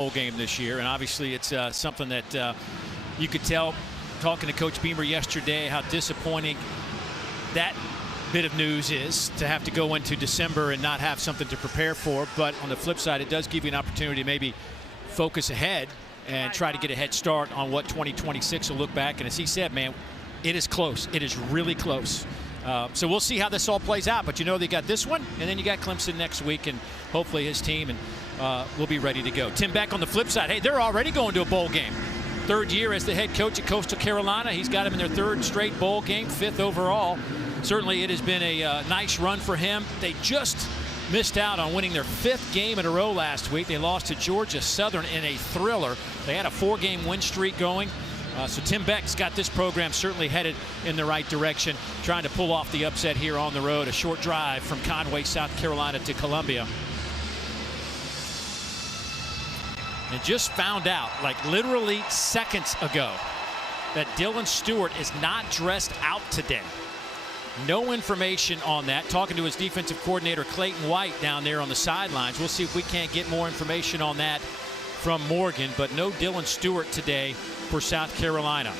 bowl game this year, and obviously it's something that you could tell talking to Coach Beamer yesterday how disappointing that bit of news is to have to go into December and not have something to prepare for. But on the flip side, it does give you an opportunity to maybe focus ahead and try to get a head start on what 2026 will look back. And as he said, man, it is close. It is really close. So we'll see how this all plays out. But you know they got this one, and then you got Clemson next week, and hopefully his team will be ready to go. Tim, back on the flip side, hey, they're already going to a bowl game. Third year as the head coach at Coastal Carolina. He's got him in their third straight bowl game, 5th overall. Certainly it has been a nice run for him. They just missed out on winning their 5th game in a row last week. They lost to Georgia Southern in a thriller. They had a 4-game win streak going. So Tim Beck's got this program certainly headed in the right direction, trying to pull off the upset here on the road. A short drive from Conway, South Carolina to Columbia. And just found out, like literally seconds ago, that Dylan Stewart is not dressed out today. No information on that. Talking to his defensive coordinator, Clayton White, down there on the sidelines. We'll see if we can't get more information on that from Morgan, but no Dylan Stewart today for South Carolina.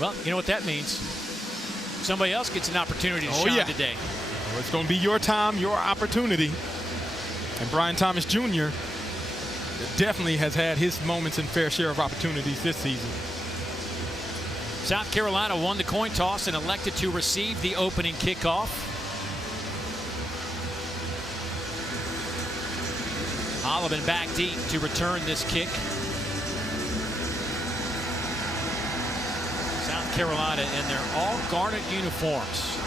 Well, you know what that means. Somebody else gets an opportunity to shine today. Well, it's going to be your time, your opportunity. And Brian Thomas Jr. definitely has had his moments and fair share of opportunities this season. South Carolina won the coin toss and elected to receive the opening kickoff. Olivan back deep to return this kick. South Carolina in their all garnet uniforms.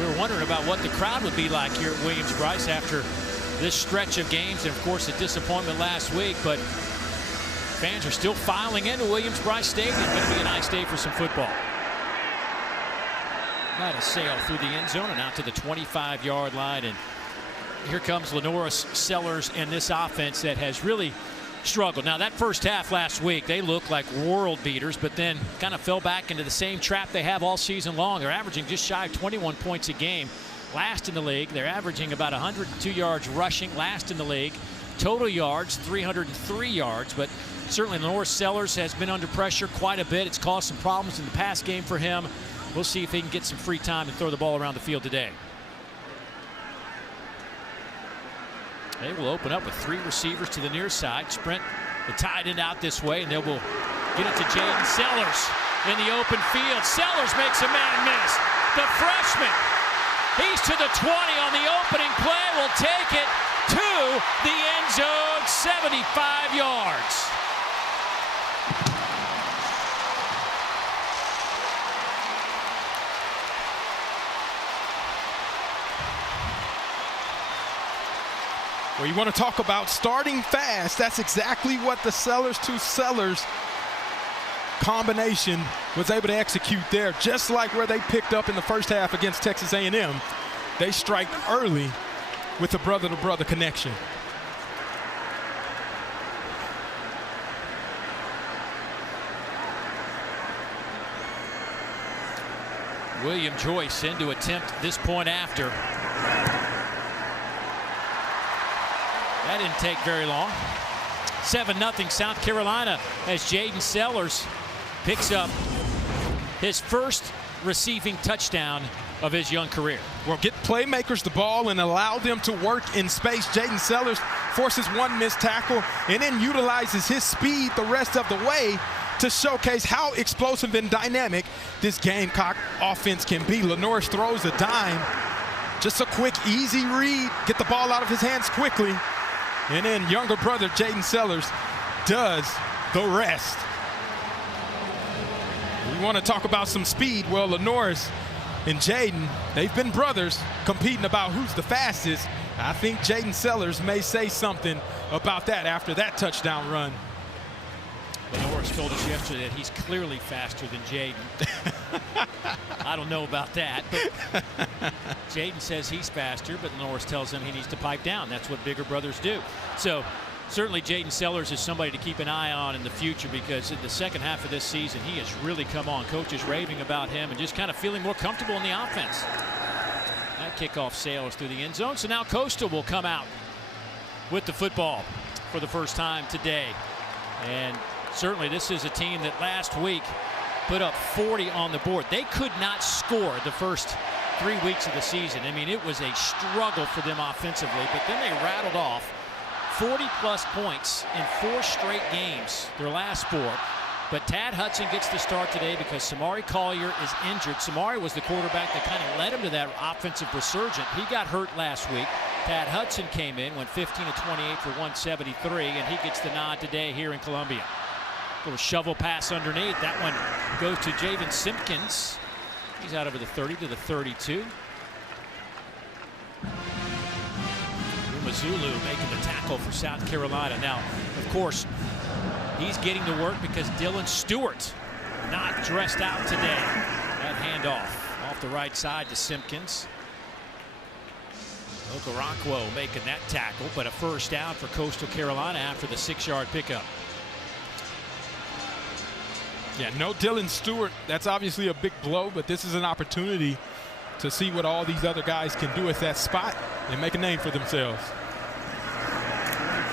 We were wondering about what the crowd would be like here at Williams-Brice after this stretch of games, and of course a disappointment last week, but fans are still filing into Williams-Brice Stadium. It's going to be a nice day for some football. Got a sail through the end zone and out to the 25-yard line, and here comes Lenora Sellers and this offense that has really struggled. Now that first half last week, they looked like world beaters, but then kind of fell back into the same trap they have all season long. They're averaging just shy of 21 points a game. Last in the league. They're averaging about 102 yards rushing, last in the league. Total yards, 303 yards, but certainly Lenora Sellers has been under pressure quite a bit. It's caused some problems in the pass game for him. We'll see if he can get some free time to throw the ball around the field today. They will open up with 3 receivers to the near side. Sprint the tight end out this way, and they will get it to Jaden Sellers in the open field. Sellers makes a man miss. The freshman, he's to the 20 on the opening play, will take it to the end zone, 75 yards. Well, you want to talk about starting fast. That's exactly what the Sellers to Sellers combination was able to execute there. Just like where they picked up in the first half against Texas A&M, they strike early with the brother-to-brother connection. William Joyce in to attempt this point after. That didn't take very long. 7-0 South Carolina as Jaden Sellers picks up his first receiving touchdown of his young career. Well, get playmakers the ball and allow them to work in space. Jaden Sellers forces one missed tackle and then utilizes his speed the rest of the way to showcase how explosive and dynamic this Gamecock offense can be. Lenore throws a dime. Just a quick, easy read. Get the ball out of his hands quickly. And then younger brother Jaden Sellers does the rest. You want to talk about some speed? Well, Lenore's and Jaden, they've been brothers competing about who's the fastest. I think Jaden Sellers may say something about that after that touchdown run. Lenore's told us yesterday that he's clearly faster than Jaden. I don't know about that, but Jaden says he's faster, but Lenore's tells him he needs to pipe down. That's what bigger brothers do. So certainly Jaden Sellers is somebody to keep an eye on in the future, because in the second half of this season, he has really come on. Coach is raving about him and just kind of feeling more comfortable in the offense. That kickoff sails through the end zone. So now Coastal will come out with the football for the first time today. And certainly this is a team that last week put up 40 on the board. They could not score the first 3 weeks of the season. I mean, it was a struggle for them offensively, but then they rattled off 40-plus points in 4 straight games, their last 4. But Tad Hudson gets the start today because Samari Collier is injured. Samari was the quarterback that kind of led him to that offensive resurgence. He got hurt last week. Tad Hudson came in, went 15 of 28 for 173, and he gets the nod today here in Columbia. Little shovel pass underneath. That one goes to Javen Simpkins. He's out over the 30 to the 32. Zulu making the tackle for South Carolina. Now, of course, he's getting to work because Dylan Stewart not dressed out today. That handoff off the right side to Simpkins. Okoronkwo making that tackle, but a first down for Coastal Carolina after the 6-yard pickup. Yeah, no Dylan Stewart. That's obviously a big blow, but this is an opportunity to see what all these other guys can do at that spot and make a name for themselves.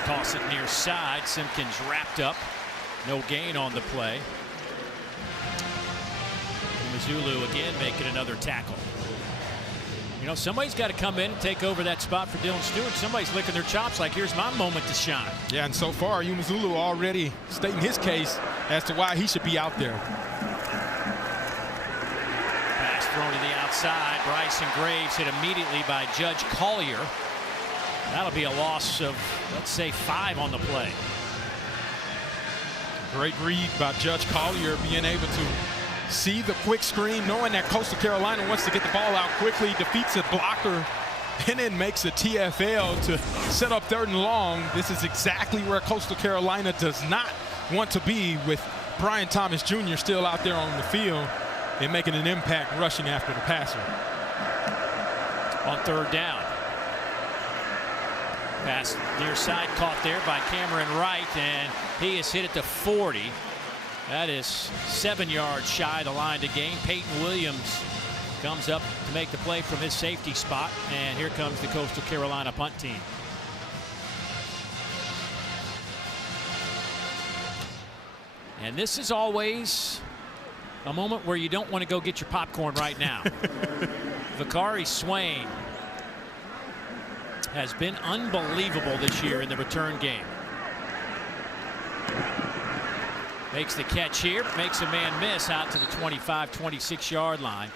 Toss it near side. Simpkins wrapped up. No gain on the play. Mazzulu again making another tackle. You know, somebody's got to come in and take over that spot for Dylan Stewart. Somebody's licking their chops like, here's my moment to shine. Yeah, and so far, Umazulu already stating his case as to why he should be out there. Pass thrown to the outside. Bryson Graves hit immediately by Judge Collier. That'll be a loss of, let's say, 5 on the play. Great read by Judge Collier, being able to see the quick screen, knowing that Coastal Carolina wants to get the ball out quickly, defeats a blocker, and then makes a TFL to set up 3rd and long. This is exactly where Coastal Carolina does not want to be, with Brian Thomas Jr. still out there on the field and making an impact rushing after the passer. On 3rd down. Pass near side caught there by Cameron Wright, and he is hit at the 40. That is 7 yards shy of the line to gain. Peyton Williams comes up to make the play from his safety spot, and here comes the Coastal Carolina punt team. And this is always a moment where you don't want to go get your popcorn right now. Vakari Swain has been unbelievable this year in the return game. Makes the catch here, makes a man miss out to the 25, 26-yard line.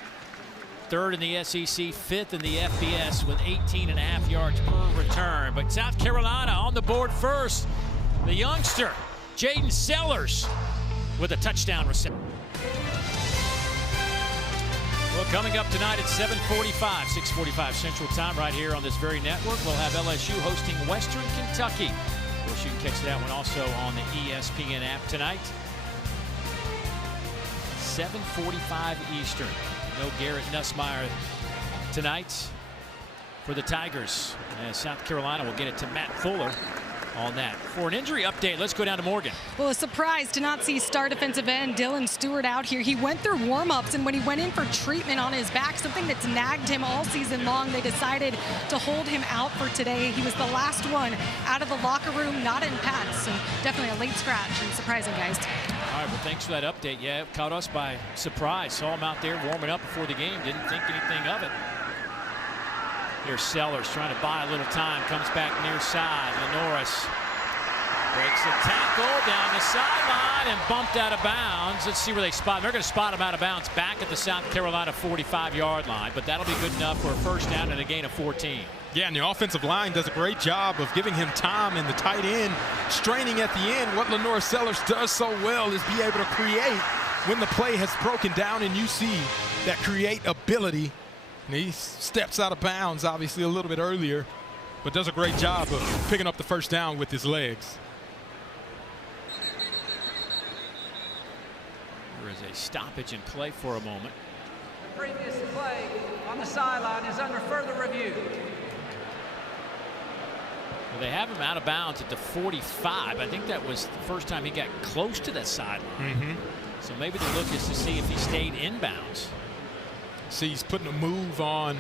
3rd in the SEC, 5th in the FBS with 18.5 yards per return. But South Carolina on the board first. The youngster, Jaden Sellers, with a touchdown reception. Well, coming up tonight at 7:45, 6:45 Central Time, right here on this very network, we'll have LSU hosting Western Kentucky. Of course, you can catch that one also on the ESPN app tonight. 7:45 Eastern. No Garrett Nussmeier tonight for the Tigers. And South Carolina will get it to Matt Fuller on that. For an injury update, let's go down to Morgan. Well, a surprise to not see star defensive end Dylan Stewart out here. He went through warm-ups, and when he went in for treatment on his back, something that's nagged him all season long, they decided to hold him out for today. He was the last one out of the locker room, not in pads, so definitely a late scratch, and surprising, guys. All right, well, thanks for that update. Yeah, it caught us by surprise. Saw him out there warming up before the game. Didn't think anything of it. Here's Sellers trying to buy a little time. Comes back near side. Lenoris breaks a tackle down the sideline and bumped out of bounds. Let's see where they spot him. They're going to spot him out of bounds back at the South Carolina 45-yard line, but that'll be good enough for a first down and a gain of 14. Yeah, and the offensive line does a great job of giving him time, and the tight end straining at the end. What Lenoris Sellers does so well is be able to create when the play has broken down, and you see that create ability. And he steps out of bounds, obviously, a little bit earlier, but does a great job of picking up the first down with his legs. There is a stoppage in play for a moment. The previous play on the sideline is under further review. Well, they have him out of bounds at the 45. I think that was the first time he got close to that sideline. So maybe the look is to see if he stayed inbounds. See, he's putting a move on.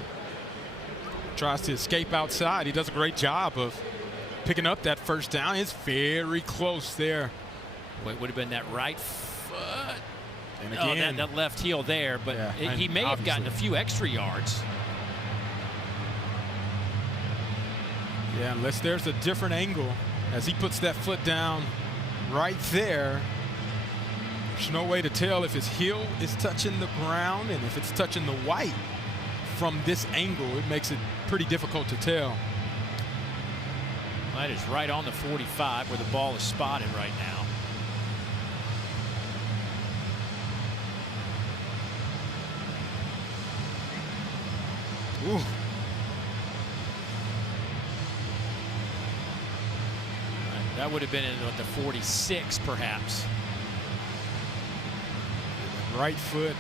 Tries to escape outside. He does a great job of picking up that first down. It's very close there. Well, it would have been that right foot. And again, that left heel there, but yeah, he may have gotten a few extra yards. Yeah, unless there's a different angle as he puts that foot down right there. There's no way to tell if his heel is touching the ground and if it's touching the white from this angle. It makes it pretty difficult to tell. That is right on the 45 where the ball is spotted right now. Ooh. That would have been in the 46 perhaps. Right foot.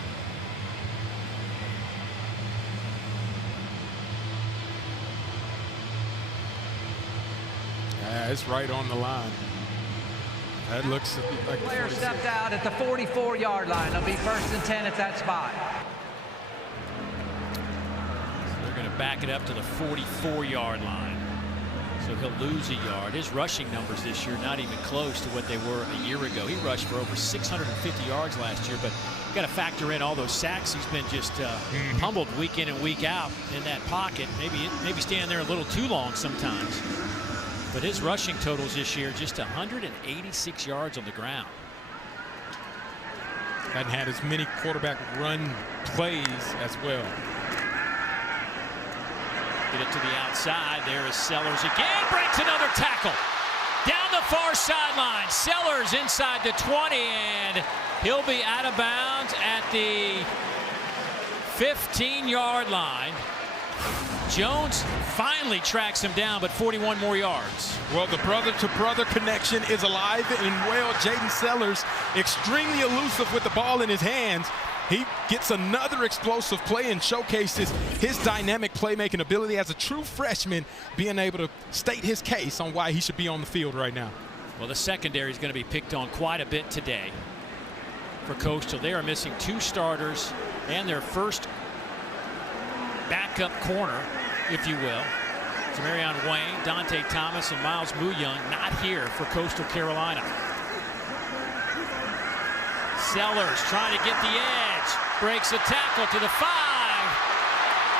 Yeah, it's right on the line. That looks like Player stepped out at the 44-yard line. It'll be 1st and 10 at that spot. So they're going to back it up to the 44-yard line. So he'll lose a yard. His rushing numbers this year not even close to what they were a year ago. He rushed for over 650 yards last year, but you got to factor in all those sacks. He's been just pummeled week in and week out in that pocket. Maybe standing there a little too long sometimes. But his rushing totals this year, just 186 yards on the ground. Hadn't had as many quarterback run plays as well. Get it to the outside. There is Sellers again. Breaks another tackle. Down the far sideline. Sellers inside the 20, and he'll be out of bounds at the 15-yard line. Jones finally tracks him down, but 41 more yards. Well, the brother-to-brother connection is alive and well. Jaden Sellers, extremely elusive with the ball in his hands. He gets another explosive play and showcases his dynamic playmaking ability as a true freshman, being able to state his case on why he should be on the field right now. Well, the secondary is going to be picked on quite a bit today for Coastal. They are missing 2 starters and their first backup corner, if you will. Marion Wayne, Dante Thomas, and Miles Muyoung not here for Coastal Carolina. Sellers trying to get the edge, breaks a tackle to the 5.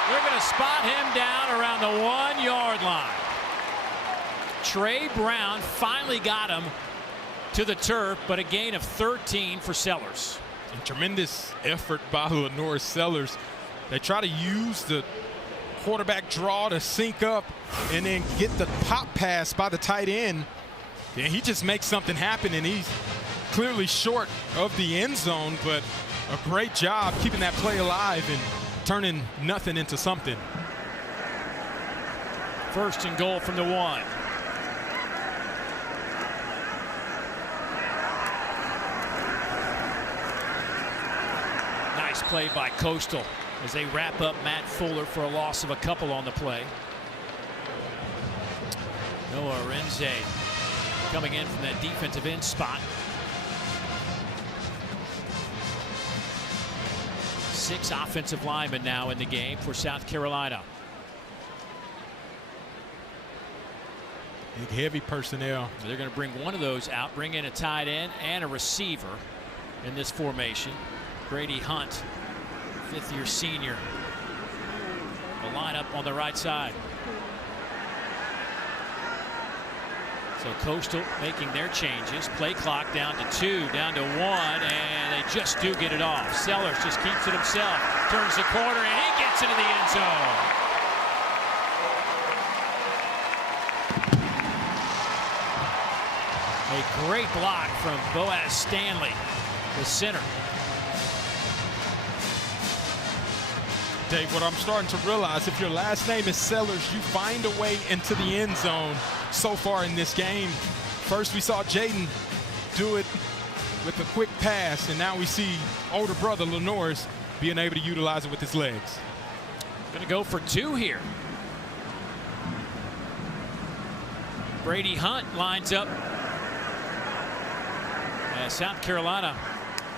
They're going to spot him down around the 1-yard line. Trey Brown finally got him to the turf, but a gain of 13 for Sellers. And tremendous effort by Lenore Sellers. They try to use the quarterback draw to sync up and then get the pop pass by the tight end. And he just makes something happen, and he's clearly short of the end zone, but a great job keeping that play alive and turning nothing into something. 1st and goal from the 1. Nice play by Coastal as they wrap up Matt Fuller for a loss of a couple on the play. Noah Renze coming in from that defensive end spot. 6 offensive linemen now in the game for South Carolina. Big, heavy personnel. They're going to bring one of those out, bring in a tight end and a receiver in this formation. Brady Hunt, 5th-year senior. The lineup on the right side. So Coastal making their changes. Play clock down to 2, down to 1, and they just do get it off. Sellers just keeps it himself, turns the corner, and he gets into the end zone. A great block from Boaz Stanley, the center. Dave, what I'm starting to realize, if your last name is Sellers, you find a way into the end zone so far in this game. First, we saw Jaden do it with a quick pass, and now we see older brother Lenore's being able to utilize it with his legs. Going to go for 2 here. Brady Hunt lines up. South Carolina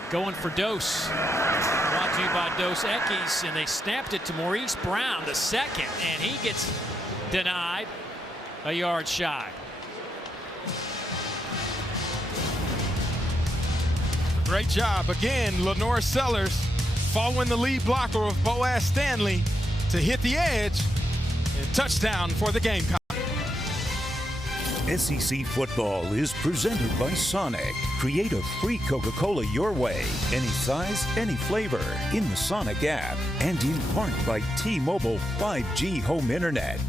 going for Dose. Brought to you by Dos Equis, and they snapped it to Maurice Brown, the second, and he gets denied a yard shy. Great job again, Lenore Sellers following the lead blocker of Boaz Stanley to hit the edge, and touchdown for the Gamecocks. SEC football is presented by Sonic. Create a free Coca-Cola your way, any size, any flavor, in the Sonic app, and in part by T-Mobile 5G home internet.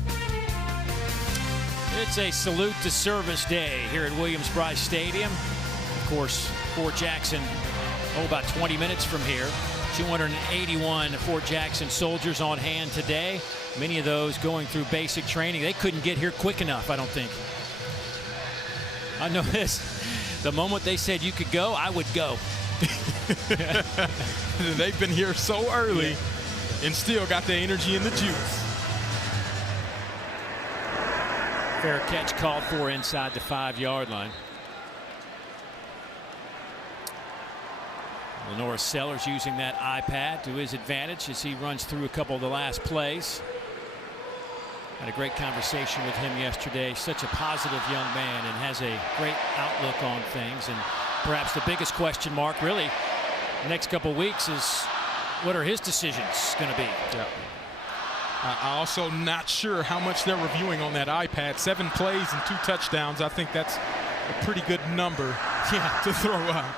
It's a salute to service day here at Williams-Brice Stadium. Of course, Fort Jackson, about 20 minutes from here. 281 Fort Jackson soldiers on hand today. Many of those going through basic training. They couldn't get here quick enough, I don't think. I know this. The moment they said you could go, I would go. They've been here so early and still got the energy and the juice. Fair catch called for inside the 5-yard line. Lenore Sellers using that iPad to his advantage as he runs through a couple of the last plays. Had a great conversation with him yesterday. Such a positive young man and has a great outlook on things. And perhaps the biggest question mark really the next couple of weeks is what are his decisions going to be? Yeah. I'm also not sure how much they're reviewing on that iPad. 7 plays and 2 touchdowns. I think that's a pretty good number to throw out.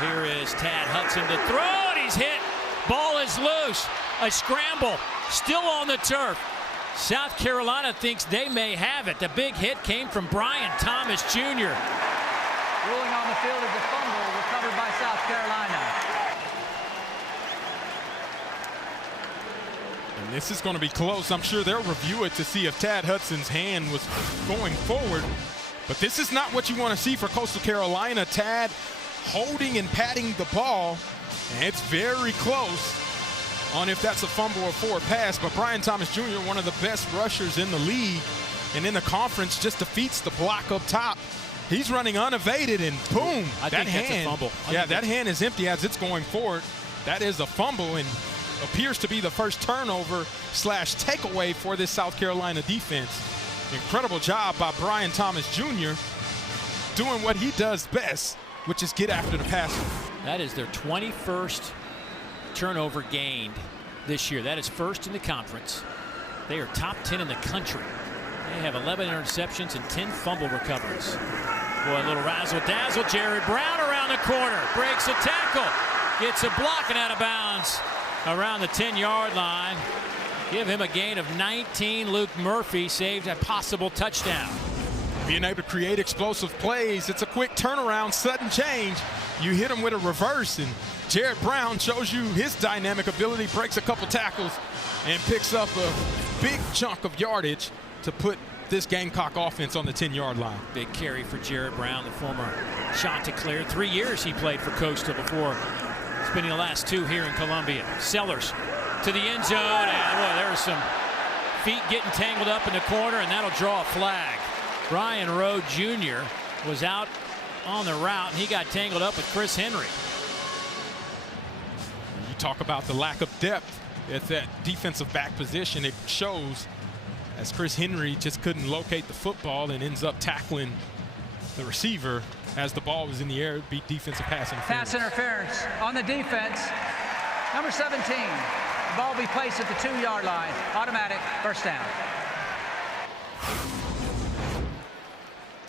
Here is Tad Hudson to throw, and he's hit. Ball is loose. A scramble, still on the turf. South Carolina thinks they may have it. The big hit came from Brian Thomas Jr. Ruling on the field is a fumble recovered by South Carolina. And this is going to be close. I'm sure they'll review it to see if Tad Hudson's hand was going forward. But this is not what you want to see for Coastal Carolina. Tad holding and patting the ball, and it's very close on if that's a fumble or forward pass. But Brian Thomas Jr., one of the best rushers in the league and in the conference, just defeats the block up top. He's running unevaded, and boom, I that think hand, that's a fumble. Yeah, that hand is empty as it's going forward. That is a fumble and appears to be the first turnover / takeaway for this South Carolina defense. Incredible job by Brian Thomas Jr. doing what he does best, which is get after the passer. That is their 21st turnover gained this year. That is first in the conference. They are top 10 in the country. They have 11 interceptions and 10 fumble recoveries. Boy, a little razzle-dazzle. Jared Brown around the corner. Breaks a tackle. Gets a block and out of bounds around the 10-yard line. Give him a gain of 19. Luke Murphy saved a possible touchdown. Being able to create explosive plays. It's a quick turnaround, sudden change. You hit him with a reverse, and Jared Brown shows you his dynamic ability, breaks a couple tackles, and picks up a big chunk of yardage to put this Gamecock offense on the 10-yard line. Big carry for Jared Brown, the former Chanticleer. 3 years he played for Coastal before spending the last 2 here in Columbia. Sellers to the end zone, and boy, there's some feet getting tangled up in the corner, and that'll draw a flag. Brian Rowe Jr. was out on the route, and he got tangled up with Chris Henry. You talk about the lack of depth at that defensive back position. It shows as Chris Henry just couldn't locate the football and ends up tackling the receiver as the ball was in the air. Beat defensive pass interference. Pass interference on the defense. Number 17. The ball will be placed at the 2-yard line. Automatic first down.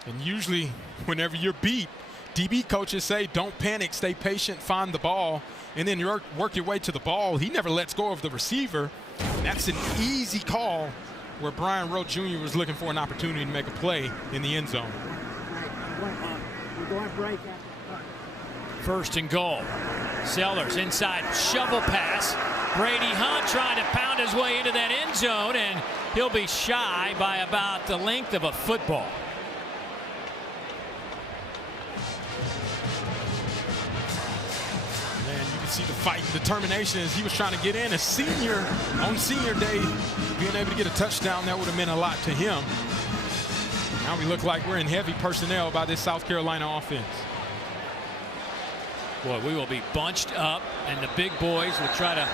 And usually whenever you're beat, DB coaches say don't panic, stay patient, find the ball, and then you work your way to the ball. He never lets go of the receiver. That's an easy call where Brian Rowe Jr. was looking for an opportunity to make a play in the end zone. First and goal. Sellers inside shovel pass. Brady Hunt trying to pound his way into that end zone, and he'll be shy by about the length of a football. And you can see the fight and determination as he was trying to get in. A senior on senior day, being able to get a touchdown, that would have meant a lot to him. Now we look like we're in heavy personnel by this South Carolina offense. Boy, we will be bunched up, and the big boys will try to.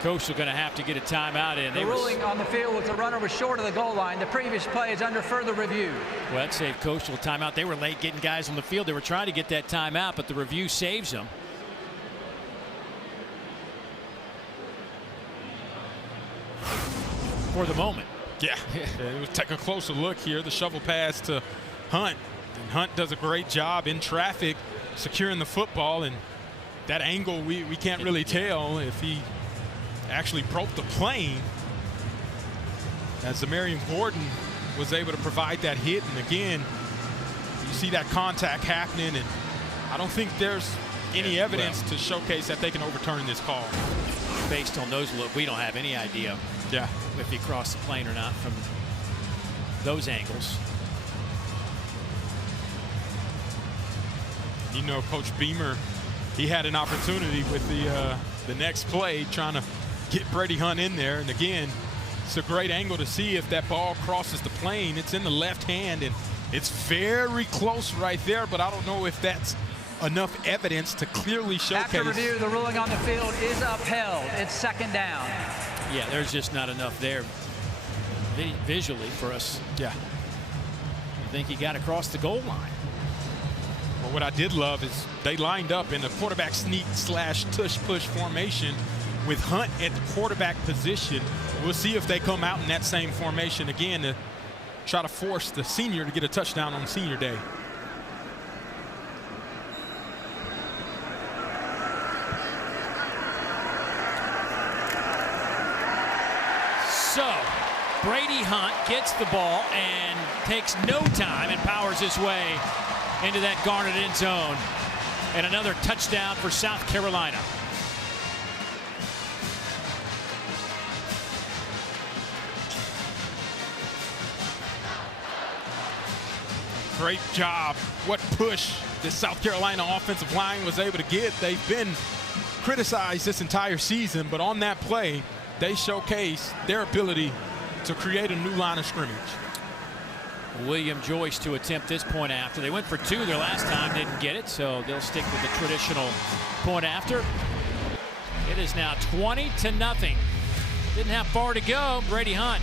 Coach are going to have to get a timeout in. The ruling on the field was the runner was short of the goal line. The previous play is under further review. Well, that saved Coastal a timeout. They were late getting guys on the field. They were trying to get that timeout, but the review saves them. For the moment. Yeah. We'll take a closer look here. The shovel pass to Hunt. And Hunt does a great job in traffic securing the football. And that angle, we can't really tell if he actually broke the plane, as Zamarian Gordon was able to provide that hit. And again, you see that contact happening, and I don't think there's any evidence to showcase that they can overturn this call. Based on those look, we don't have any idea if he crossed the plane or not from those angles. You know, Coach Beamer, he had an opportunity with the next play, trying to get Brady Hunt in there. And again, it's a great angle to see if that ball crosses the plane. It's in the left hand, and it's very close right there, but I don't know if that's enough evidence to clearly showcase. After review, the ruling on the field is upheld. It's second down. Yeah, there's just not enough there visually for us. Yeah. I think he got across the goal line. Well, what I did love is they lined up in a quarterback sneak / tush push formation with Hunt at the quarterback position. We'll see if they come out in that same formation again to try to force the senior to get a touchdown on senior day. So Brady Hunt gets the ball and takes no time and powers his way into that Garnet end zone. And another touchdown for South Carolina. Great job. What push this South Carolina offensive line was able to get. They've been criticized this entire season, but on that play, they showcase their ability to create a new line of scrimmage. William Joyce to attempt this point after. They went for two their last time, didn't get it, so they'll stick with the traditional point after. It is now 20-0. Didn't have far to go. Brady Hunt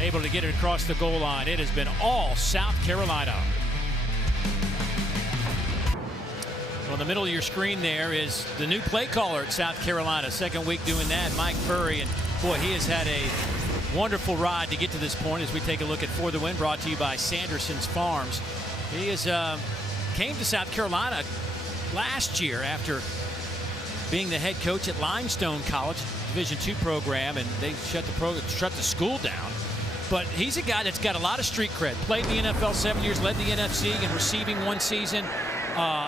able to get it across the goal line. It has been all South Carolina. Well, in the middle of your screen there is the new play caller at South Carolina. Second week doing that, Mike Furry. And boy, he has had a wonderful ride to get to this point as we take a look at For the Win, brought to you by Sanderson's Farms. He is came to South Carolina last year after being the head coach at Limestone College, Division II program, and they shut the school down. But he's a guy that's got a lot of street cred. Played in the NFL 7 years, led the NFC in receiving one season.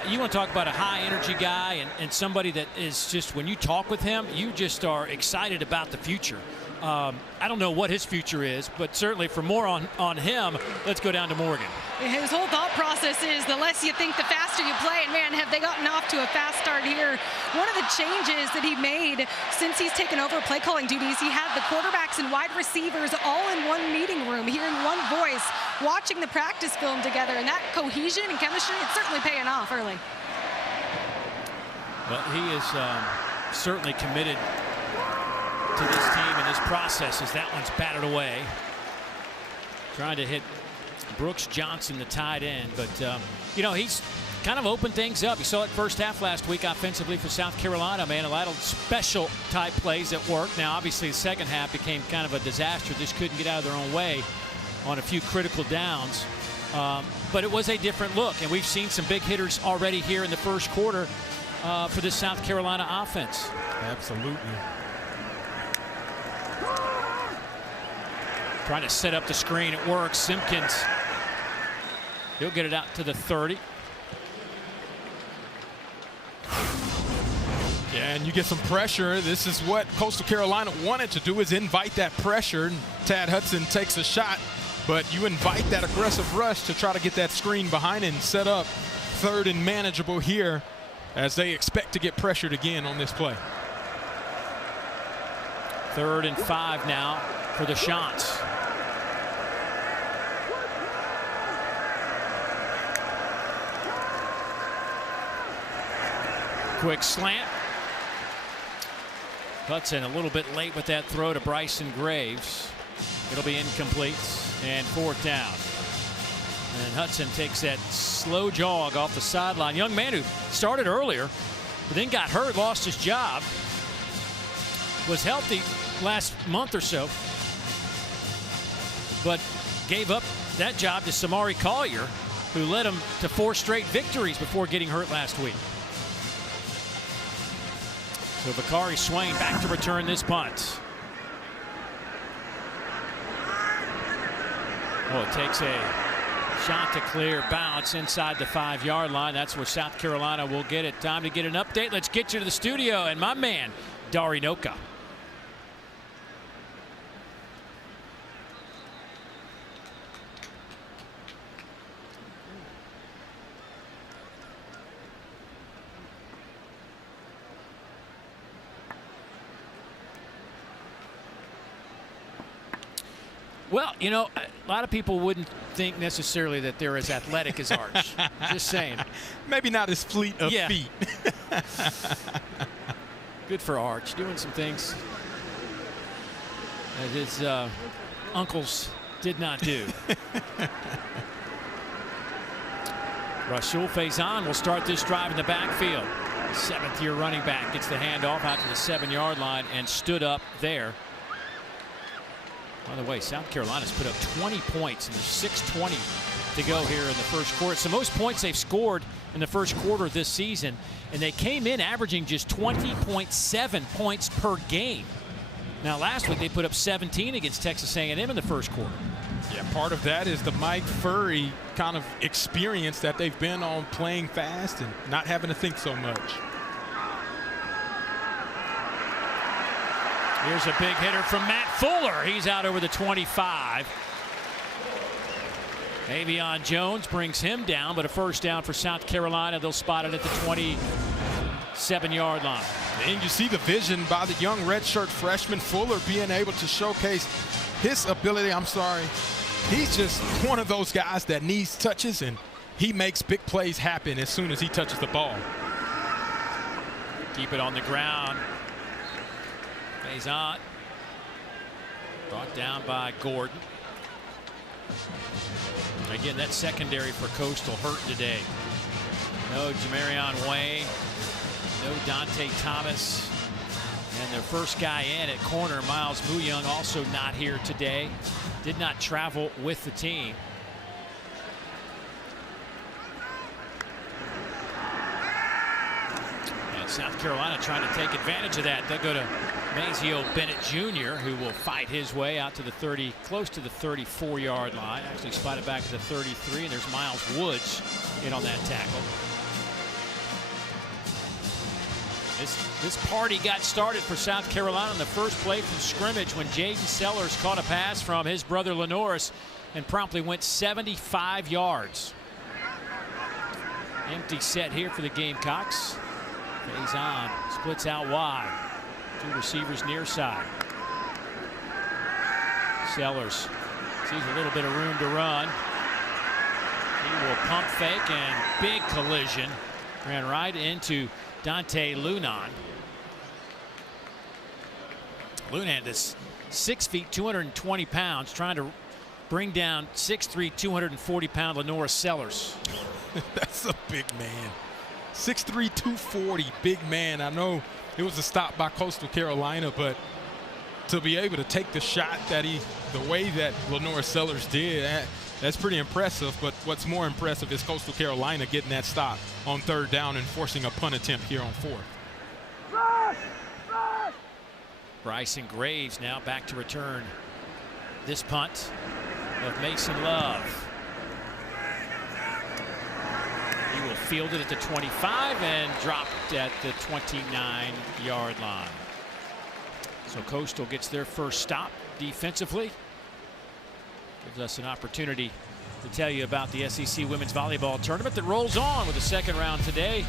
You want to talk about a high-energy guy and somebody that is just, when you talk with him, you just are excited about the future. I don't know what his future is, but certainly for more on him, let's go down to Morgan. His whole thought process is the less you think, the faster you play. And man, have they gotten off to a fast start here. One of the changes that he made since he's taken over play calling duties, he had the quarterbacks and wide receivers all in one meeting room, hearing one voice, watching the practice film together. And that cohesion and chemistry, it's certainly paying off early. Well, he is certainly committed to this team and this process as that one's batted away. Trying to hit Brooks Johnson, the tight end, but you know, he's kind of opened things up. You saw it first half last week offensively for South Carolina, man. A lot of special type plays at work. Now obviously the second half became kind of a disaster. Just couldn't get out of their own way on a few critical downs, but it was a different look, and we've seen some big hitters already here in the first quarter for this South Carolina offense. Absolutely. Trying to set up the screen. It works. Simpkins, he'll get it out to the 30. Yeah, and you get some pressure. This is what Coastal Carolina wanted to do, is invite that pressure. Tad Hudson takes a shot, but you invite that aggressive rush to try to get that screen behind it and set up third and manageable here as they expect to get pressured again on this play. 3rd and 5 now for the Chants. Quick slant. Hudson a little bit late with that throw to Bryson Graves. It'll be incomplete and 4th down. And Hudson takes that slow jog off the sideline. Young man who started earlier, but then got hurt, lost his job. Was healthy last month or so, but gave up that job to Samari Collier, who led him to 4 straight victories before getting hurt last week. So Bakari Swain back to return this punt. Oh, it takes a Chanticleer bounce inside the 5-yard line. That's where South Carolina will get it. Time to get an update. Let's get you to the studio and my man, Dari Noka. Well, you know, a lot of people wouldn't think necessarily that they're as athletic as Arch. Just saying. Maybe not as fleet of feet. Good for Arch, doing some things that his uncles did not do. Rasul Faison will start this drive in the backfield. 7th-year running back gets the handoff out to the 7-yard line and stood up there. By the way, South Carolina's put up 20 points, and there's 6:20 to go here in the first quarter. It's the most points they've scored in the first quarter of this season, and they came in averaging just 20.7 points per game. Now, last week they put up 17 against Texas A&M in the first quarter. Yeah, part of that is the Mike Furry kind of experience that they've been on, playing fast and not having to think so much. Here's a big hitter from Matt Fuller. He's out over the 25. Avion Jones brings him down, but a first down for South Carolina. They'll spot it at the 27-yard line. And you see the vision by the young redshirt freshman Fuller being able to showcase his ability. He's just one of those guys that needs touches, and he makes big plays happen as soon as he touches the ball. Keep it on the ground. Faison brought down by Gordon. Again, that secondary for Coastal hurting today. No Jamarion Wayne, no Dante Thomas, and their first guy in at corner, Miles Muyung, also not here today. Did not travel with the team. And South Carolina trying to take advantage of that. They'll go to Mazio Bennett Jr., who will fight his way out to the 30, close to the 34-yard line. Actually spotted back at the 33, and there's Miles Woods in on that tackle. This party got started for South Carolina on the first play from scrimmage when Jaden Sellers caught a pass from his brother Lenoris and promptly went 75 yards. Empty set here for the Gamecocks. Faison splits out wide. 2 receivers near side. Sellers sees a little bit of room to run. He will pump fake, and big collision. Ran right into Dante Lunan. Lunan is 6 feet, 220 pounds, trying to bring down 6'3", 240-pound Lenora Sellers. That's a big man. 6'3", 240, big man. I know it was a stop by Coastal Carolina, but to be able to take the shot that the way that Lenora Sellers did, that's pretty impressive. But what's more impressive is Coastal Carolina getting that stop on 3rd down and forcing a punt attempt here on 4th. Bryson Graves now back to return this punt of Mason Love. He will field it at the 25 and drop it at the 29-yard line. So Coastal gets their first stop defensively. Gives us an opportunity to tell you about the SEC Women's Volleyball Tournament that rolls on with the 2nd round today.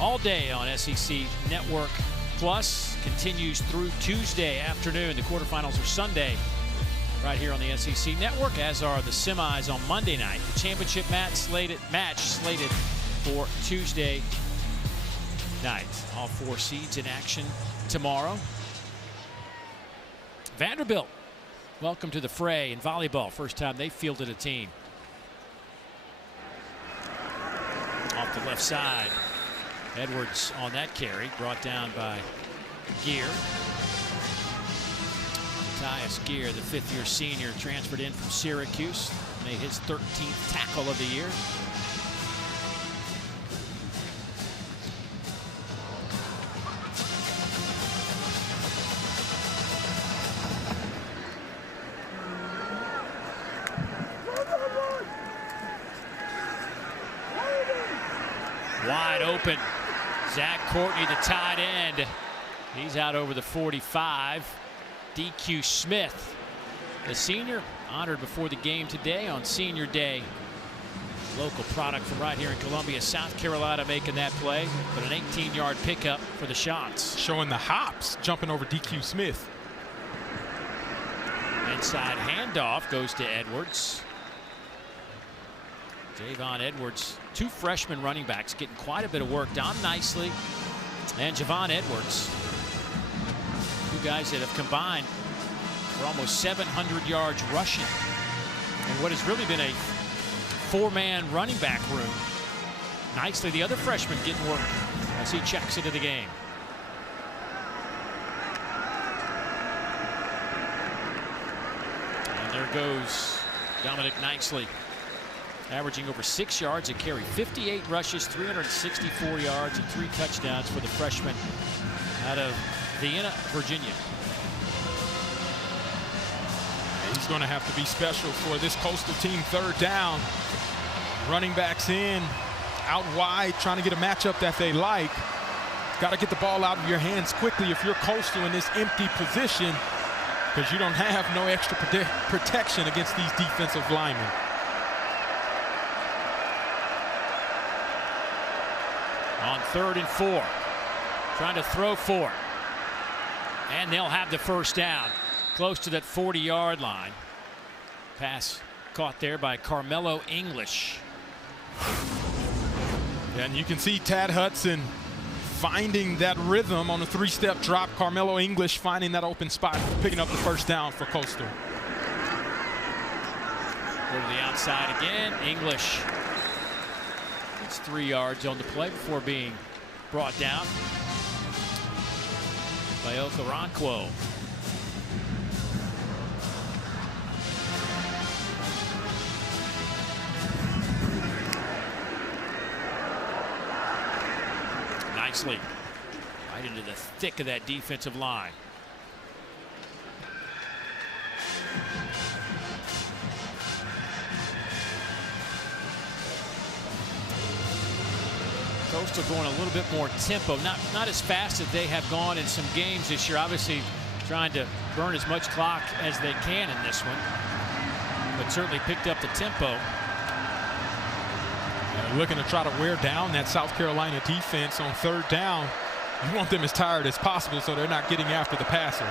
all day on SEC Network Plus. Continues through Tuesday afternoon. The quarterfinals are Sunday right here on the SEC Network, as are the semis on Monday night. The championship match slated for Tuesday night. All 4 seeds in action tomorrow. Vanderbilt, welcome to the fray in volleyball. First time they fielded a team. Off the left side. Edwards on that carry, brought down by Gear. Matthias Gear, the 5th-year senior, transferred in from Syracuse, made his 13th tackle of the year. Wide open. Zach Courtney, the tight end. He's out over the 45. DQ Smith, the senior, honored before the game today on Senior Day. Local product from right here in Columbia, South Carolina, making that play, but an 18-yard pickup for the shots. Showing the hops, jumping over DQ Smith. Inside handoff goes to Edwards. Javon Edwards, 2 freshman running backs getting quite a bit of work done nicely. And Javon Edwards, 2 guys that have combined for almost 700 yards rushing and what has really been a 4-man running back room. Nicely, the other freshman getting work as he checks into the game. And there goes Dominic Nicely, averaging over 6 yards a carry, 58 rushes, 364 yards, and 3 touchdowns for the freshman out of Vienna, Virginia. He's going to have to be special for this Coastal team. 3rd down. Running backs in, out wide, trying to get a matchup that they like. Got to get the ball out of your hands quickly if you're Coastal in this empty position, because you don't have no extra protection against these defensive linemen. On 3rd and 4, trying to throw for it. And they'll have the first down, close to that 40-yard line. Pass caught there by Carmelo English. And you can see Tad Hudson finding that rhythm on a 3-step drop. Carmelo English finding that open spot, picking up the first down for Coastal. Go to the outside again. English. It's 3 yards on the play before being brought down by Okoronkwo. Nicely right into the thick of that defensive line. Coastal going a little bit more tempo, not as fast as they have gone in some games this year. Obviously trying to burn as much clock as they can in this one, but certainly picked up the tempo. Looking to try to wear down that South Carolina defense on 3rd down. You want them as tired as possible so they're not getting after the passer.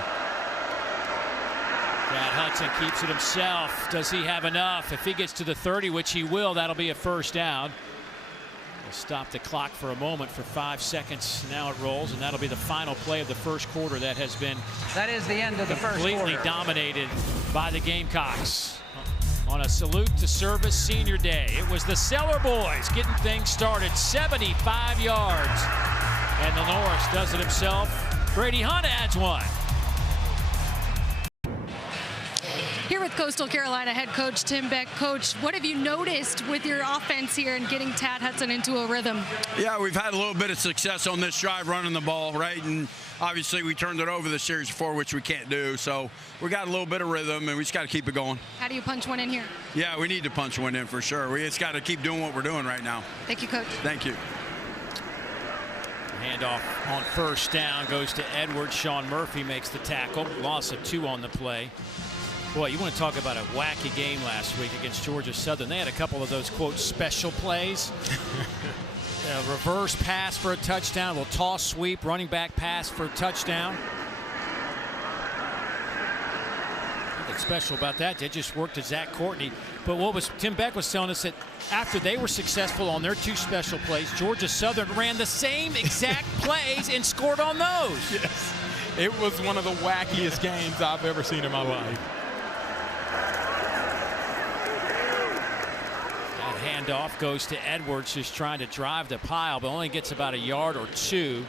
Brad Hudson keeps it himself. Does he have enough? If he gets to the 30, which he will, that'll be a first down. We'll stop the clock for a moment for 5 seconds. Now it rolls, and that'll be the final play of the first quarter. That has been That is the end of the first quarter. Completely dominated by the Gamecocks. On a salute to service Senior Day, it was the Seller boys getting things started. 75 yards, and the Norris does it himself. Brady Hunt adds one. Here with Coastal Carolina head coach Tim Beck. Coach, what have you noticed with your offense here and getting Tad Hudson into a rhythm? Yeah, we've had a little bit of success on this drive running the ball, right? And obviously we turned it over the series before, which we can't do. So we got a little bit of rhythm, and we just got to keep it going. How do you punch one in here? Yeah, we need to punch one in for sure. We just got to keep doing what we're doing right now. Thank you, Coach. Thank you. Handoff on first down goes to Edwards. Sean Murphy makes the tackle. Loss of 2 on the play. Boy, you want to talk about a wacky game last week against Georgia Southern. They had a couple of those, quote, special plays. A reverse pass for a touchdown. A little toss sweep. Running back pass for a touchdown. Nothing special about that. They just worked to Zach Courtney. But what was Tim Beck was telling us that after they were successful on their 2 special plays, Georgia Southern ran the same exact plays and scored on those. Yes. It was one of the wackiest games I've ever seen in my life. That handoff goes to Edwards, just trying to drive the pile, but only gets about a yard or 2.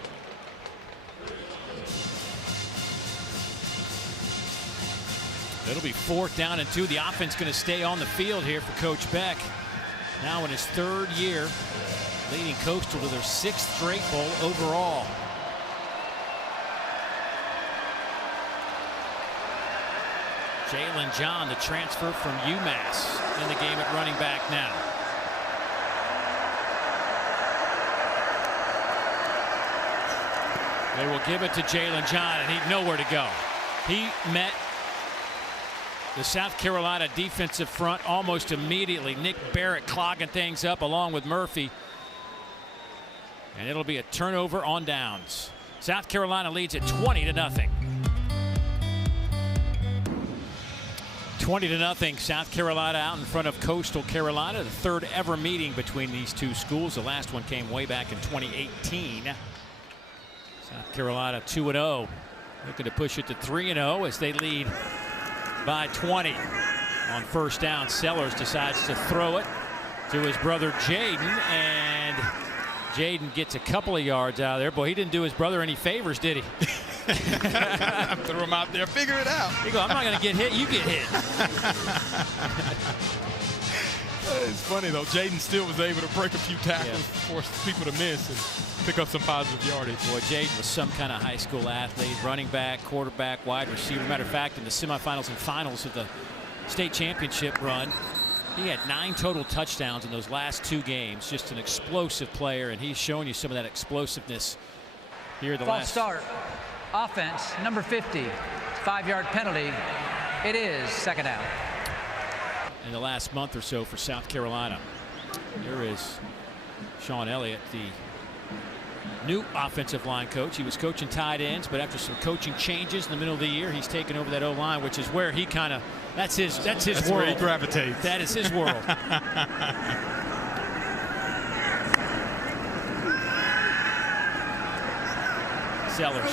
It'll be 4th down and 2. The offense going to stay on the field here for Coach Beck. Now in his 3rd year, leading Coastal to their 6th straight bowl overall. Jalen John, the transfer from UMass, in the game at running back now. They will give it to Jalen John, and he'd nowhere to go. He met the South Carolina defensive front almost immediately. Nick Barrett clogging things up along with Murphy. And it'll be a turnover on downs. South Carolina leads at 20-0. 20-0. South Carolina out in front of Coastal Carolina. The 3rd ever meeting between these 2 schools. The last one came way back in 2018. South Carolina 2-0. Looking to push it to 3-0 as they lead by 20. On 1st down, Sellers decides to throw it to his brother Jaden, and Jaden gets a couple of yards out of there. Boy, he didn't do his brother any favors, did he? Throw him out there, figure it out. You go, I'm not going to get hit, you get hit. It's funny though, Jaden still was able to break a few tackles, force people to miss, and pick up some positive yardage. Boy, Jaden was some kind of high school athlete, running back, quarterback, wide receiver. Matter of fact, in the semifinals and finals of the state championship run, he had 9 total touchdowns in those last 2 games. Just an explosive player, and he's showing you some of that explosiveness here the False last. start. Offense, number 50. 5-yard penalty. It is 2nd down. In the last month or so for South Carolina. Here is Sean Elliott, the new offensive line coach. He was coaching tight ends, but after some coaching changes in the middle of the year, he's taken over that O-line, which is where he kind of, that's his world. Where he gravitates. That is his world. Sellers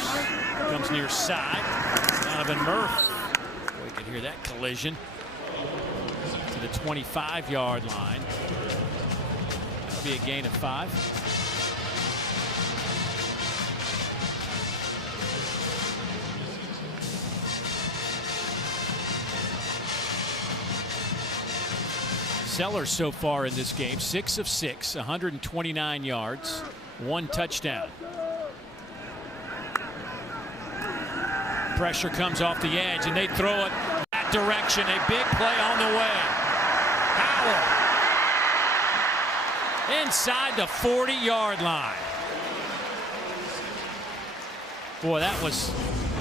comes near side. Donovan Murph. We can hear that collision to the 25-yard line. That'll be a gain of 5. Sellers so far in this game, 6 of 6, 129 yards, 1 touchdown. Pressure comes off the edge, and they throw it that direction. A big play on the way. Howell inside the 40-yard line. Boy, that was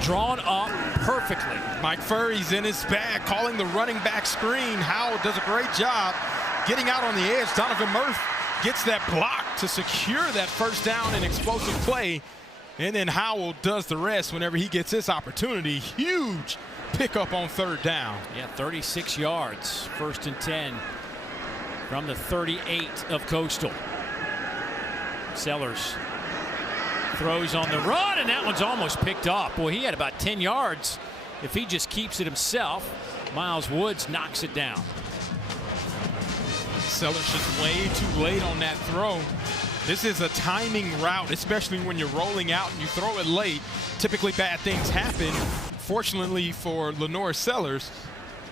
drawn up perfectly. Mike Furry's in his bag, calling the running back screen. Howell does a great job getting out on the edge. Donovan Murph gets that block to secure that 1st down and explosive play. And then Howell does the rest whenever he gets this opportunity. Huge pickup on 3rd down. Yeah, 36 yards. 1st and 10 from the 38 of Coastal. Sellers throws on the run, and that one's almost picked off. Boy, he had about 10 yards. If he just keeps it himself, Miles Woods knocks it down. Sellers just way too late on that throw. This is a timing route, especially when you're rolling out and you throw it late. Typically bad things happen. Fortunately for Lenore Sellers,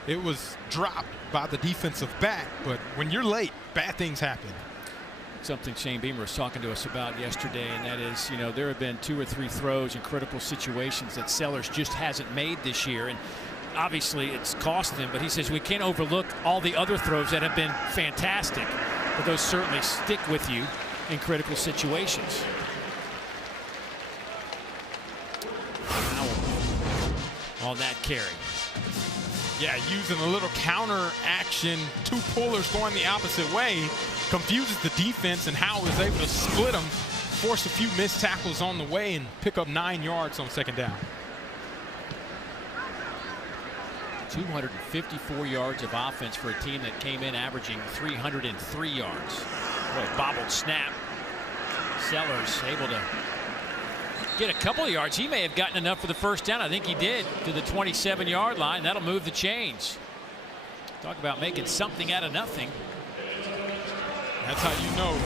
it was dropped by the defensive back, but when you're late, bad things happen. Something Shane Beamer was talking to us about yesterday, and that is, you know, there have been 2 or 3 throws in critical situations that Sellers just hasn't made this year, and obviously it's cost him, but he says we can't overlook all the other throws that have been fantastic, but those certainly stick with you in critical situations. Howell on that carry. Yeah, using a little counter action, two pullers going the opposite way, confuses the defense, and Howell is able to split them, force a few missed tackles on the way, and pick up 9 yards on second down. 254 yards of offense for a team that came in averaging 303 yards. Boy, bobbled snap. Sellers able to get a couple of yards. He may have gotten enough for the first down. I think he did, to the 27-yard line. That'll move the chains. Talk about making something out of nothing. That's how you know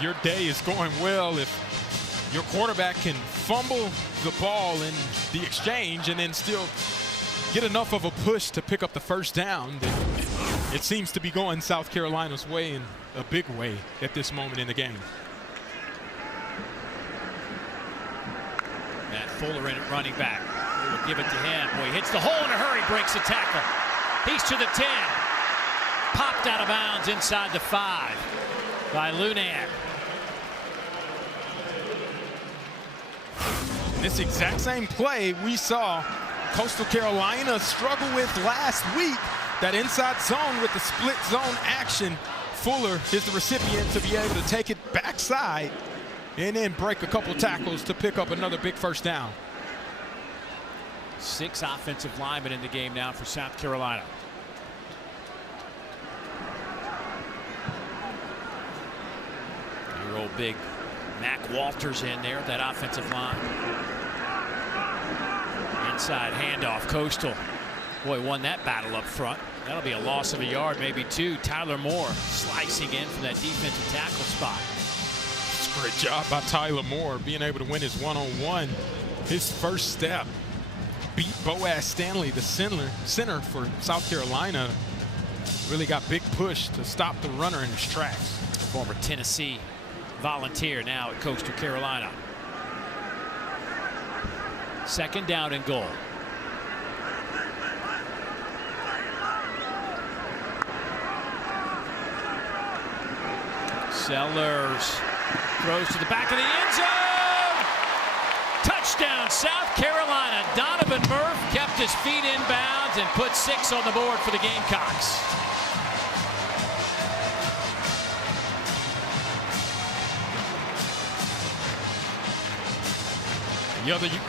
your day is going well, if your quarterback can fumble the ball in the exchange and then still get enough of a push to pick up the first down. It seems to be going South Carolina's way in a big way at this moment in the game. Matt Fuller in at running back. They will give it to him. Boy, he hits the hole in a hurry, breaks the tackle. He's to the 10. Popped out of bounds inside the 5 by Lunan. This exact same play we saw Coastal Carolina struggle with last week. That inside zone with the split zone action. Fuller is the recipient to be able to take it backside and then break a couple tackles to pick up another big first down. 6 offensive linemen in the game now for South Carolina. Your old big Mac Walters in there, that offensive line. Inside handoff, Coastal. Boy, won that battle up front. That'll be a loss of a yard, maybe 2. Tyler Moore slicing in from that defensive tackle spot. Great job by Tyler Moore, being able to win his one-on-one. His first step beat Boaz Stanley, the center for South Carolina. Really got big push to stop the runner in his tracks. Former Tennessee Volunteer, now at Coastal Carolina. Second down and goal. Sellers throws to the back of the end zone. Touchdown, South Carolina. Donovan Murph kept his feet in bounds and put 6 on the board for the Gamecocks.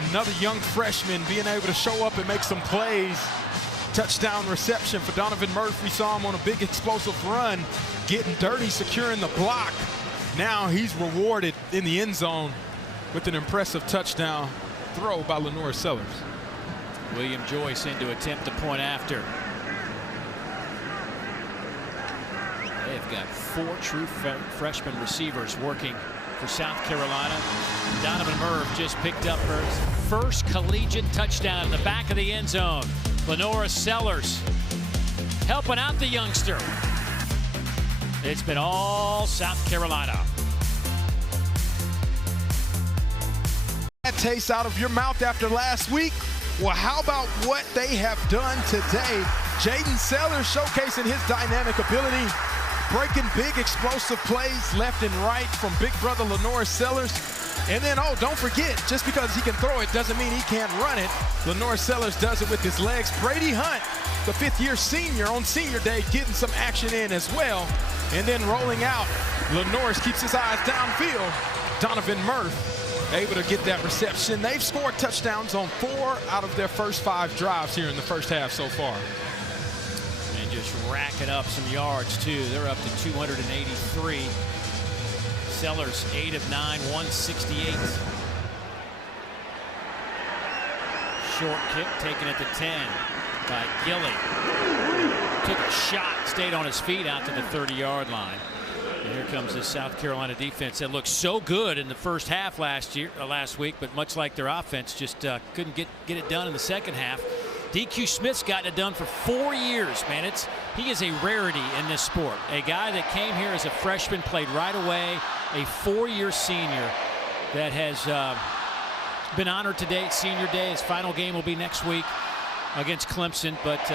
Another young freshman being able to show up and make some plays. Touchdown reception for Donovan Murph. We saw him on a big explosive run, getting dirty, securing the block. Now he's rewarded in the end zone with an impressive touchdown throw by Lenore Sellers. William Joyce in to attempt the point after. They've got 4 true freshman receivers working for South Carolina. Donovan Murph just picked up her first collegiate touchdown in the back of the end zone. Lenora Sellers helping out the youngster. It's been all South Carolina. That taste out of your mouth after last week? Well, how about what they have done today? Jaden Sellers showcasing his dynamic ability, breaking big explosive plays left and right from big brother Lenore Sellers. And then, oh, don't forget, just because he can throw it doesn't mean he can't run it. Lenore Sellers does it with his legs. Brady Hunt, the 5th-year senior on senior day, getting some action in as well. And then rolling out, Lenore keeps his eyes downfield. Donovan Murph able to get that reception. They've scored touchdowns on 4 out of their first 5 drives here in the first half so far. And just racking up some yards, too. They're up to 283. Sellers 8 of 9, 168. Short kick taken at the 10 by Gilly. Took a shot, stayed on his feet out to the 30-yard line. And here comes this South Carolina defense that looked so good in the first half last week, but much like their offense, just couldn't get it done in the second half. DQ Smith's gotten it done for 4 years, man. He is a rarity in this sport. A guy that came here as a freshman, played right away, a 4-year senior that has been honored today, senior day. His final game will be next week against Clemson, but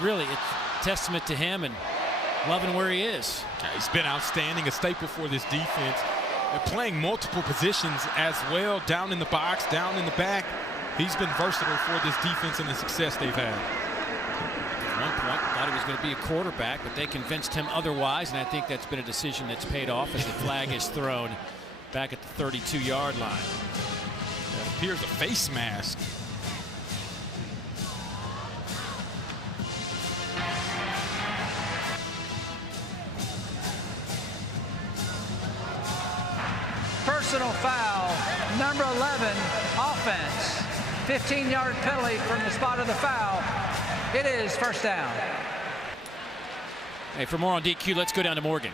really, it's a testament to him and loving where he is. He's been outstanding, a staple for this defense. They're playing multiple positions as well, down in the box, down in the back. he's been versatile for this defense and the success they've had. At one point, thought he was going to be a quarterback, but they convinced him otherwise, and I think that's been a decision that's paid off as the flag is thrown back at the 32-yard line. That appears a face mask. Personal foul, number 11, offense. 15-yard penalty from the spot of the foul. It is first down. Hey, for more on DQ, let's go down to Morgan.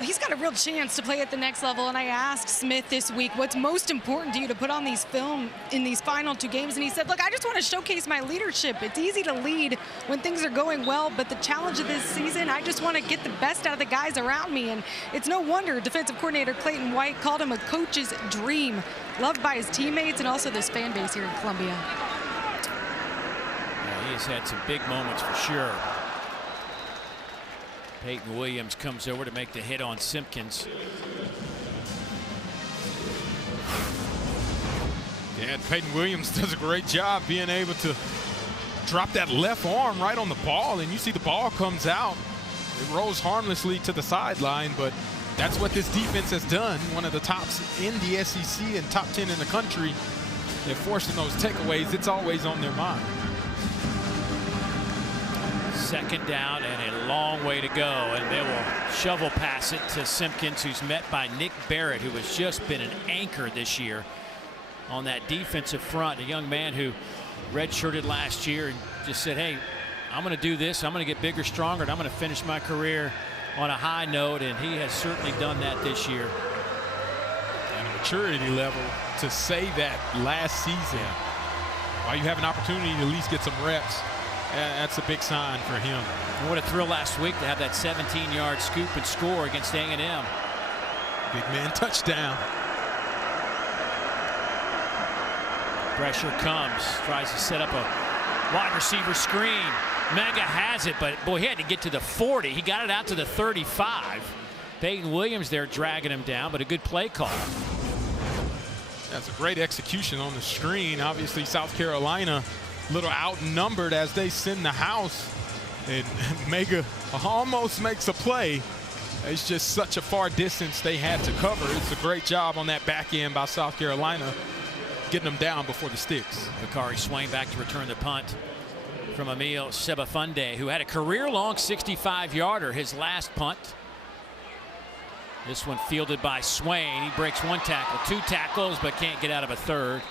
He's got a real chance to play at the next level, and I asked Smith this week, what's most important to you to put on these film in these final 2 games? And he said, look, I just want to showcase my leadership. It's easy to lead when things are going well, but the challenge of this season, I just want to get the best out of the guys around me. And it's no wonder defensive coordinator Clayton White called him a coach's dream, loved by his teammates and also this fan base here in Columbia. Yeah, he has had some big moments for sure. Peyton Williams comes over to make the hit on Simpkins. Yeah, Peyton Williams does a great job being able to drop that left arm right on the ball, and you see the ball comes out. It rolls harmlessly to the sideline, but that's what this defense has done. One of the tops in the SEC and top 10 in the country. They're forcing those takeaways. It's always on their mind. Second down and a long way to go, and they will shovel pass it to Simpkins, who's met by Nick Barrett, who has just been an anchor this year on that defensive front. A young man who redshirted last year and just said, hey, I'm going to do this, I'm going to get bigger, stronger, and I'm going to finish my career on a high note, and he has certainly done that this year. And a maturity level to say that last season, while you have an opportunity to at least get some reps, that's a big sign for him. And what a thrill last week to have that 17-yard scoop and score against A&M. Big man touchdown. Pressure comes, tries to set up a wide receiver screen. Mega has it, but boy, he had to get to the 40. He got it out to the 35. Peyton Williams there dragging him down, but a good play call. That's a great execution on the screen. Obviously, South Carolina a little outnumbered as they send the house, and Mega almost makes a play. It's just such a far distance they had to cover. It's a great job on that back end by South Carolina, getting them down before the sticks. Bakari Swain back to return the punt from Emil Sebafunde, who had a career-long 65-yarder his last punt. This one fielded by Swain. He breaks 1 tackle, 2 tackles, but can't get out of a third.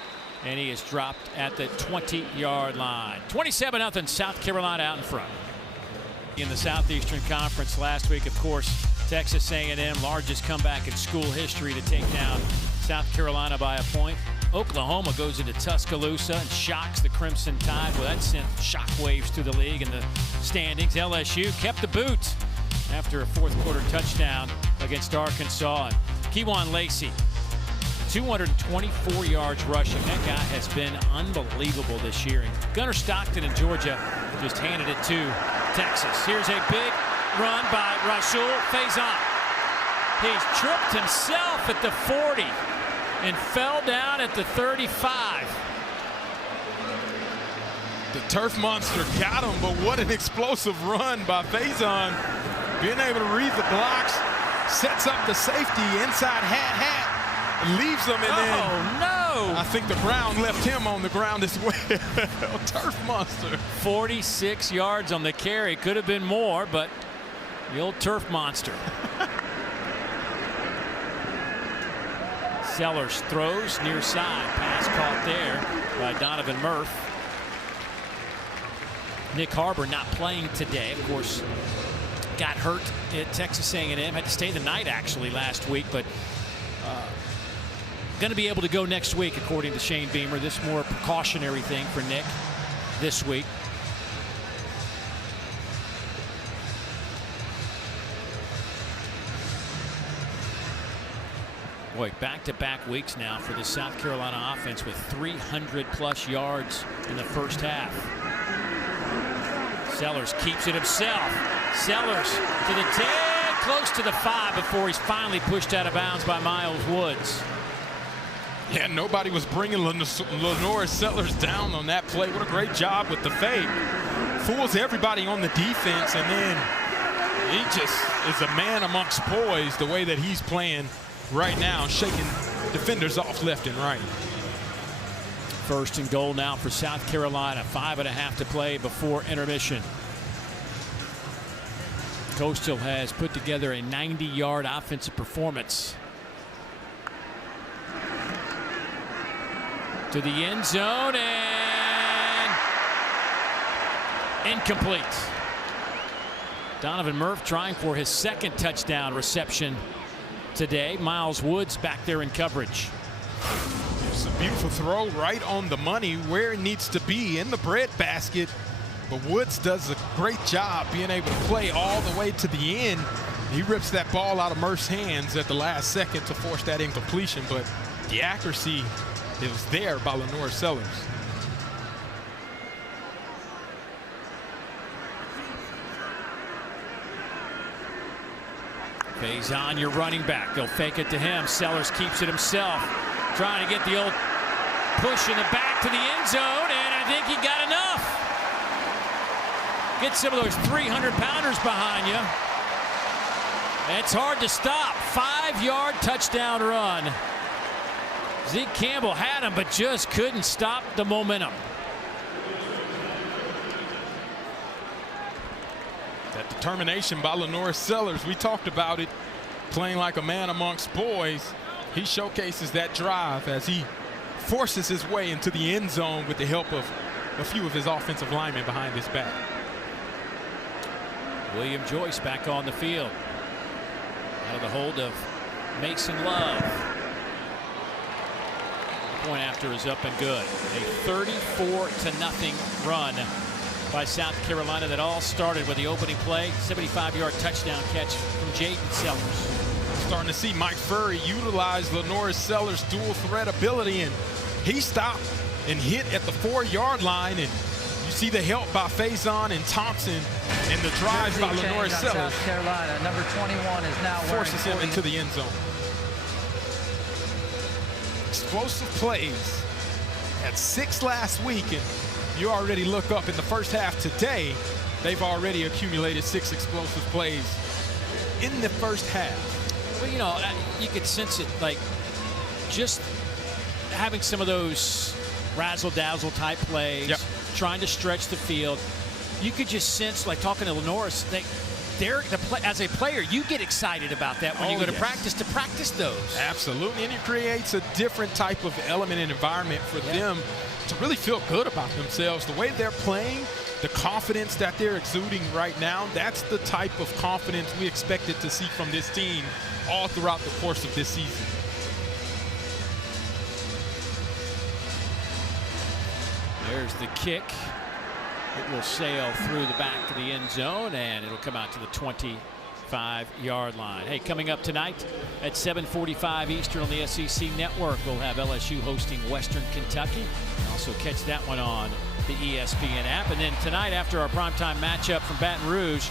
And he is dropped at the 20-yard line. 27-0 South Carolina out in front. In the Southeastern Conference last week, of course, Texas A&M, largest comeback in school history to take down South Carolina by a point. Oklahoma goes into Tuscaloosa and shocks the Crimson Tide. Well, that sent shockwaves through the league and the standings. LSU kept the boot after a fourth-quarter touchdown against Arkansas. And Kewan Lacey, 224 yards rushing. That guy has been unbelievable this year. And Gunnar Stockton in Georgia just handed it to Texas. Here's a big run by Rasul Faison. He's tripped himself at the 40 and fell down at the 35. The turf monster got him, but what an explosive run by Faison. Being able to read the blocks, sets up the safety inside hat. Leaves them, and then no! I think the ground left him on the ground as well. Turf monster. 46 yards on the carry. Could have been more, but the old turf monster. Sellers throws near side. Pass caught there by Donovan Murph. Nick Harbor not playing today. Of course, got hurt at Texas A&M. Had to stay the night actually last week, but going to be able to go next week, according to Shane Beamer. This more precautionary thing for Nick this week. Boy, back-to-back weeks now for the South Carolina offense with 300-plus yards in the first half. Sellers keeps it himself. Sellers to the 10, close to the 5 before he's finally pushed out of bounds by Miles Woods. Yeah, nobody was bringing Lenore Sellers down on that play. What a great job with the fake. Fools everybody on the defense, and then he just is a man amongst boys the way that he's playing right now, shaking defenders off left and right. First and goal now for South Carolina. 5.5 to play before intermission. Coastal has put together a 90-yard offensive performance. To the end zone and incomplete. Donovan Murph trying for his second touchdown reception today. Miles Woods back there in coverage. It's a beautiful throw right on the money where it needs to be, in the breadbasket. But Woods does a great job being able to play all the way to the end. He rips that ball out of Murph's hands at the last second to force that incompletion, but the accuracy, it was there by Lenore Sellers. Faison, your running back. They'll fake it to him. Sellers keeps it himself. Trying to get the old push in the back to the end zone, and I think he got enough. Get some of those 300-pounders behind you. It's hard to stop. 5-yard touchdown run. Zeke Campbell had him, but just couldn't stop the momentum. That determination by Lenore Sellers, we talked about it, playing like a man amongst boys. He showcases that drive as he forces his way into the end zone with the help of a few of his offensive linemen behind his back. William Joyce back on the field. Out of the hold of Mason Love. The point after is up and good. A 34-0 run by South Carolina that all started with the opening play. 75-yard touchdown catch from Jaden Sellers. Starting to see Mike Furry utilize Lenore Sellers' dual threat ability, and he stopped and hit at the 4-yard line, and you see the help by Faison and Thompson and the drive by Lenore Sellers. South Carolina, number 21 is now forces him into the end zone. Explosive plays. Had 6 last week, and you already look up in the first half today, they've already accumulated 6 explosive plays in the first half. Well, you know, you could sense it, like just having some of those razzle-dazzle type plays, yep, trying to stretch the field. You could just sense, like talking to Lenore, as a player, you get excited about that when you go to practice those. Absolutely, and it creates a different type of element and environment for them to really feel good about themselves. The way they're playing, the confidence that they're exuding right now, that's the type of confidence we expected to see from this team all throughout the course of this season. There's the kick. It will sail through the back of the end zone, and it'll come out to the 25-yard line. Hey, coming up tonight at 7:45 Eastern on the SEC Network, we'll have LSU hosting Western Kentucky. Also catch that one on the ESPN app. And then tonight, after our primetime matchup from Baton Rouge,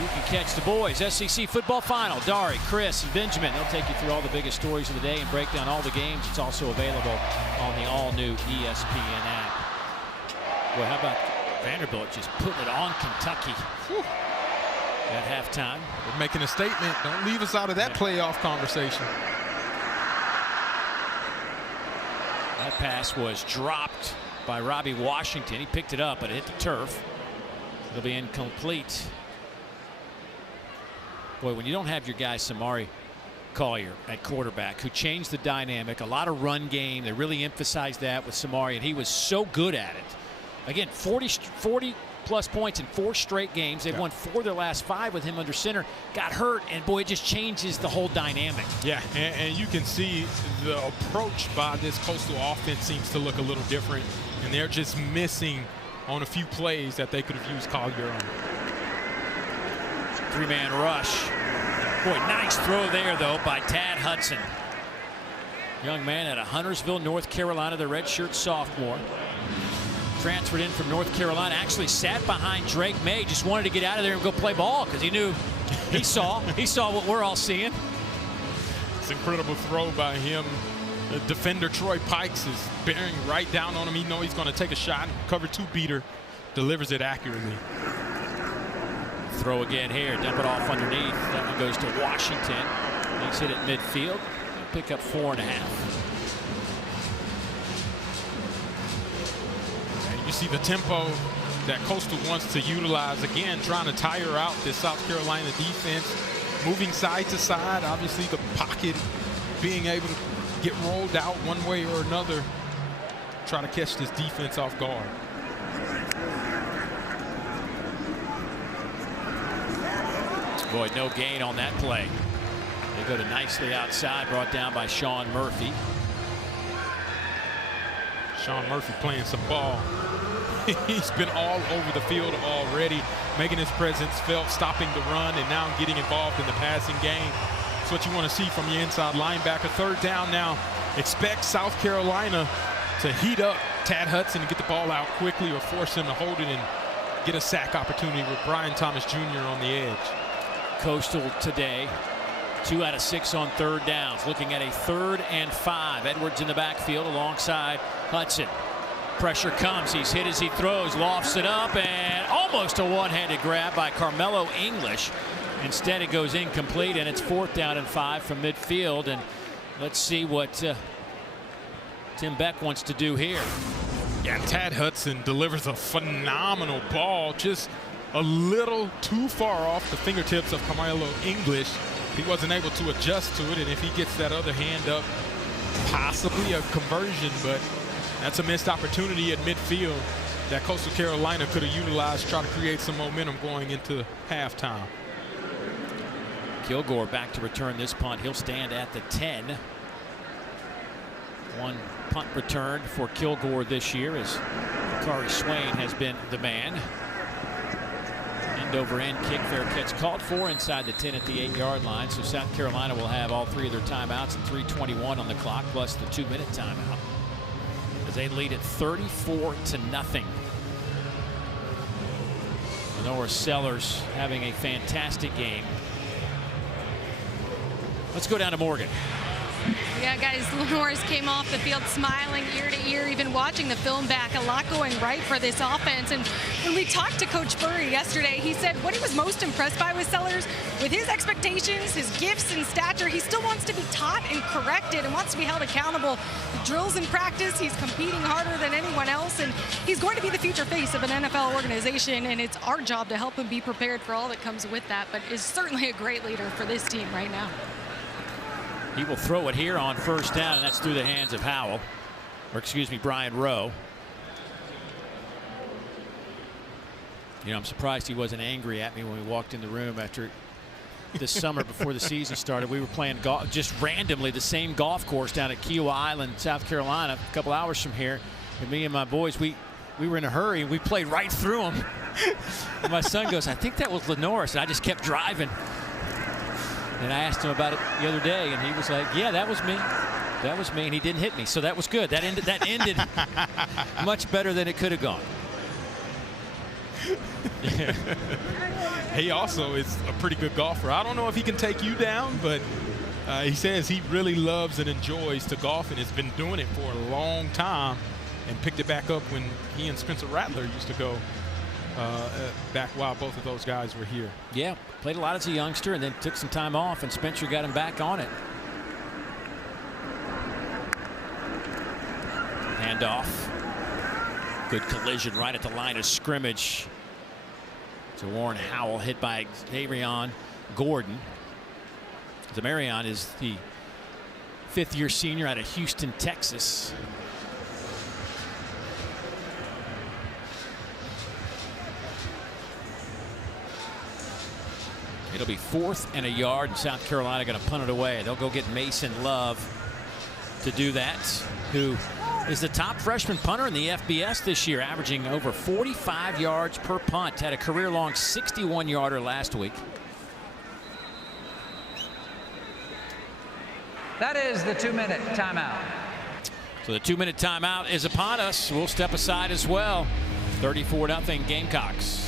you can catch the boys. SEC football final. Dari, Chris, and Benjamin. They'll take you through all the biggest stories of the day and break down all the games. It's also available on the all-new ESPN app. Well, how about Vanderbilt just putting it on Kentucky at halftime? We're making a statement. Don't leave us out of that playoff conversation. That pass was dropped by Robbie Washington. He picked it up, but it hit the turf. It'll be incomplete. Boy, when you don't have your guy Samari Collier at quarterback, who changed the dynamic, a lot of run game, they really emphasized that with Samari, and he was so good at it. Again, 40-plus points in 4 straight games. They've won 4 of their last 5 with him under center. Got hurt, and boy, it just changes the whole dynamic. Yeah, and you can see the approach by this Coastal offense seems to look a little different, and they're just missing on a few plays that they could have used Collier on. 3-man rush. Boy, nice throw there, though, by Tad Hudson. Young man out of Huntersville, North Carolina, the redshirt sophomore. Transferred in from North Carolina, actually sat behind Drake May, just wanted to get out of there and go play ball because he knew, he saw what we're all seeing. It's an incredible throw by him. The defender Troy Pikes is bearing right down on him. He knows he's going to take a shot. Cover 2 beater, delivers it accurately. Throw again here, dump it off underneath. That one goes to Washington. He's hit it midfield. He'll pick up 4.5. And you see the tempo that Coastal wants to utilize. Again, trying to tire out this South Carolina defense. Moving side to side. Obviously the pocket being able to get rolled out one way or another. Try to catch this defense off guard. Boy, no gain on that play. They go to nicely outside, brought down by Sean Murphy. Sean Murphy playing some ball. He's been all over the field already, making his presence felt, stopping the run, and now getting involved in the passing game. That's what you want to see from your inside linebacker. 3rd down now. Expect South Carolina to heat up Tad Hudson and get the ball out quickly, or force him to hold it and get a sack opportunity with Brian Thomas Jr. on the edge. Coastal today, 2 out of 6 on 3rd downs. Looking at a 3rd and 5. Edwards in the backfield alongside Hudson. Pressure comes. He's hit as he throws. Lofts it up, and almost a one-handed grab by Carmelo English. Instead, it goes incomplete, and it's 4th down and 5 from midfield. And let's see what Tim Beck wants to do here. Yeah, Tad Hudson delivers a phenomenal ball, just a little too far off the fingertips of Carmelo English. He wasn't able to adjust to it, and if he gets that other hand up, possibly a conversion, but that's a missed opportunity at midfield that Coastal Carolina could have utilized, try to create some momentum going into halftime. Kilgore back to return this punt. He'll stand at the 10. One punt return for Kilgore this year, as Kari Swain has been the man. End over end kick, fair catch called for inside the 10 at the 8-yard line. So South Carolina will have all 3 of their timeouts and 3:21 on the clock, plus the 2-minute timeout, as they lead at 34-0. Lenore Sellers having a fantastic game. Let's go down to Morgan. Yeah, guys, Lenore's came off the field smiling ear to ear, even watching the film back. A lot going right for this offense. And when we talked to Coach Burry yesterday, he said what he was most impressed by with Sellers, with his expectations, his gifts and stature, he still wants to be taught and corrected and wants to be held accountable. The drills in practice, he's competing harder than anyone else, and he's going to be the future face of an NFL organization, and it's our job to help him be prepared for all that comes with that, but is certainly a great leader for this team right now. He will throw it here on 1st down, and that's through the hands of Howell, or excuse me, Brian Rowe. You know, I'm surprised he wasn't angry at me when we walked in the room after this summer before the season started. We were playing golf just randomly, the same golf course down at Kiowa Island, South Carolina, a couple hours from here. And me and my boys, we were in a hurry, and we played right through them. And my son goes, I think that was Lenore. So I just kept driving. And I asked him about it the other day, and he was like, yeah, that was me. That was me, and he didn't hit me. So that was good. That ended much better than it could have gone. He also is a pretty good golfer. I don't know if he can take you down, but he says he really loves and enjoys to golf and has been doing it for a long time, and picked it back up when he and Spencer Rattler used to go back while both of those guys were here. Yeah, played a lot as a youngster and then took some time off, and Spencer got him back on it. Handoff. Good collision right at the line of scrimmage. So Warren Howell hit by Xaverion Gordon. Xaverion is the 5th-year senior out of Houston, Texas. It'll be 4th and a yard, and South Carolina going to punt it away. They'll go get Mason Love to do that, who is the top freshman punter in the FBS this year, averaging over 45 yards per punt. Had a career-long 61-yarder last week. That is the 2-minute timeout. So the 2-minute timeout is upon us. We'll step aside as well. 34-0 Gamecocks.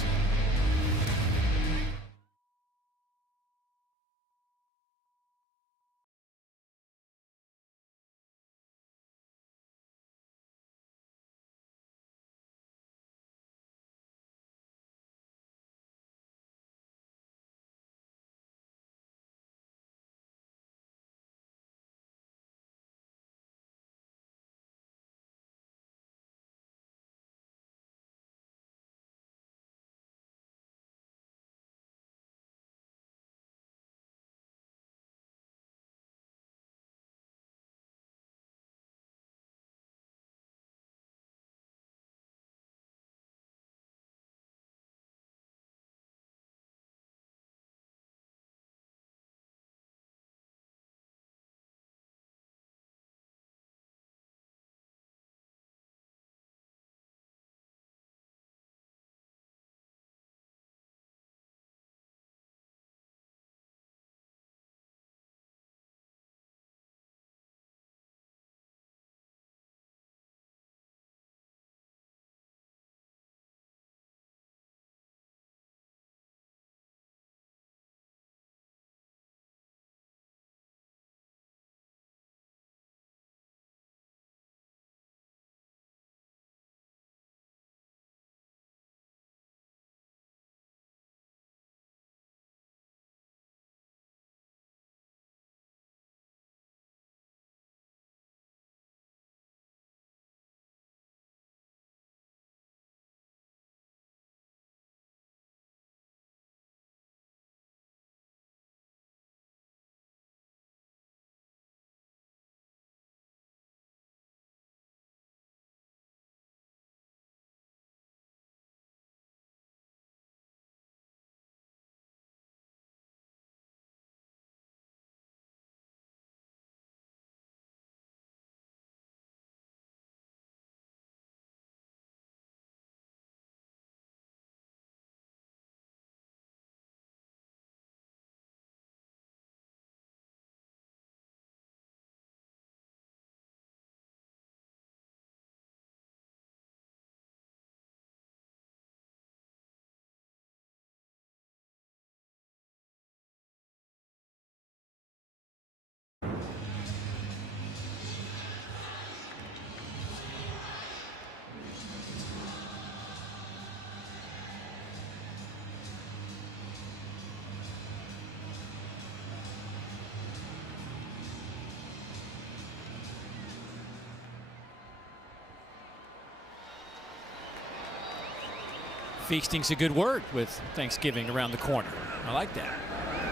Feasting's a good word with Thanksgiving around the corner. I like that.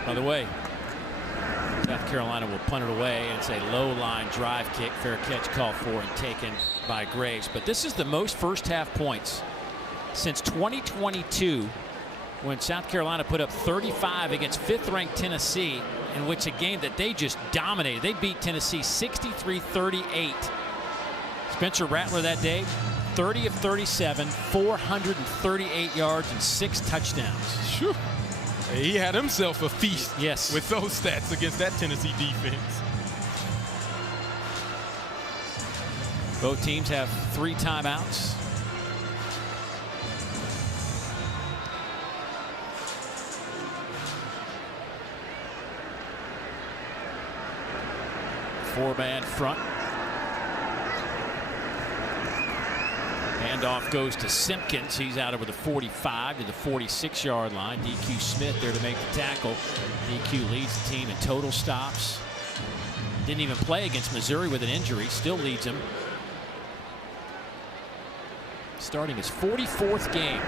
By the way, South Carolina will punt it away, and it's a low line drive kick. Fair catch called for and taken by Graves. But this is the most first half points since 2022, when South Carolina put up 35 against 5th-ranked Tennessee, in which a game that they just dominated. They beat Tennessee 63-38. Spencer Rattler that day, 30 of 37, 438 yards and 6 touchdowns. Whew. He had himself a feast, yes, with those stats against that Tennessee defense. Both teams have 3 timeouts. Four-man front. Handoff goes to Simpkins. He's out over the 45 to the 46-yard line. DQ Smith there to make the tackle. DQ leads the team in total stops. Didn't even play against Missouri with an injury. Still leads him. Starting his 44th game.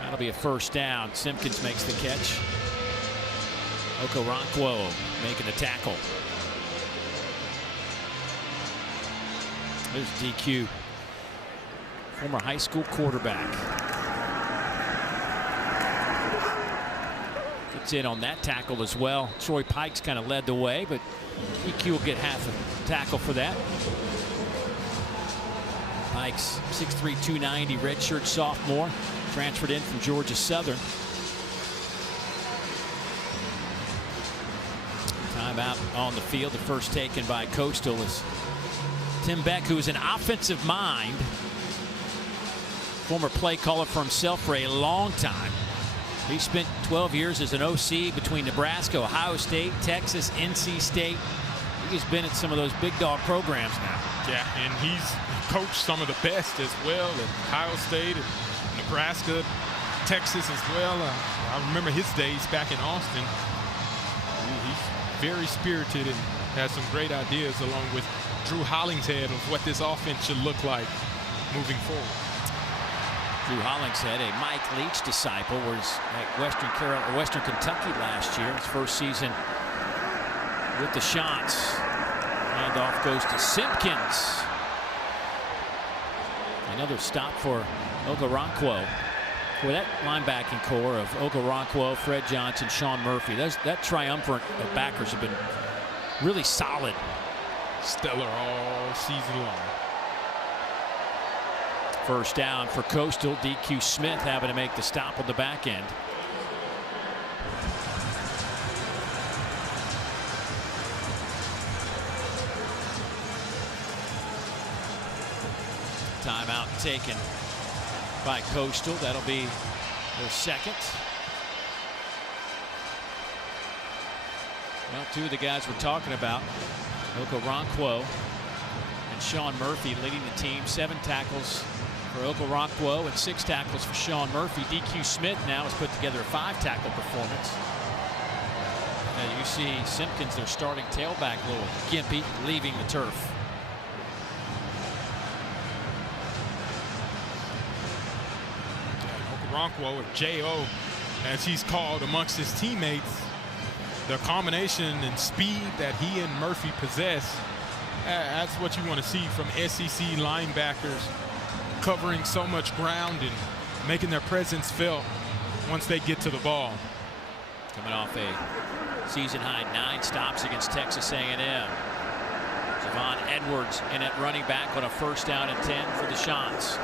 That'll be a first down. Simpkins makes the catch. Okoronkwo making the tackle. There's DQ, former high school quarterback. Gets in on that tackle as well. Troy Pikes kind of led the way, but DQ will get half a tackle for that. Pikes, 6'3", 290, redshirt sophomore, transferred in from Georgia Southern. Timeout on the field. The first taken by Coastal is Tim Beck, who is an offensive mind, former play caller for himself for a long time. He spent 12 years as an OC between Nebraska, Ohio State, Texas, NC State. He's been at some of those big dog programs now. Yeah, and he's coached some of the best as well at Ohio State, and Nebraska, Texas as well. I remember his days back in Austin. He's very spirited and has some great ideas, along with Drew Hollingshead, of what this offense should look like moving forward. Drew Hollingshead, a Mike Leach disciple, was at Western Kentucky last year. His first season with the Shots. Handoff goes to Simpkins. Another stop for Okoronkwo. Boy, that linebacking core of Okoronkwo, Fred Johnson, Sean Murphy, that triumvirate of backers have been really solid. Stellar all season long. First down for Coastal. DQ Smith having to make the stop on the back end. Timeout taken by Coastal. That'll be their second. Well, two of the guys we're talking about, Okoronkwo and Sean Murphy, leading the team. 7 tackles for Okoronkwo and 6 tackles for Sean Murphy. DQ Smith now has put together a 5-tackle performance. And you see Simpkins, their starting tailback, a little gimpy, leaving the turf. Okoronkwo, or J.O., as he's called amongst his teammates, the combination and speed that he and Murphy possess, that's what you want to see from SEC linebackers, covering so much ground and making their presence felt once they get to the ball. Coming off a season-high 9 stops against Texas A&M. Javon Edwards in at running back on a first down and 10 for the Shots.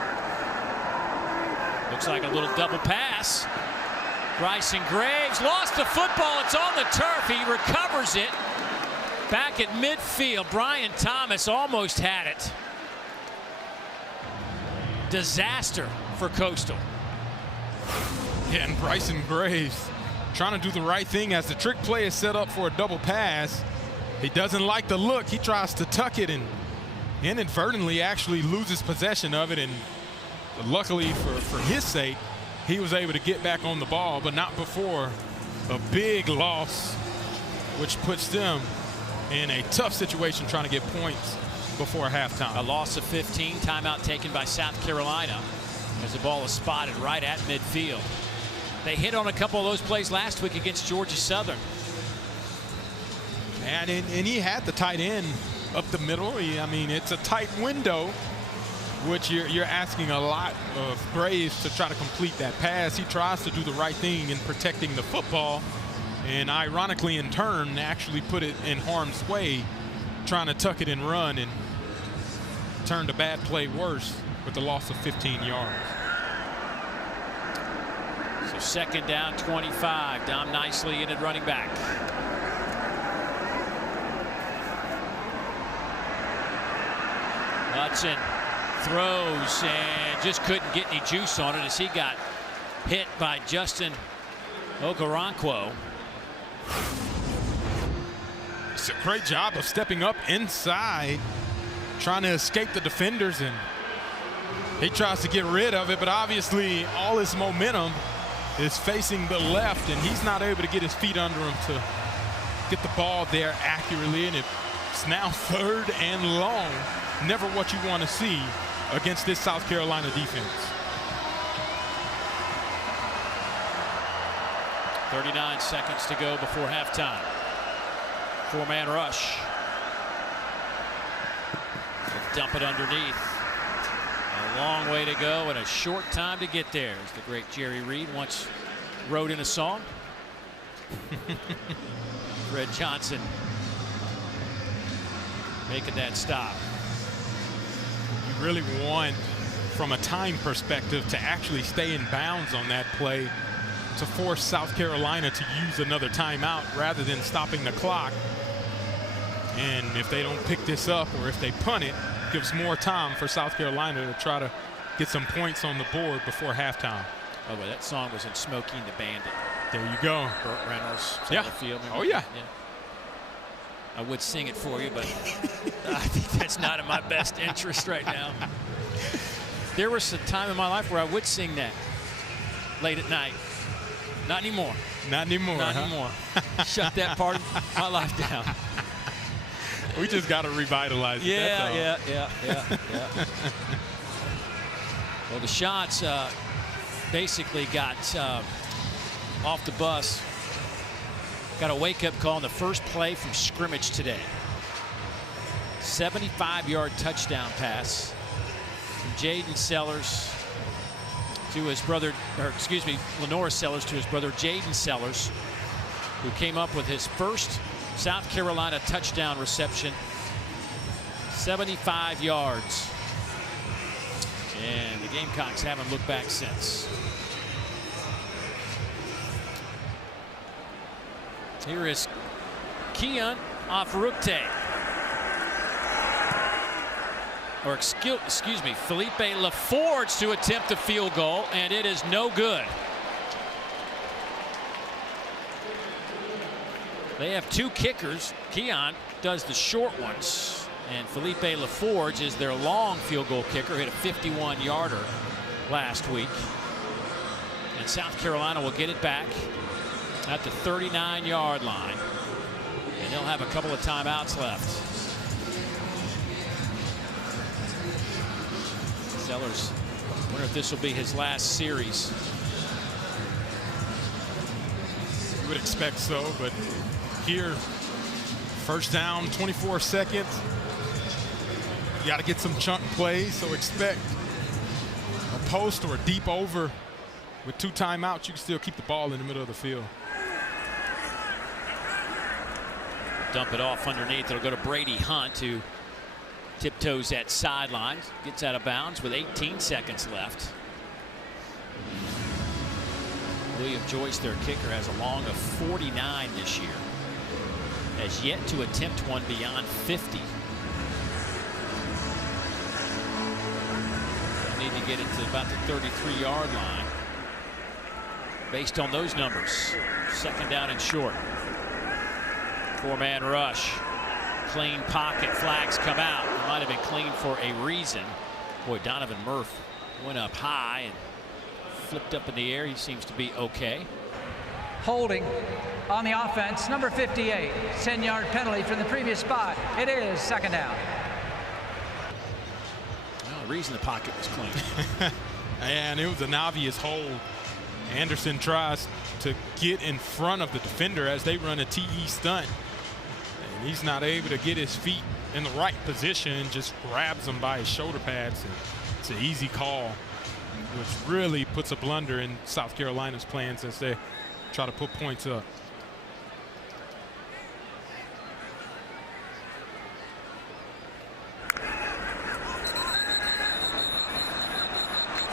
Looks like a little double pass. Bryson Graves lost the football. It's on the turf. He recovers it. Back at midfield. Brian Thomas almost had it. Disaster for Coastal. Yeah, and Bryson Graves trying to do the right thing as the trick play is set up for a double pass. He doesn't like the look. He tries to tuck it and inadvertently actually loses possession of it. And luckily for his sake, he was able to get back on the ball, but not before a big loss, which puts them in a tough situation trying to get points before halftime. A loss of 15. Timeout taken by South Carolina. as the ball is spotted right at midfield. They hit on a couple of those plays last week against Georgia Southern. And he had the tight end up the middle. I mean, it's a tight window, which you're asking a lot of Graves to try to complete that pass. He tries to do the right thing in protecting the football, and ironically, in turn, actually put it in harm's way, trying to tuck it and run, and turned a bad play worse with the loss of 15 yards. So second down, 25. Dom nicely in at running back. Hudson throws and just couldn't get any juice on it as he got hit by Justin Okoronkwo. It's a great job of stepping up inside, trying to escape the defenders, and he tries to get rid of it, but obviously all his momentum is facing the left, and he's not able to get his feet under him to get the ball there accurately, and it's now 3rd and long. Never what you want to see against this South Carolina defense. 39 seconds to go before halftime. 4-man rush. They'll dump it underneath. A long way to go and a short time to get there, as the great Jerry Reed once wrote in a song. Fred Johnson making that stop. You really want, from a time perspective, to actually stay in bounds on that play to force South Carolina to use another timeout rather than stopping the clock. And if they don't pick this up, or if they punt it, gives more time for South Carolina to try to get some points on the board before halftime. Oh, but that song was in Smokey and the Bandit. There you go. Burt Reynolds. Yeah. Field, oh, yeah. I would sing it for you, but I think that's not in my best interest right now. There was a time in my life where I would sing that late at night. Not anymore. Not anymore. Not anymore. Shut that part of my life down. We just got to revitalize it. Yeah. Well, the Shots basically got off the bus. Got a wake-up call on the first play from scrimmage today. 75-yard touchdown pass from Jaden Sellers to his brother, or excuse me, Lenora Sellers to his brother Jaden Sellers, who came up with his first South Carolina touchdown reception. 75 yards. And the Gamecocks haven't looked back since. Here is Keon Afrukte. Or excuse me, Felipe LaForge to attempt a field goal, and it is no good. They have 2 kickers. Keon does the short ones, and Felipe LaForge is their long field goal kicker. Hit a 51-yarder last week. And South Carolina will get it back at the 39-yard line. And they'll have a couple of timeouts left. Sellers, I wonder if this will be his last series. You would expect so, but here, first down, 24 seconds. You got to get some chunk plays, so expect a post or a deep over. With 2 timeouts, you can still keep the ball in the middle of the field. Dump it off underneath. It'll go to Brady Hunt, who tiptoes that sideline, gets out of bounds with 18 seconds left. William Joyce, their kicker, has a long of 49 this year. Has yet to attempt one beyond 50. They need to get it to about the 33-yard line. Based on those numbers, second down and short. 4-man rush. Clean pocket. Flags come out. It might have been clean for a reason. Boy, Donovan Murph went up high and flipped up in the air. He seems to be okay. Holding on the offense, number 58. 10-yard penalty from the previous spot. It is second down. Well, reason the pocket was clean. And it was an obvious hold. Anderson tries to get in front of the defender as they run a TE stunt. And he's not able to get his feet in the right position, just grabs him by his shoulder pads. And it's an easy call, which really puts a blunder in South Carolina's plans as they try to put points up.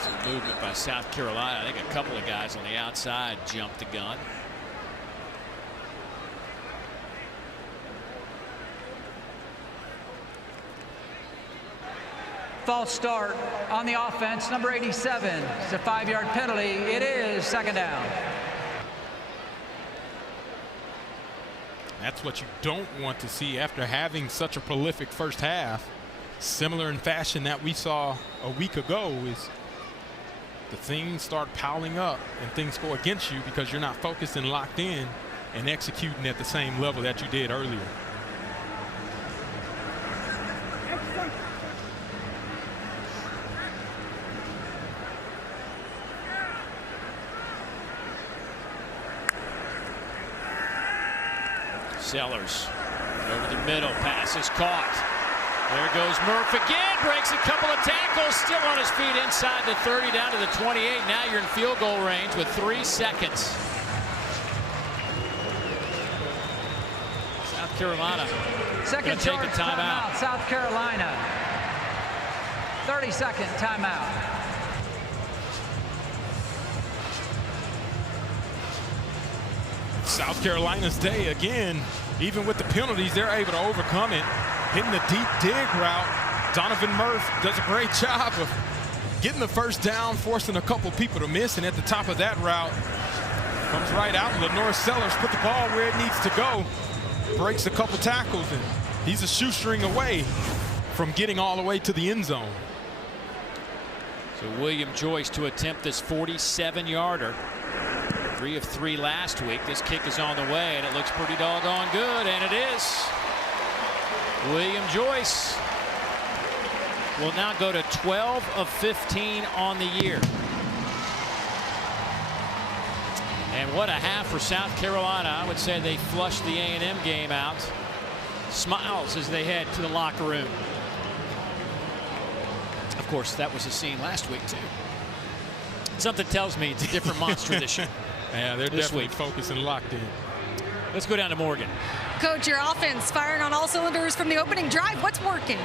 Some movement by South Carolina. I think a couple of guys on the outside jumped the gun. False start on the offense, number 87. It's a 5-yard penalty. It is second down. That's what you don't want to see after having such a prolific first half. Similar in fashion that we saw a week ago is the things start piling up and things go against you because you're not focused and locked in and executing at the same level that you did earlier. Sellers over the middle, pass is caught. There goes Murph again, breaks a couple of tackles, still on his feet inside the 30, down to the 28. Now you're in field goal range with 3 seconds. South Carolina Second take a charge timeout. South Carolina. 30-second timeout. South Carolina's day again. Even with the penalties, they're able to overcome it. Hitting the deep dig route. Donovan Murph does a great job of getting the first down, forcing a couple people to miss, and at the top of that route comes right out. Lenore Sellers put the ball where it needs to go. Breaks a couple tackles, and he's a shoestring away from getting all the way to the end zone. So William Joyce to attempt this 47-yarder. 3 of 3 last week. This kick is on the way, and it looks pretty doggone good, and it is. William Joyce will now go to 12 of 15 on the year. And what a half for South Carolina. I would say they flushed the A&M game out. Smiles as they head to the locker room. Of course, that was a scene last week, too. Something tells me it's a different monster this year. Yeah, they're definitely focused and locked in. Let's go down to Morgan. Coach, your offense firing on all cylinders from the opening drive. What's working?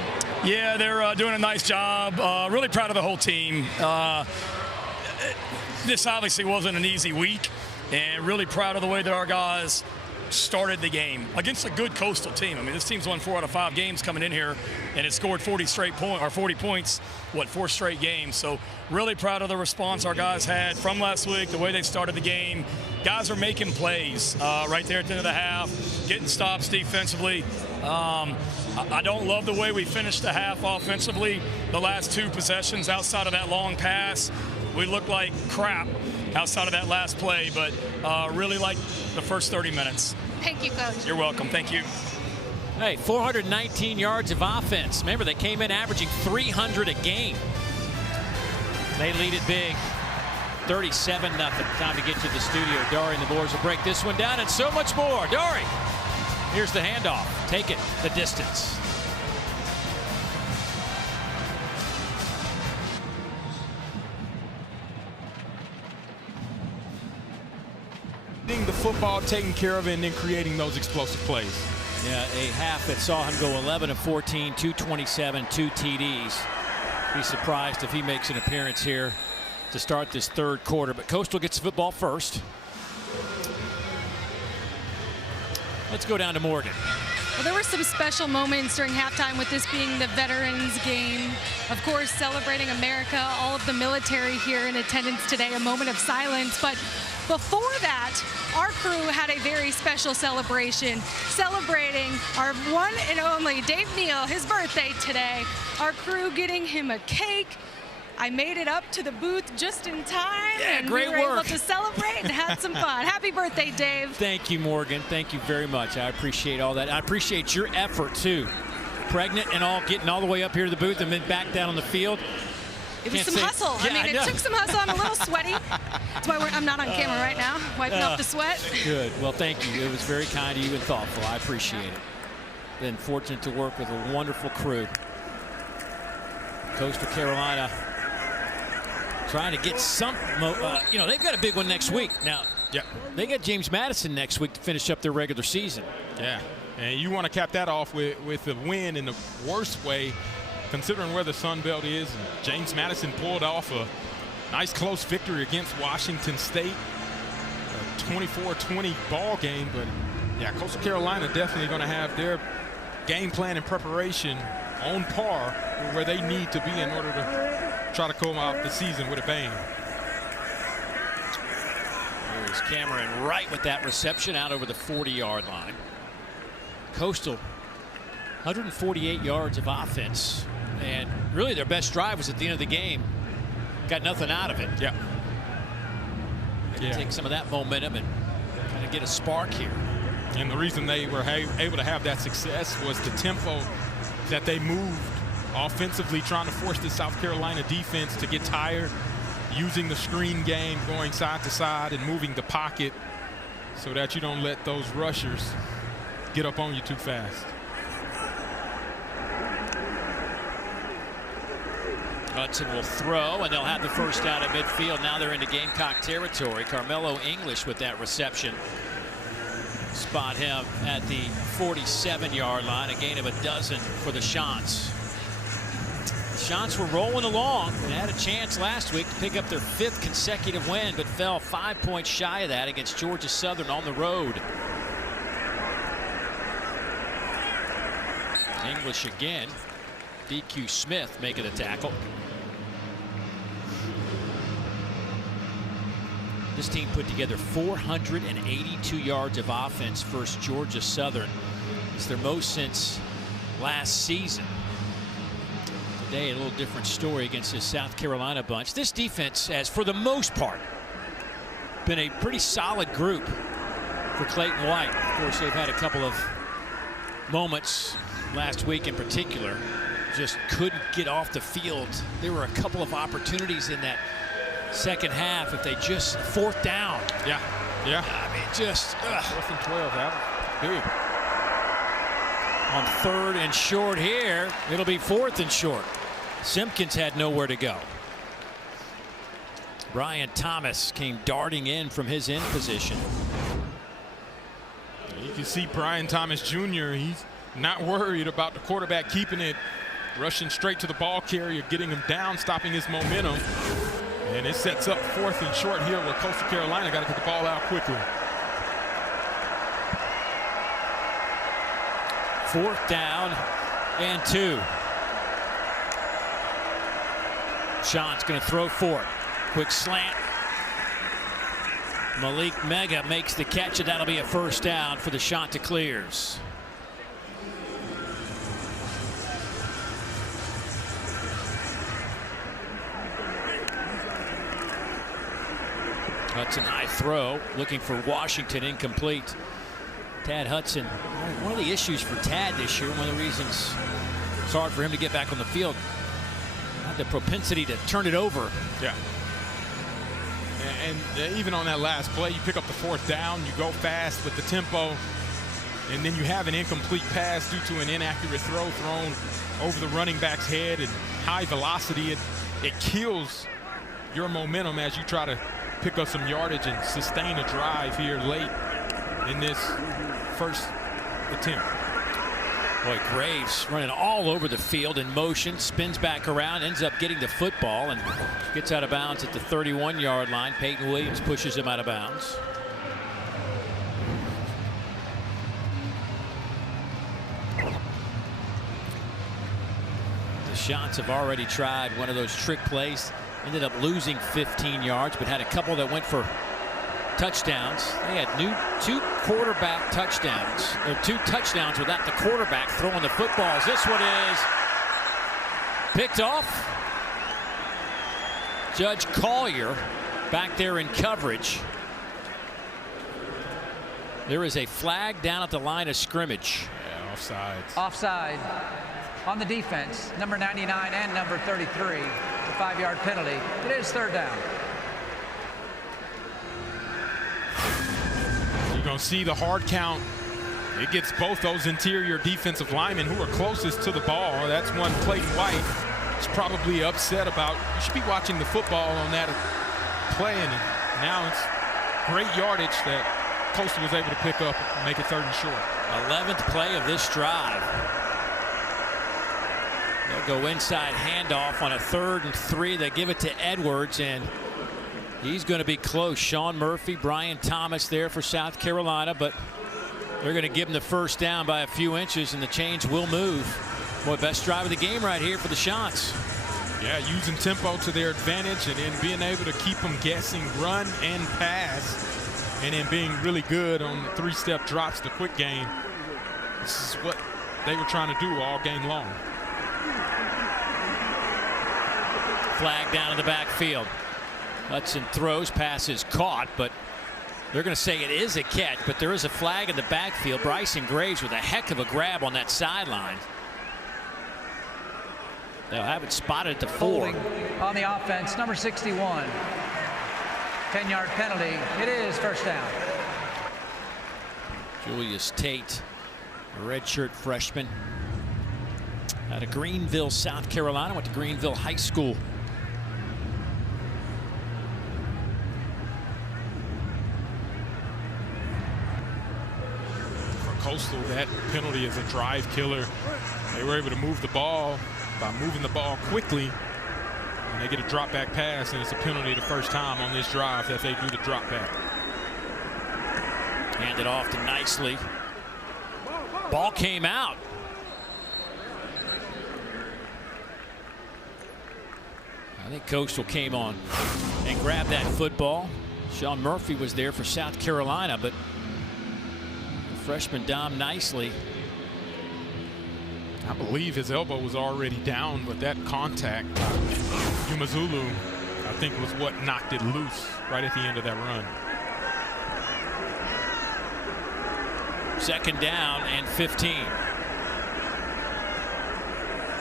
Yeah, they're doing a nice job. Really proud of the whole team. This obviously wasn't an easy week, and really proud of the way that our guys started the game against a good Coastal team. I mean, this team's won 4 out of 5 games coming in here, and it scored 40 points, 4 straight games. So really proud of the response our guys had from last week, the way they started the game. Guys are making plays right there at the end of the half, getting stops defensively. I don't love the way we finished the half offensively. The last 2 possessions outside of that long pass, we looked like crap outside of that last play, but really like the first 30 minutes. Thank you, Coach. You're welcome. Thank you. Hey, 419 yards of offense. Remember, they came in averaging 300 a game. They lead it big, 37-0. Time to get to the studio. Dari and the boys will break this one down and so much more. Dari, here's the handoff. Take it the distance. Getting the football, taking care of it, and then creating those explosive plays. Yeah, a half that saw him go 11 of 14, 227, 2 TDs. Be surprised if he makes an appearance here to start this third quarter. But Coastal gets the football first. Let's go down to Morgan. Well, there were some special moments during halftime with this being the Veterans game. Of course, celebrating America, all of the military here in attendance today, a moment of silence. But before that, our crew had a very special celebration, celebrating our one and only Dave Neal, his birthday today. Our crew getting him a cake. I made it up to the booth just in time, and great we were able work. to celebrate and have some fun. Happy birthday, Dave. Thank you, Morgan. Thank you very much. I appreciate all that. I appreciate your effort, too. Pregnant and all, getting all the way up here to the booth and then back down on the field. It was Can't some say- hustle. Yeah, I mean, I know. it took some hustle. I'm a little sweaty. That's why I'm not on camera right now, wiping off the sweat. Good. Well, thank you. It was very kind of you and thoughtful. I appreciate it. Been fortunate to work with a wonderful crew. Coastal Carolina trying to get some, they've got a big one next week. Now, they got James Madison next week to finish up their regular season. Yeah, and you want to cap that off with a win in the worst way, considering where the Sun Belt is. And James Madison pulled off a nice close victory against Washington State, a 24-20 ball game. But yeah, Coastal Carolina definitely going to have their game plan and preparation on par with where they need to be in order to try to come out the season with a bang. There's Cameron Wright with that reception out over the 40-yard line. Coastal, 148 yards of offense, and really their best drive was at the end of the game. Got nothing out of it. Yeah. Take some of that momentum and kind of get a spark here. And the reason they were able to have that success was the tempo that they moved offensively, trying to force the South Carolina defense to get tired, using the screen game, going side to side and moving the pocket so that you don't let those rushers get up on you too fast. Hudson will throw, and they'll have the first down at midfield. Now they're into Gamecock territory. Carmelo English with that reception. Spot him at the 47-yard line, a gain of 12 for the Chants. The Chants were rolling along and had a chance last week to pick up their 5th consecutive win, but fell 5 points shy of that against Georgia Southern on the road. English again. DQ Smith making the tackle. This team put together 482 yards of offense versus Georgia Southern. It's their most since last season. Today, a little different story against this South Carolina bunch. This defense has, for the most part, been a pretty solid group for Clayton White. Of course, they've had a couple of moments last week in particular. Just couldn't get off the field. There were a couple of opportunities in that second half. If they just 4th down. Yeah. I mean, just 4th and 12, that was big. On 3rd and short here, it'll be 4th and short. Simpkins had nowhere to go. Brian Thomas came darting in from his end position. You can see Brian Thomas Jr., he's not worried about the quarterback keeping it, rushing straight to the ball carrier, getting him down, stopping his momentum. And it sets up 4th and short here where Coastal Carolina got to get the ball out quickly. 4th down and 2. Sean's going to throw for it. Quick slant. Malik Mega makes the catch, and that'll be a first down for the Chanticleers. Hudson high throw, looking for Washington, incomplete. Tad Hudson, one of the issues for Tad this year, one of the reasons it's hard for him to get back on the field, had the propensity to turn it over. Yeah. And even on that last play, you pick up the 4th down, you go fast with the tempo, and then you have an incomplete pass due to an inaccurate throw thrown over the running back's head and high velocity. It kills your momentum as you try to pick up some yardage and sustain a drive here late in this first attempt. Boy, Graves running all over the field in motion, spins back around, ends up getting the football and gets out of bounds at the 31-yard line. Peyton Williams pushes him out of bounds. The Shots have already tried one of those trick plays. Ended up losing 15 yards, but had a couple that went for touchdowns. They had 2 quarterback touchdowns, or 2 touchdowns without the quarterback throwing the footballs. This one is picked off. Judge Collier back there in coverage. There is a flag down at the line of scrimmage. Yeah, offside. Offside. On the defense, number 99 and number 33, the 5-yard penalty. It is third down. You're going to see the hard count. It gets both those interior defensive linemen who are closest to the ball. That's one Clayton White is probably upset about. You should be watching the football on that play, and now it's great yardage that Coastal was able to pick up and make it third and short. 11th play of this drive. They'll go inside handoff on a 3rd and 3. They give it to Edwards, and he's going to be close. Sean Murphy, Brian Thomas there for South Carolina, but they're going to give him the first down by a few inches, and the chains will move. Boy, best drive of the game right here for the Shots. Yeah, using tempo to their advantage and then being able to keep them guessing, run and pass, and then being really good on the 3-step drops, the quick game. This is what they were trying to do all game long. Flag down in the backfield. Hudson throws, pass is caught, but they're going to say it is a catch, but there is a flag in the backfield. Bryson Graves with a heck of a grab on that sideline. They'll have it spotted at the 4. Holding on the offense, number 61. 10-yard penalty. It is first down. Julius Tate, a redshirt freshman out of Greenville, South Carolina, went to Greenville High School. For Coastal, that penalty is a drive killer. They were able to move the ball by moving the ball quickly, and they get a drop back pass, and it's a penalty the first time on this drive that they do the drop back. Handed off to Nicely. Ball came out. I think Coastal came on and grabbed that football. Sean Murphy was there for South Carolina, but freshman Dom Nicely, I believe his elbow was already down, but that contact, Umazulu, I think was what knocked it loose right at the end of that run. 2nd down and 15.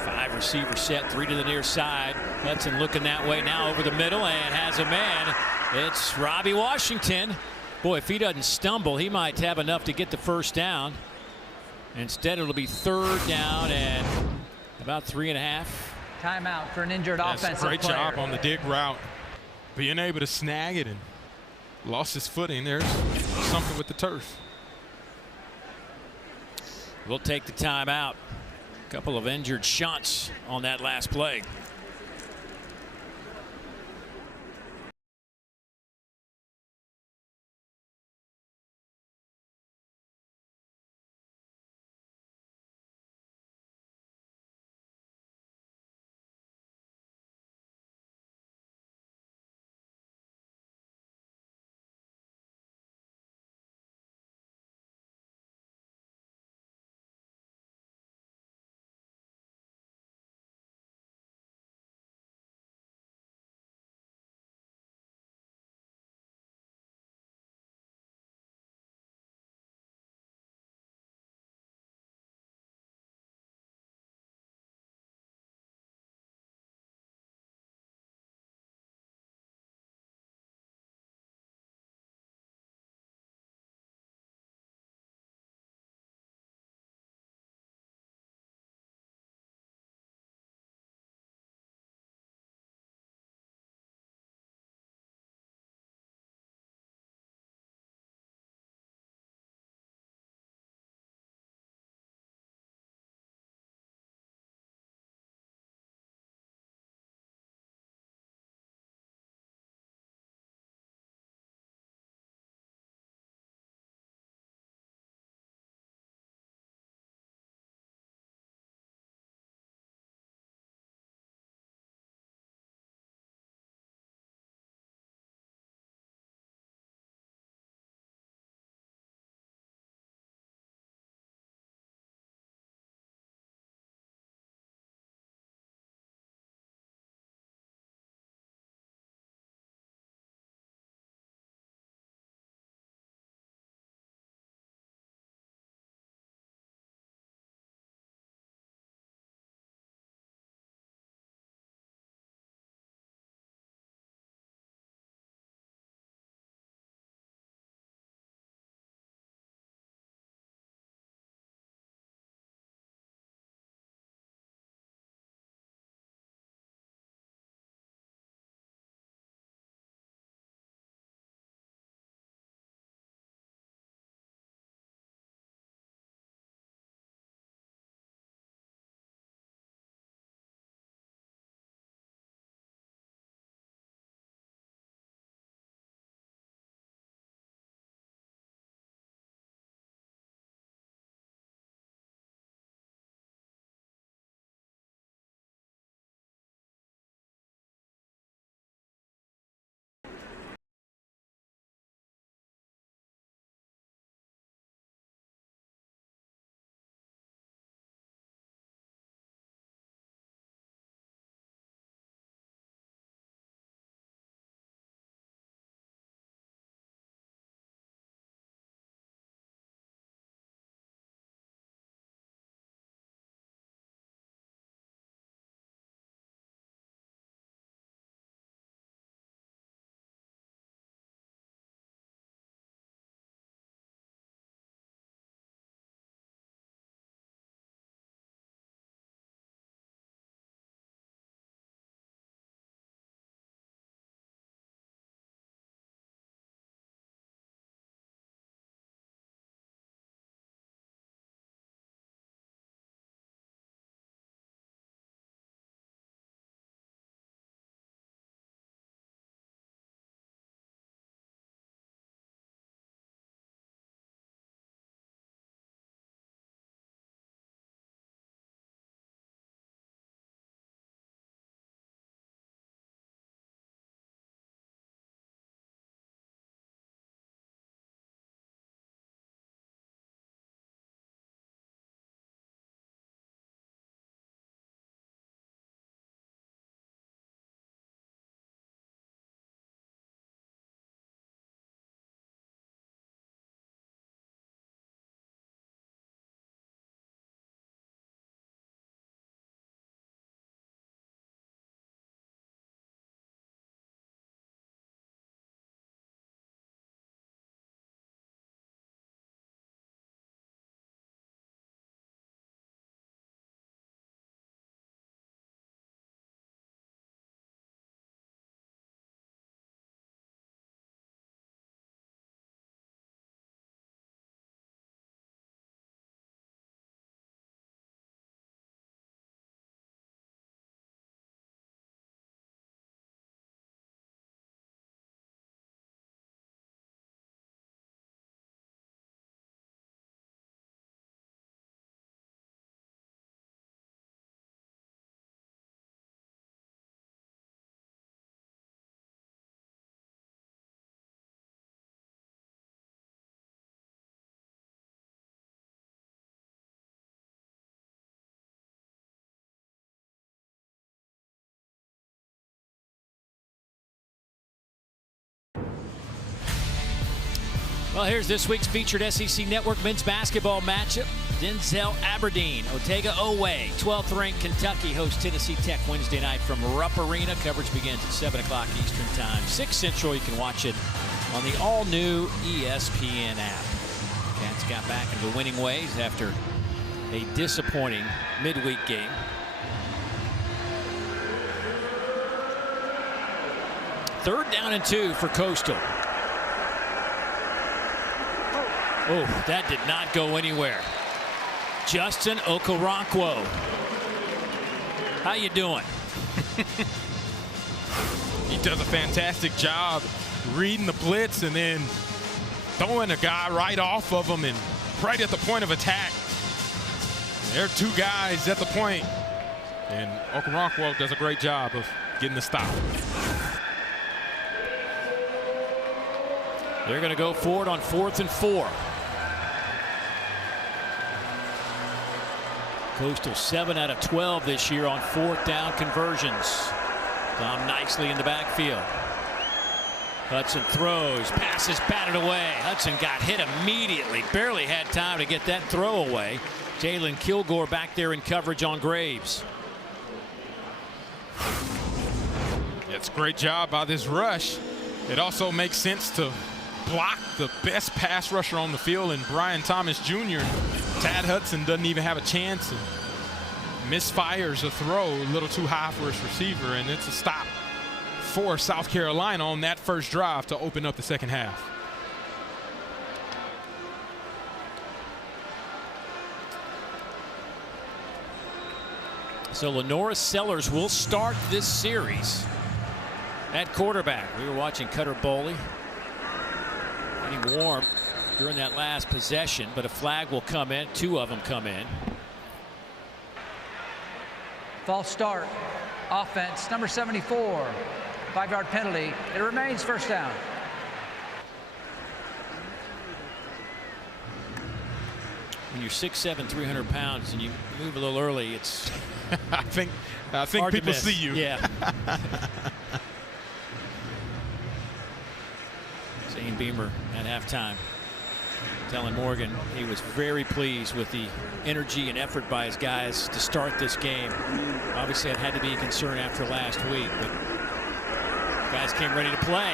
5 receiver set, 3 to the near side. Hudson looking that way now over the middle and has a man. It's Robbie Washington. Boy, if he doesn't stumble, he might have enough to get the first down. Instead, it'll be 3rd down and about 3.5. Timeout for an injured offensive player. Great job on the dig route. Being able to snag it and lost his footing. There's something with the turf. We'll take the timeout. A couple of injured Shots on that last play. Well, here's this week's featured SEC Network men's basketball matchup. Denzel Aberdeen, Otega Oweh, 12th ranked Kentucky hosts Tennessee Tech Wednesday night from Rupp Arena. Coverage begins at 7 o'clock Eastern Time, 6 Central. You can watch it on the all-new ESPN app. Cats got back into winning ways after a disappointing midweek game. Third down and 2 for Coastal. Oh, that did not go anywhere. Justin Okoronkwo. How you doing? He does a fantastic job reading the blitz and then throwing a guy right off of him and right at the point of attack. There are two guys at the point, and Okoronkwo does a great job of getting the stop. They're going to go forward on 4th and 4. Coastal 7 out of 12 this year on 4th down conversions. Tom nicely in the backfield. Hudson throws, passes batted away. Hudson got hit immediately, barely had time to get that throw away. Jalen Kilgore back there in coverage on Graves. It's a great job by this rush. It also makes sense to block the best pass rusher on the field in Brian Thomas Jr. Tad Hudson doesn't even have a chance and misfires a throw a little too high for his receiver, and it's a stop for South Carolina on that first drive to open up the second half. So Lenora Sellers will start this series at quarterback. We were watching Cutter Boley getting warm during that last possession, but a flag will come in. 2 of them come in. False start. Offense, number 74. 5-yard penalty. It remains first down. When you're 6'7", 300 pounds, and you move a little early, it's I think people see you. Yeah. Zane Beamer at halftime telling Morgan he was very pleased with the energy and effort by his guys to start this game. Obviously, it had to be a concern after last week, but guys came ready to play.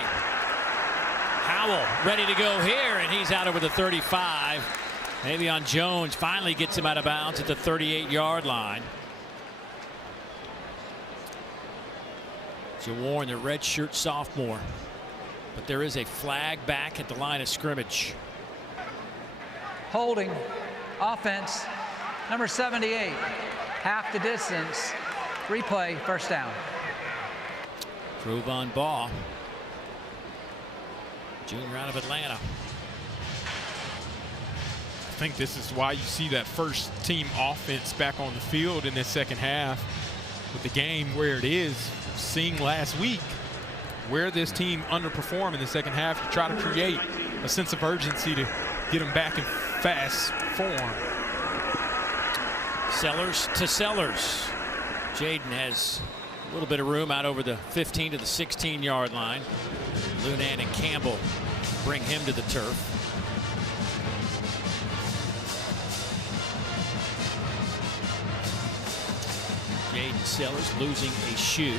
Howell ready to go here, and he's out over the 35. Maybe on Jones, finally gets him out of bounds at the 38-yard line. Jawarn, the redshirt sophomore. But there is a flag back at the line of scrimmage. Holding. Offense, number 78. Half the distance. Replay, first down. Trovon Baugh, junior out of Atlanta. I think this is why you see that first team offense back on the field in this second half with the game where it is. Seeing last week where this team underperformed in the second half, you try to create a sense of urgency to get them back in fast form. Sellers to Sellers. Jaden has a little bit of room out over the 15 to the 16-yard line. Lunan and Campbell bring him to the turf. Jaden Sellers losing a shoe.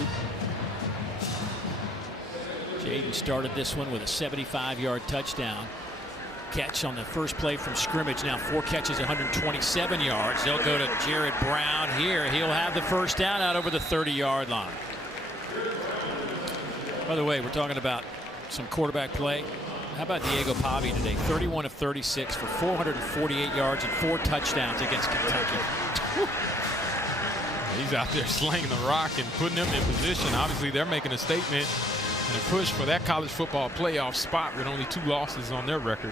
Jaden started this one with a 75-yard touchdown catch on the first play from scrimmage. Now 4 catches, 127 yards. They'll go to Jared Brown here. He'll have the first down out over the 30-yard line. By the way, we're talking about some quarterback play. How about Diego Pavi today? 31 of 36 for 448 yards and 4 touchdowns against Kentucky. He's out there slinging the rock and putting them in position. Obviously, they're making a statement and a push for that college football playoff spot with only 2 losses on their record.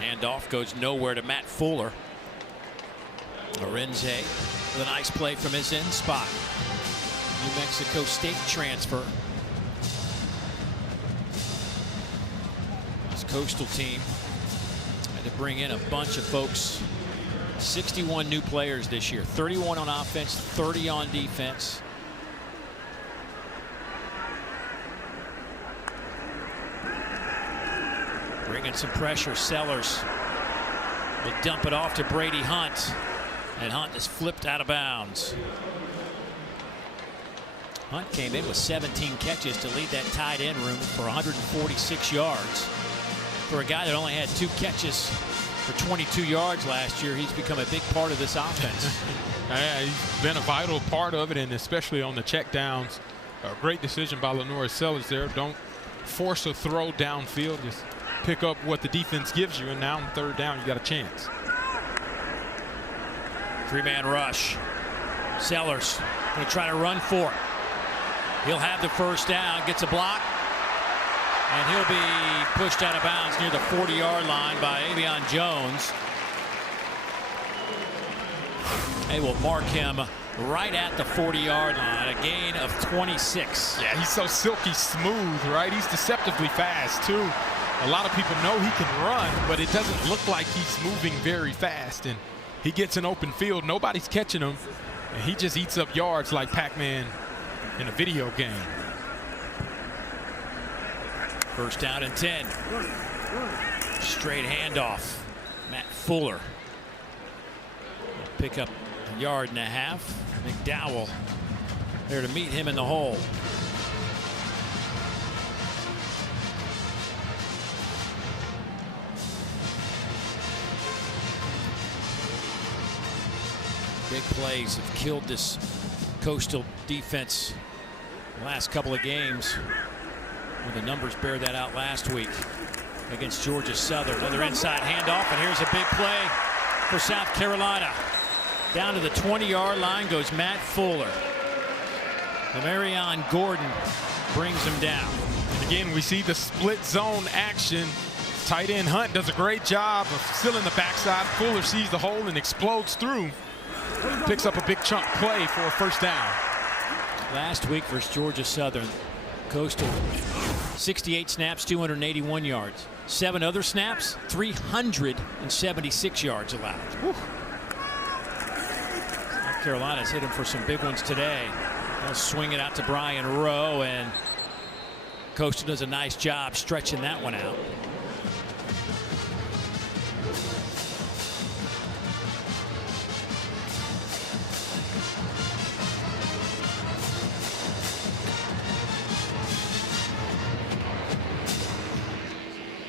Handoff goes nowhere to Matt Fuller. Lorenze with a nice play from his end spot. New Mexico State transfer. This Coastal team had to bring in a bunch of folks. 61 new players this year. 31 on offense, 30 on defense. Bringing some pressure. Sellers will dump it off to Brady Hunt. And Hunt is flipped out of bounds. Hunt came in with 17 catches to lead that tight end room for 146 yards. For a guy that only had 2 catches for 22 yards last year, he's become a big part of this offense. Yeah, he's been a vital part of it, and especially on the checkdowns. A great decision by Lenore Sellers there. Don't force a throw downfield. Just pick up what the defense gives you, and now on third down, you got a chance. 3-man rush. Sellers going to try to run for it. He'll have the first down, gets a block, and he'll be pushed out of bounds near the 40-yard line by Avion Jones. They will mark him right at the 40-yard line, a gain of 26. Yeah, he's so silky smooth, right? He's deceptively fast, too. A lot of people know he can run, but it doesn't look like he's moving very fast. And he gets an open field. Nobody's catching him, and he just eats up yards like Pac-Man in a video game. First down and 10. Straight handoff. Matt Fuller will pick up a yard and a half. McDowell there to meet him in the hole. Big plays have killed this Coastal defense the last couple of games. Well, the numbers bear that out last week against Georgia Southern. Another inside handoff, and here's a big play for South Carolina. Down to the 20-yard line goes Matt Fuller. And Marion Gordon brings him down. And again, we see the split zone action. Tight end Hunt does a great job of still in the backside. Fuller sees the hole and explodes through. Picks up a big chunk play for a first down. Last week versus Georgia Southern, Coastal 68 snaps, 281 yards. 7 other snaps, 376 yards allowed. Whew. South Carolina's hit him for some big ones today. They'll swing it out to Brian Rowe, and Coastal does a nice job stretching that one out.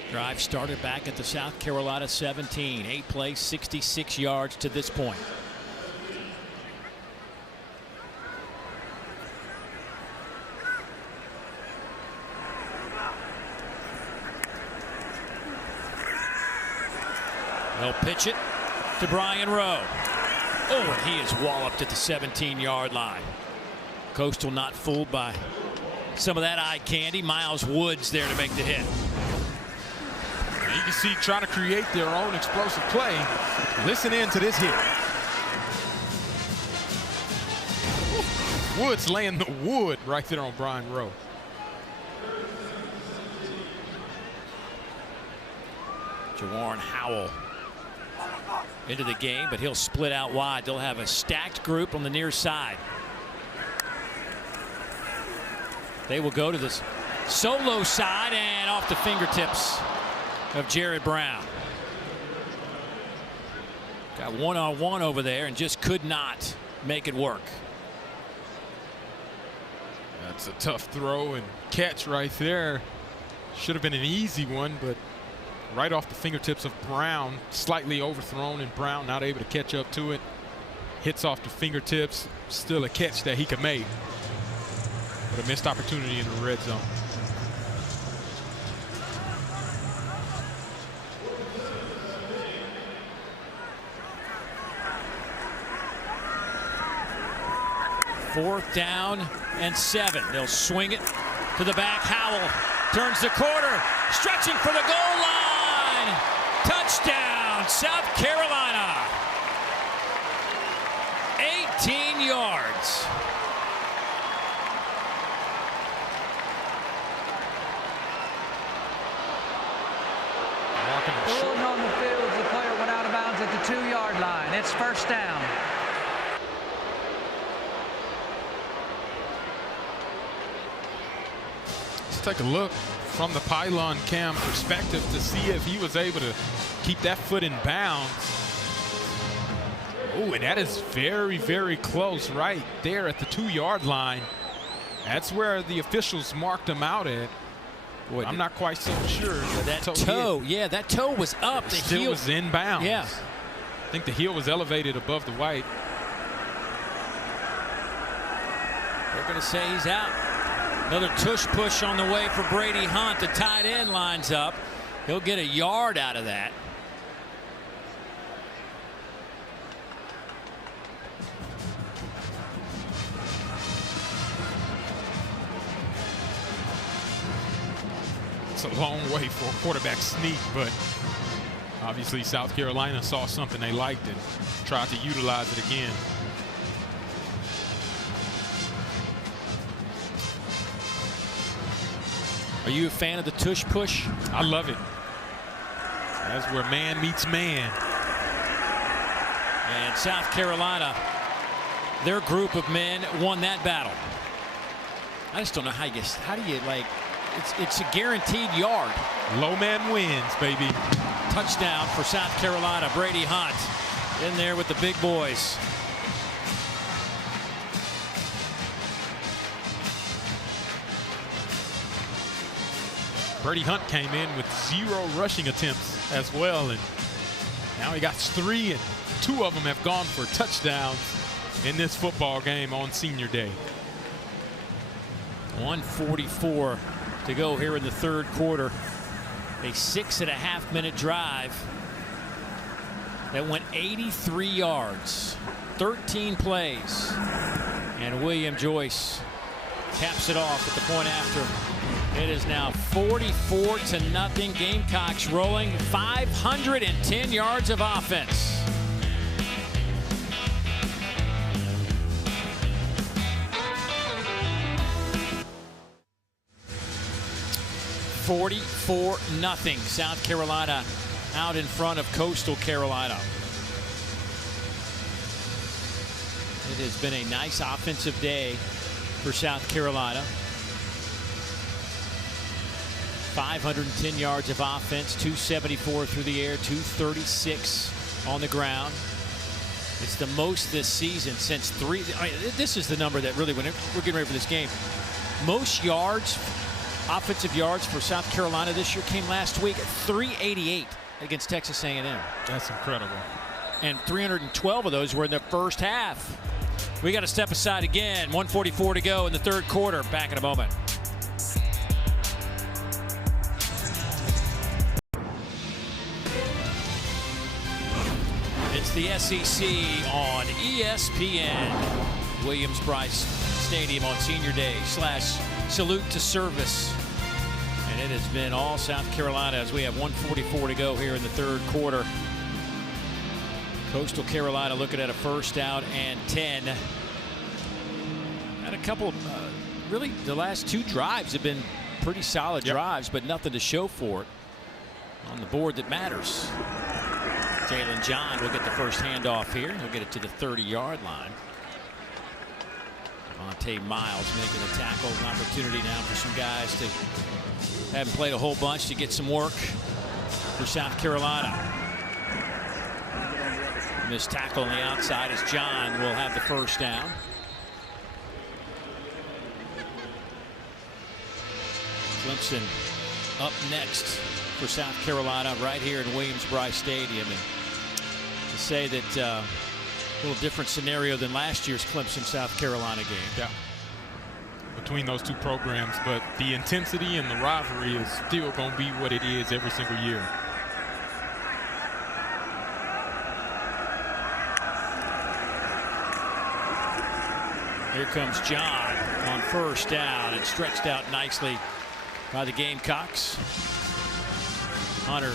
Drive started back at the South Carolina 17. 8 plays, 66 yards to this point. They'll pitch it to Brian Rowe. Oh, and he is walloped at the 17-yard line. Coastal not fooled by some of that eye candy. Miles Woods there to make the hit. You can see trying to create their own explosive play. Listen in to this hit. Woods laying the wood right there on Brian Rowe. Jawarn Howell into the game, but he'll split out wide. They'll have a stacked group on the near side. They will go to this solo side and off the fingertips of Jared Brown. Got one-on-one over there and just could not make it work. That's a tough throw and catch right there. Should have been an easy one, but right off the fingertips of Brown, slightly overthrown, and Brown not able to catch up to it. Hits off the fingertips, still a catch that he could make, but a missed opportunity in the red zone. Fourth down and 7. They'll swing it to the back. Howell turns the corner, stretching for the goal line. Touchdown, South Carolina. 18 yards. Pulling on the field, the player went out of bounds at the 2-yard line. It's first down. Let's take a look from the pylon cam perspective to see if he was able to keep that foot in bounds. Oh, and that is very, very close right there at the 2-yard line. That's where the officials marked him out at. Boy, I'm not quite so sure. That toe, yeah, that toe was up. The still heel was in bounds. Yeah. I think the heel was elevated above the white. They're going to say he's out. Another tush push on the way for Brady Hunt. The tight end lines up. He'll get a yard out of that. It's a long way for a quarterback sneak, but obviously South Carolina saw something they liked and tried to utilize it again. Are you a fan of the tush push? I love it. That's where man meets man. And South Carolina, their group of men won that battle. I just don't know how do you like, it's a guaranteed yard. Low man wins, baby. Touchdown for South Carolina. Brady Hunt in there with the big boys. Brady Hunt came in with 0 rushing attempts as well, and now he got 3, and 2 of them have gone for touchdowns in this football game on Senior Day. 1:44 to go here in the third quarter. A 6.5-minute drive that went 83 yards, 13 plays, and William Joyce caps it off at the point after. It is now 44-0. Gamecocks rolling, 510 yards of offense. $44-0. South Carolina out in front of Coastal Carolina. It has been a nice offensive day for South Carolina. 510 yards of offense, 274 through the air, 236 on the ground. It's the most this season since this is the number that really, when we're getting ready for this game, most yards, offensive yards for South Carolina this year came last week at 388 against Texas A&M. That's incredible. And 312 of those were in the first half. We got to step aside again. 1:44 to go in the third quarter. Back in a moment. It's the SEC on ESPN. Williams-Brice Stadium on Senior Day / Salute to Service. And it has been all South Carolina as we have 1:44 to go here in the third quarter. Coastal Carolina looking at a 1st down and 10. Had a couple, really the last 2 drives have been pretty solid drives, but nothing to show for it on the board that matters. Jalen John will get the first handoff here. He'll get it to the 30-yard line. Devontae Miles making a tackle. An opportunity now for some guys to haven't played a whole bunch to get some work for South Carolina. Missed tackle on the outside as John will have the 1st down. Clemson up next for South Carolina right here in Williams-Brice Stadium. And to say that a little different scenario than last year's Clemson-South Carolina game. Yeah. Between those 2 programs, but the intensity and the rivalry is still going to be what it is every single year. Here comes John on 1st down and stretched out nicely by the Gamecocks. Hunter,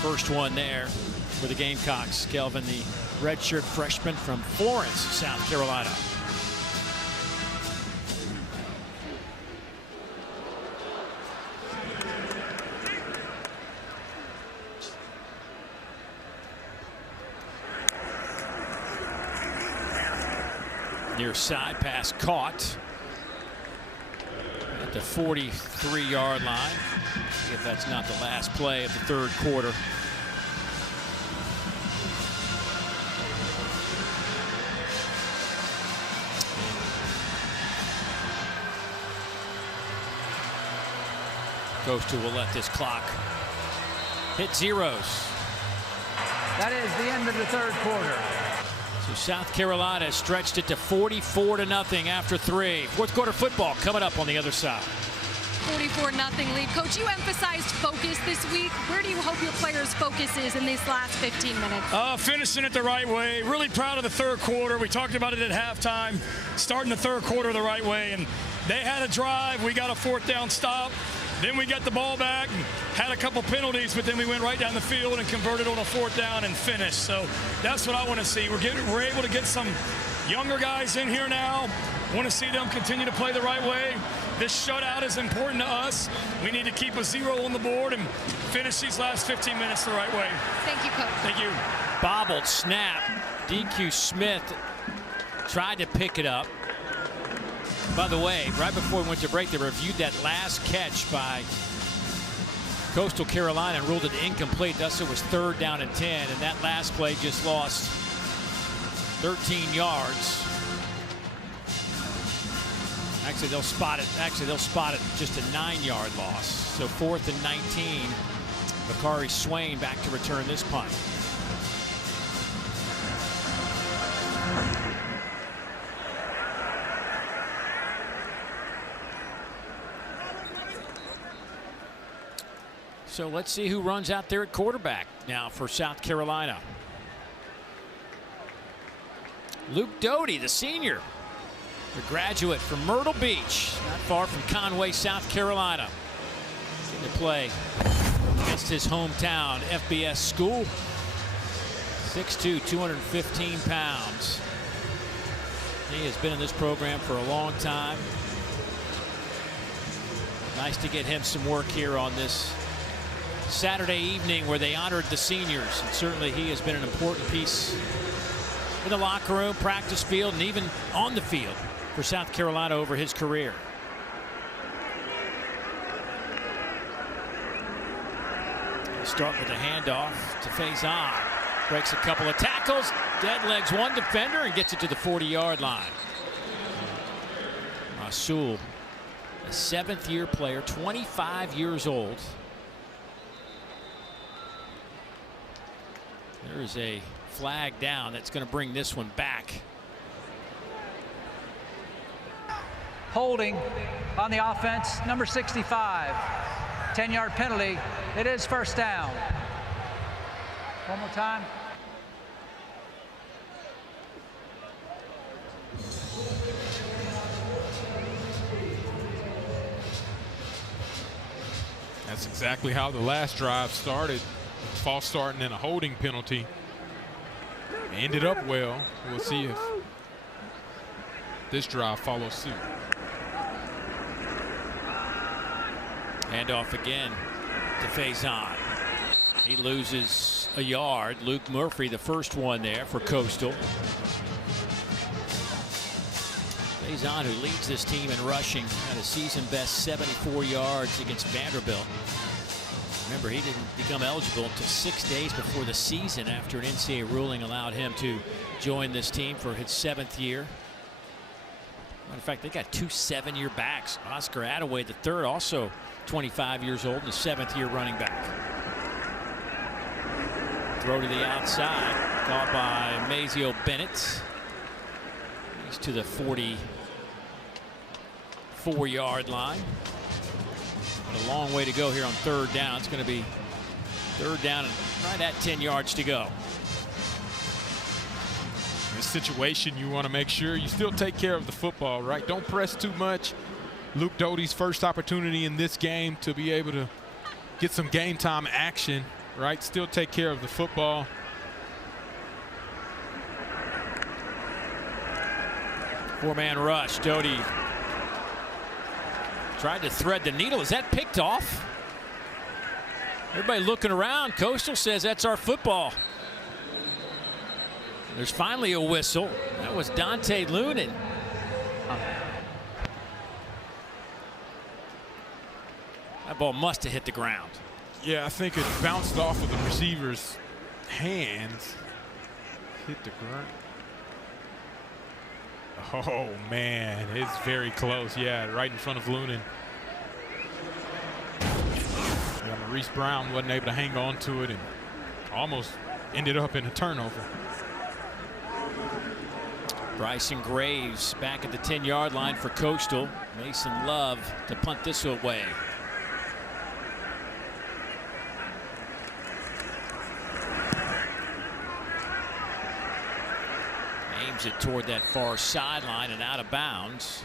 first one there for the Gamecocks. Kelvin, the redshirt freshman from Florence, South Carolina. Near side pass caught at the 43-yard line. See if that's not the last play of the third quarter. Coastal will let this clock hit zeros. That is the end of the third quarter. So South Carolina stretched it to 44-0 after 3. Fourth quarter football coming up on the other side. 44-0 lead. Coach, you emphasized focus this week. Where do you hope your players' focus is in these last 15 minutes? Finishing it the right way. Really proud of the third quarter. We talked about it at halftime. Starting the third quarter the right way. And they had a drive. We got a fourth down stop. Then we got the ball back and had a couple penalties, but then we went right down the field and converted on a fourth down and finished. So that's what I want to see. We're able to get some younger guys in here now. Want to see them continue to play the right way. This shutout is important to us. We need to keep a 0 on the board and finish these last 15 minutes the right way. Thank you, Coach. Thank you. Bobbled snap. DQ Smith tried to pick it up. By the way, right before we went to break, they reviewed that last catch by Coastal Carolina and ruled it incomplete. Thus, it was 3rd down and 10, and that last play just lost 13 yards. Actually, they'll spot it just a 9-yard loss. So 4th and 19. Bakari Swain back to return this punt. So let's see who runs out there at quarterback now for South Carolina. Luke Doty, the senior, the graduate from Myrtle Beach, not far from Conway, South Carolina. They play against his hometown FBS school. 6'2", 215 pounds. He has been in this program for a long time. Nice to get him some work here on this Saturday evening where they honored the seniors, and certainly he has been an important piece in the locker room, practice field, and even on the field for South Carolina over his career. He'll start with a handoff to Faison. Breaks a couple of tackles, dead legs one defender, and gets it to the 40-yard line. Rasul, a 7th-year player, 25 years old. There is a flag down that's going to bring this one back. Holding on the offense, number 65. 10-yard penalty. It is 1st down. One more time. That's exactly how the last drive started. False start and then a holding penalty. Ended up well. We'll see if this drive follows suit. Handoff again to Faison. He loses a yard. Luke Murphy, the first one there for Coastal. Faison, who leads this team in rushing, had a season best 74 yards against Vanderbilt. Remember, he didn't become eligible until 6 days before the season after an NCAA ruling allowed him to join this team for his 7th year. Matter of fact, they got 2 7-year backs. Oscar Attaway, the third, also 25 years old and a 7th-year running back. Throw to the outside, caught by Mazio Bennett. He's to the 44-yard line. A long way to go here on 3rd down. It's going to be 3rd down and right at 10 yards to go. In this situation, you want to make sure you still take care of the football, right? Don't press too much. Luke Doty's first opportunity in this game to be able to get some game time action, right? Still take care of the football. Four-man rush. Doty tried to thread the needle. Is that picked off? Everybody looking around. Coastal says that's our football. There's finally a whistle. That was Dante Lunan. That ball must have hit the ground. Yeah, I think it bounced off of the receiver's hands. Hit the ground. Oh, man, it's very close. Yeah, right in front of Lunan. Yeah, Maurice Brown wasn't able to hang on to it and almost ended up in a turnover. Bryson Graves back at the 10-yard line for Coastal. Mason Love to punt this away. Aims it toward that far sideline and out of bounds.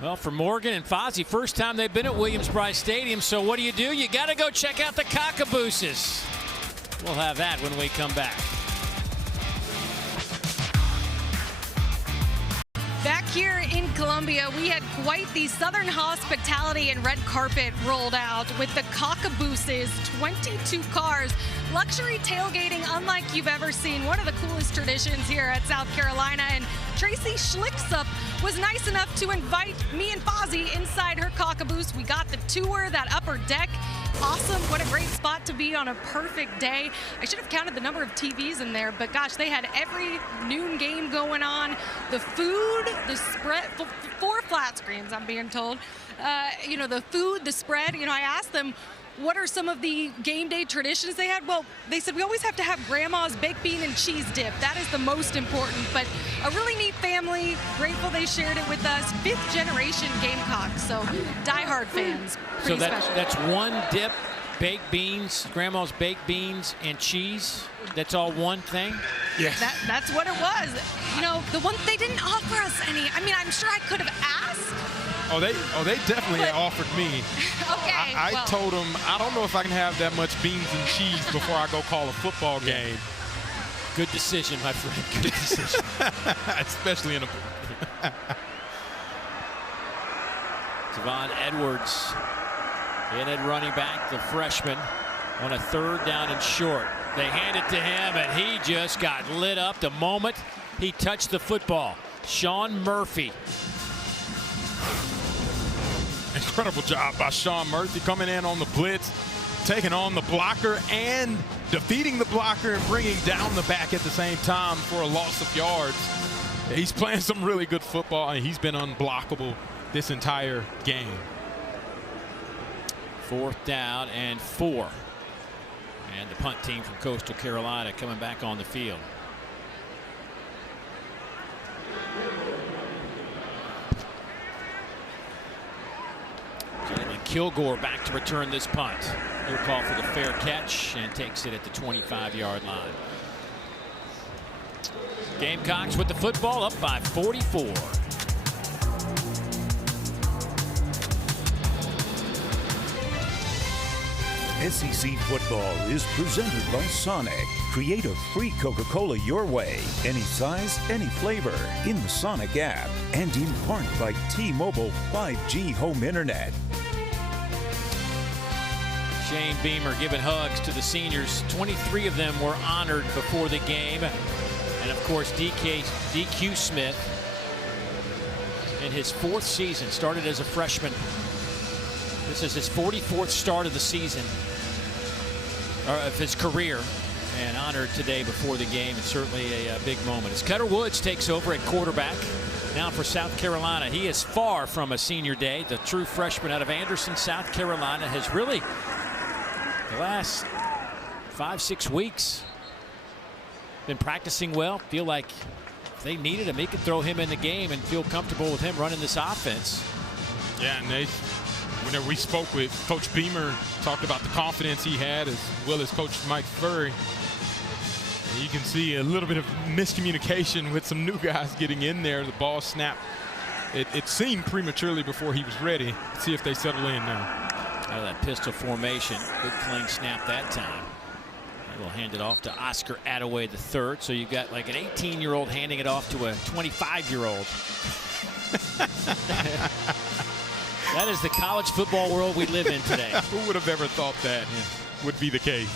Well, for Morgan and Fozzie, first time they've been at Williams-Brice Stadium, so what do? You got to go check out the Cockabooses. We'll have that when we come back. Back here in Columbia, we had quite the Southern hospitality and red carpet rolled out with the Cockabooses, 22 cars, luxury tailgating unlike you've ever seen. One of the coolest traditions here at South Carolina. And Tracy Schlicksup was nice enough to invite me and Fozzie inside her Cockaboose. We got the tour, that upper deck. Awesome. What a great spot to be on a perfect day. I should have counted the number of TVs in there, but gosh, they had every noon game going on. The food, the spread, 4 flat screens, I'm being told. The food, the spread. I asked them, what are some of the game day traditions they had? Well, they said we always have to have grandma's baked bean and cheese dip. That is the most important, but a really neat family. Grateful they shared it with us. 5th generation Gamecocks, so diehard fans. Pretty special. That's one dip, baked beans, grandma's baked beans and cheese. That's all one thing? Yes. That's what it was. The one, they didn't offer us any. I mean, I'm sure I could have asked. Oh, they definitely offered me. Okay. I told them, I don't know if I can have that much beans and cheese before I go call a football game. Good decision, my friend. Good decision. Especially in a Javon Edwards in at running back, the freshman, on a 3rd down and short. They hand it to him, and he just got lit up the moment he touched the football. Sean Murphy. Incredible job by Sean Murphy coming in on the blitz, taking on the blocker and defeating the blocker and bringing down the back at the same time for a loss of yards. He's playing some really good football, and he's been unblockable this entire game. 4th down and 4. And the punt team from Coastal Carolina coming back on the field. Jalen Kilgore back to return this punt. He'll call for the fair catch and takes it at the 25-yard line. Gamecocks with the football, up by 44. SEC football is presented by Sonic. Create a free Coca-Cola your way. Any size, any flavor. In the Sonic app. And in part by T-Mobile 5G home internet. Shane Beamer giving hugs to the seniors. 23 of them were honored before the game. And of course, DQ Smith, in his 4th season, started as a freshman. This is his 44th start of the season, or of his career, and honored today before the game. It's certainly a big moment. As Cutter Woods takes over at quarterback now for South Carolina. He is far from a senior day. The true freshman out of Anderson, South Carolina, has really, the last 5-6 weeks, been practicing well. Feel like if they needed him, he could throw him in the game and feel comfortable with him running this offense. Yeah, and whenever we spoke with Coach Beamer, talked about the confidence he had, as well as Coach Mike Furry. And you can see a little bit of miscommunication with some new guys getting in there. The ball snapped. It seemed prematurely before he was ready. Let's see if they settle in now. Out of that pistol formation. Good clean snap that time. We'll hand it off to Oscar Attaway III. So you've got like an 18-year-old handing it off to a 25-year-old. That is the college football world we live in today. Who would have ever thought that would be the case?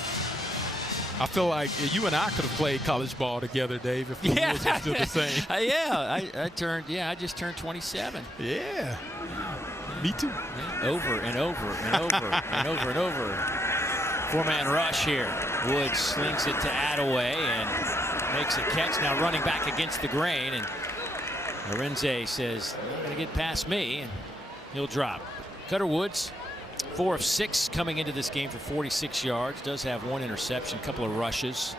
I feel like you and I could have played college ball together, Dave, if the rules were still the same. I just turned 27. Yeah. Me too. Yeah, over and over and over and over and over. Four-man rush here. Woods slings it to Attaway and makes a catch. Now running back against the grain, and Arinze says, not going to get past me, and he'll drop. Cutter Woods, 4 of 6 coming into this game for 46 yards. Does have 1 interception, a couple of rushes.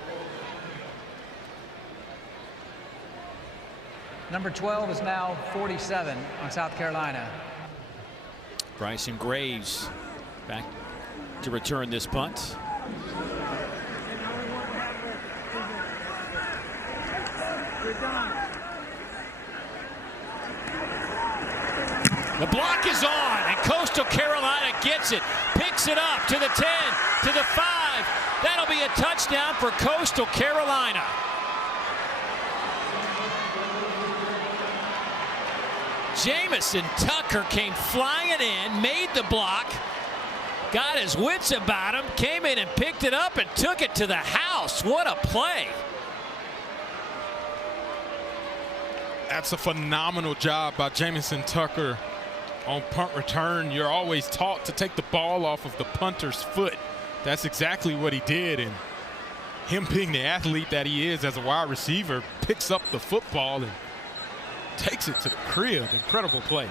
Number 12 is now 47 on South Carolina. Bryson Graves back to return this punt. The block is on, and Coastal Carolina gets it, picks it up to the 10, to the 5. That'll be a touchdown for Coastal Carolina. Jamison Tucker came flying in, made the block, got his wits about him, came in and picked it up and took it to the house. What a play. That's a phenomenal job by Jamison Tucker on punt return. You're always taught to take the ball off of the punter's foot. That's exactly what he did, and him being the athlete that he is as a wide receiver, picks up the football and takes it to the crib. Incredible play.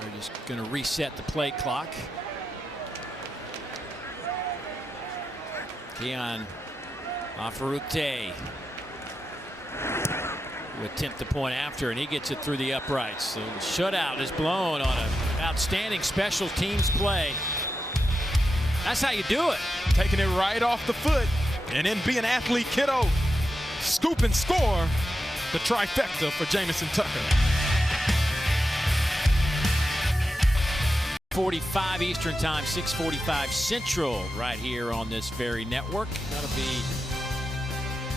We're just going to reset the play clock. Keon Afarute will attempt the point after, and he gets it through the uprights. So the shutout is blown on an outstanding special teams play. That's how you do it. Taking it right off the foot, and then be an athlete, kiddo. Scoop and score. The trifecta for Jamison Tucker. 45 Eastern Time, 6:45 Central, right here on this very network. That'll be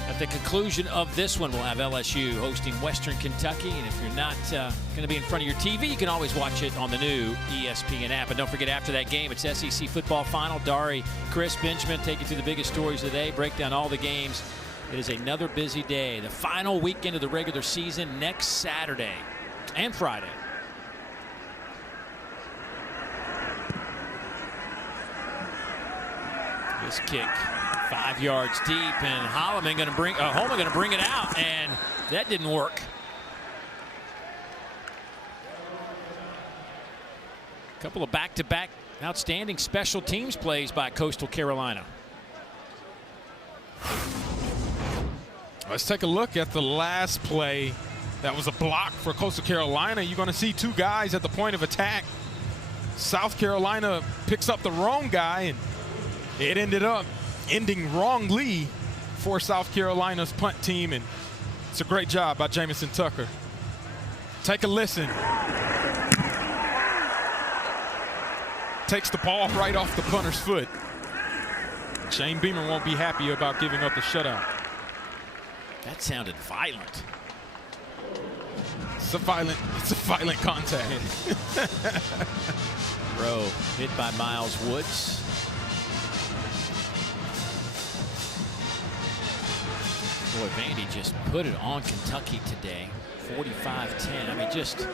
at the conclusion of this one. We'll have LSU hosting Western Kentucky, and if you're not going to be in front of your TV, you can always watch it on the new ESPN app. And don't forget, after that game, it's SEC football final. Dari, Chris, Benjamin take you through the biggest stories of the day, break down all the games. It is another busy day. The final weekend of the regular season next Saturday and Friday. This kick 5 yards deep, and Holloman going to bring Holman going to bring it out, and that didn't work. A couple of back-to-back outstanding special teams plays by Coastal Carolina. Let's take a look at the last play. That was a block for Coastal Carolina. You're going to see 2 guys at the point of attack. South Carolina picks up the wrong guy, and it ended up ending wrongly for South Carolina's punt team, and it's a great job by Jamison Tucker. Take a listen. Takes the ball right off the punter's foot. Shane Beamer won't be happy about giving up the shutout. That sounded violent. It's a violent contact. Rowe hit by Miles Woods. Boy, Vandy just put it on Kentucky today, 45-10. I mean, just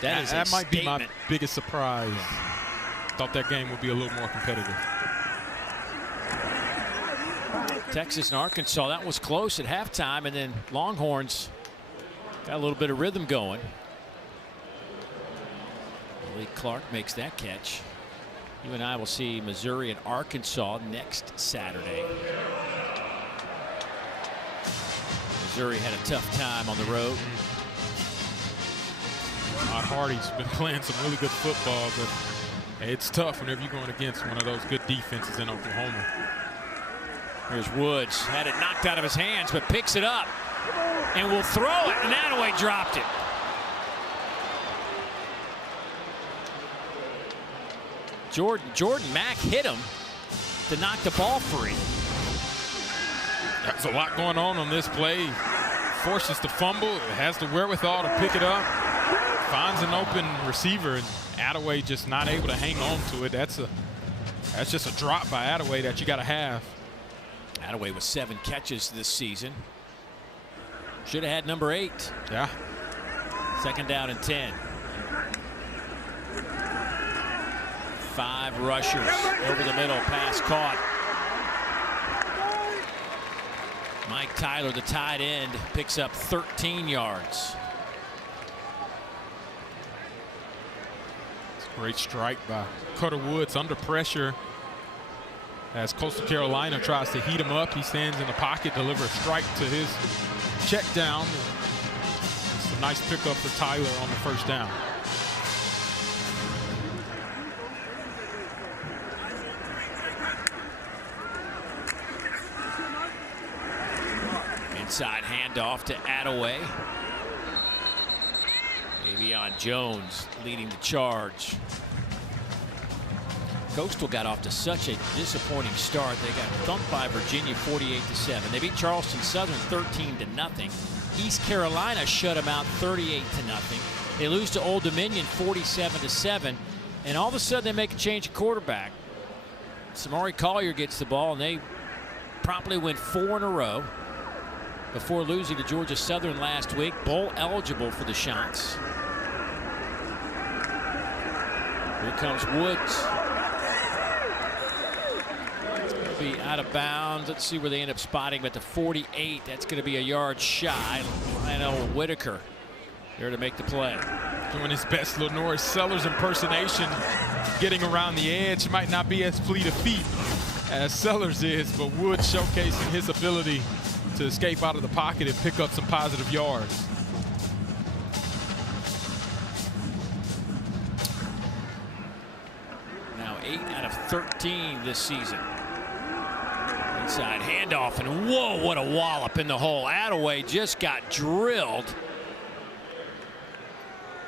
that might be my statement. biggest surprise. Thought that game would be a little more competitive. Texas and Arkansas, that was close at halftime, and then Longhorns got a little bit of rhythm going. Lee Clark makes that catch. You and I will see Missouri and Arkansas next Saturday. Missouri had a tough time on the road. Hardy's been playing some really good football, but it's tough whenever you're going against one of those good defenses in Oklahoma. Here's Woods, had it knocked out of his hands, but picks it up and will throw it, and Attaway dropped it. Jordan Mack hit him to knock the ball free. There's a lot going on this play. Forces the fumble, has the wherewithal to pick it up, finds an open receiver, and Attaway just not able to hang on to it. That's That's just a drop by Attaway that you got to have. Attaway with 7 catches this season. Should have had number 8. Yeah. 2nd down and 10. 5 rushers over the middle, pass caught. Mike Tyler, the tight end, picks up 13 yards. It's a great strike by Cutter Woods under pressure. As Coastal Carolina tries to heat him up, he stands in the pocket, delivers a strike to his check down. It's a nice pickup for Tyler on the 1st down. Inside handoff to Attaway. Avion Jones leading the charge. Coastal got off to such a disappointing start. They got thumped by Virginia 48-7. They beat Charleston Southern 13-0. East Carolina shut them out 38-0. They lose to Old Dominion 47-7. And all of a sudden they make a change of quarterback. Samari Collier gets the ball and they promptly win 4 in a row before losing to Georgia Southern last week. Bowl eligible for the Shots. Here comes Woods. Be out of bounds. Let's see where they end up spotting him at the 48. That's going to be a yard shy. Lionel Whitaker there to make the play. Doing his best Lenoris Sellers impersonation, getting around the edge. Might not be as fleet of feet as Sellers is, but Woods showcasing his ability to escape out of the pocket and pick up some positive yards. Now 8 out of 13 this season. Inside handoff, and whoa, what a wallop in the hole. Attaway just got drilled.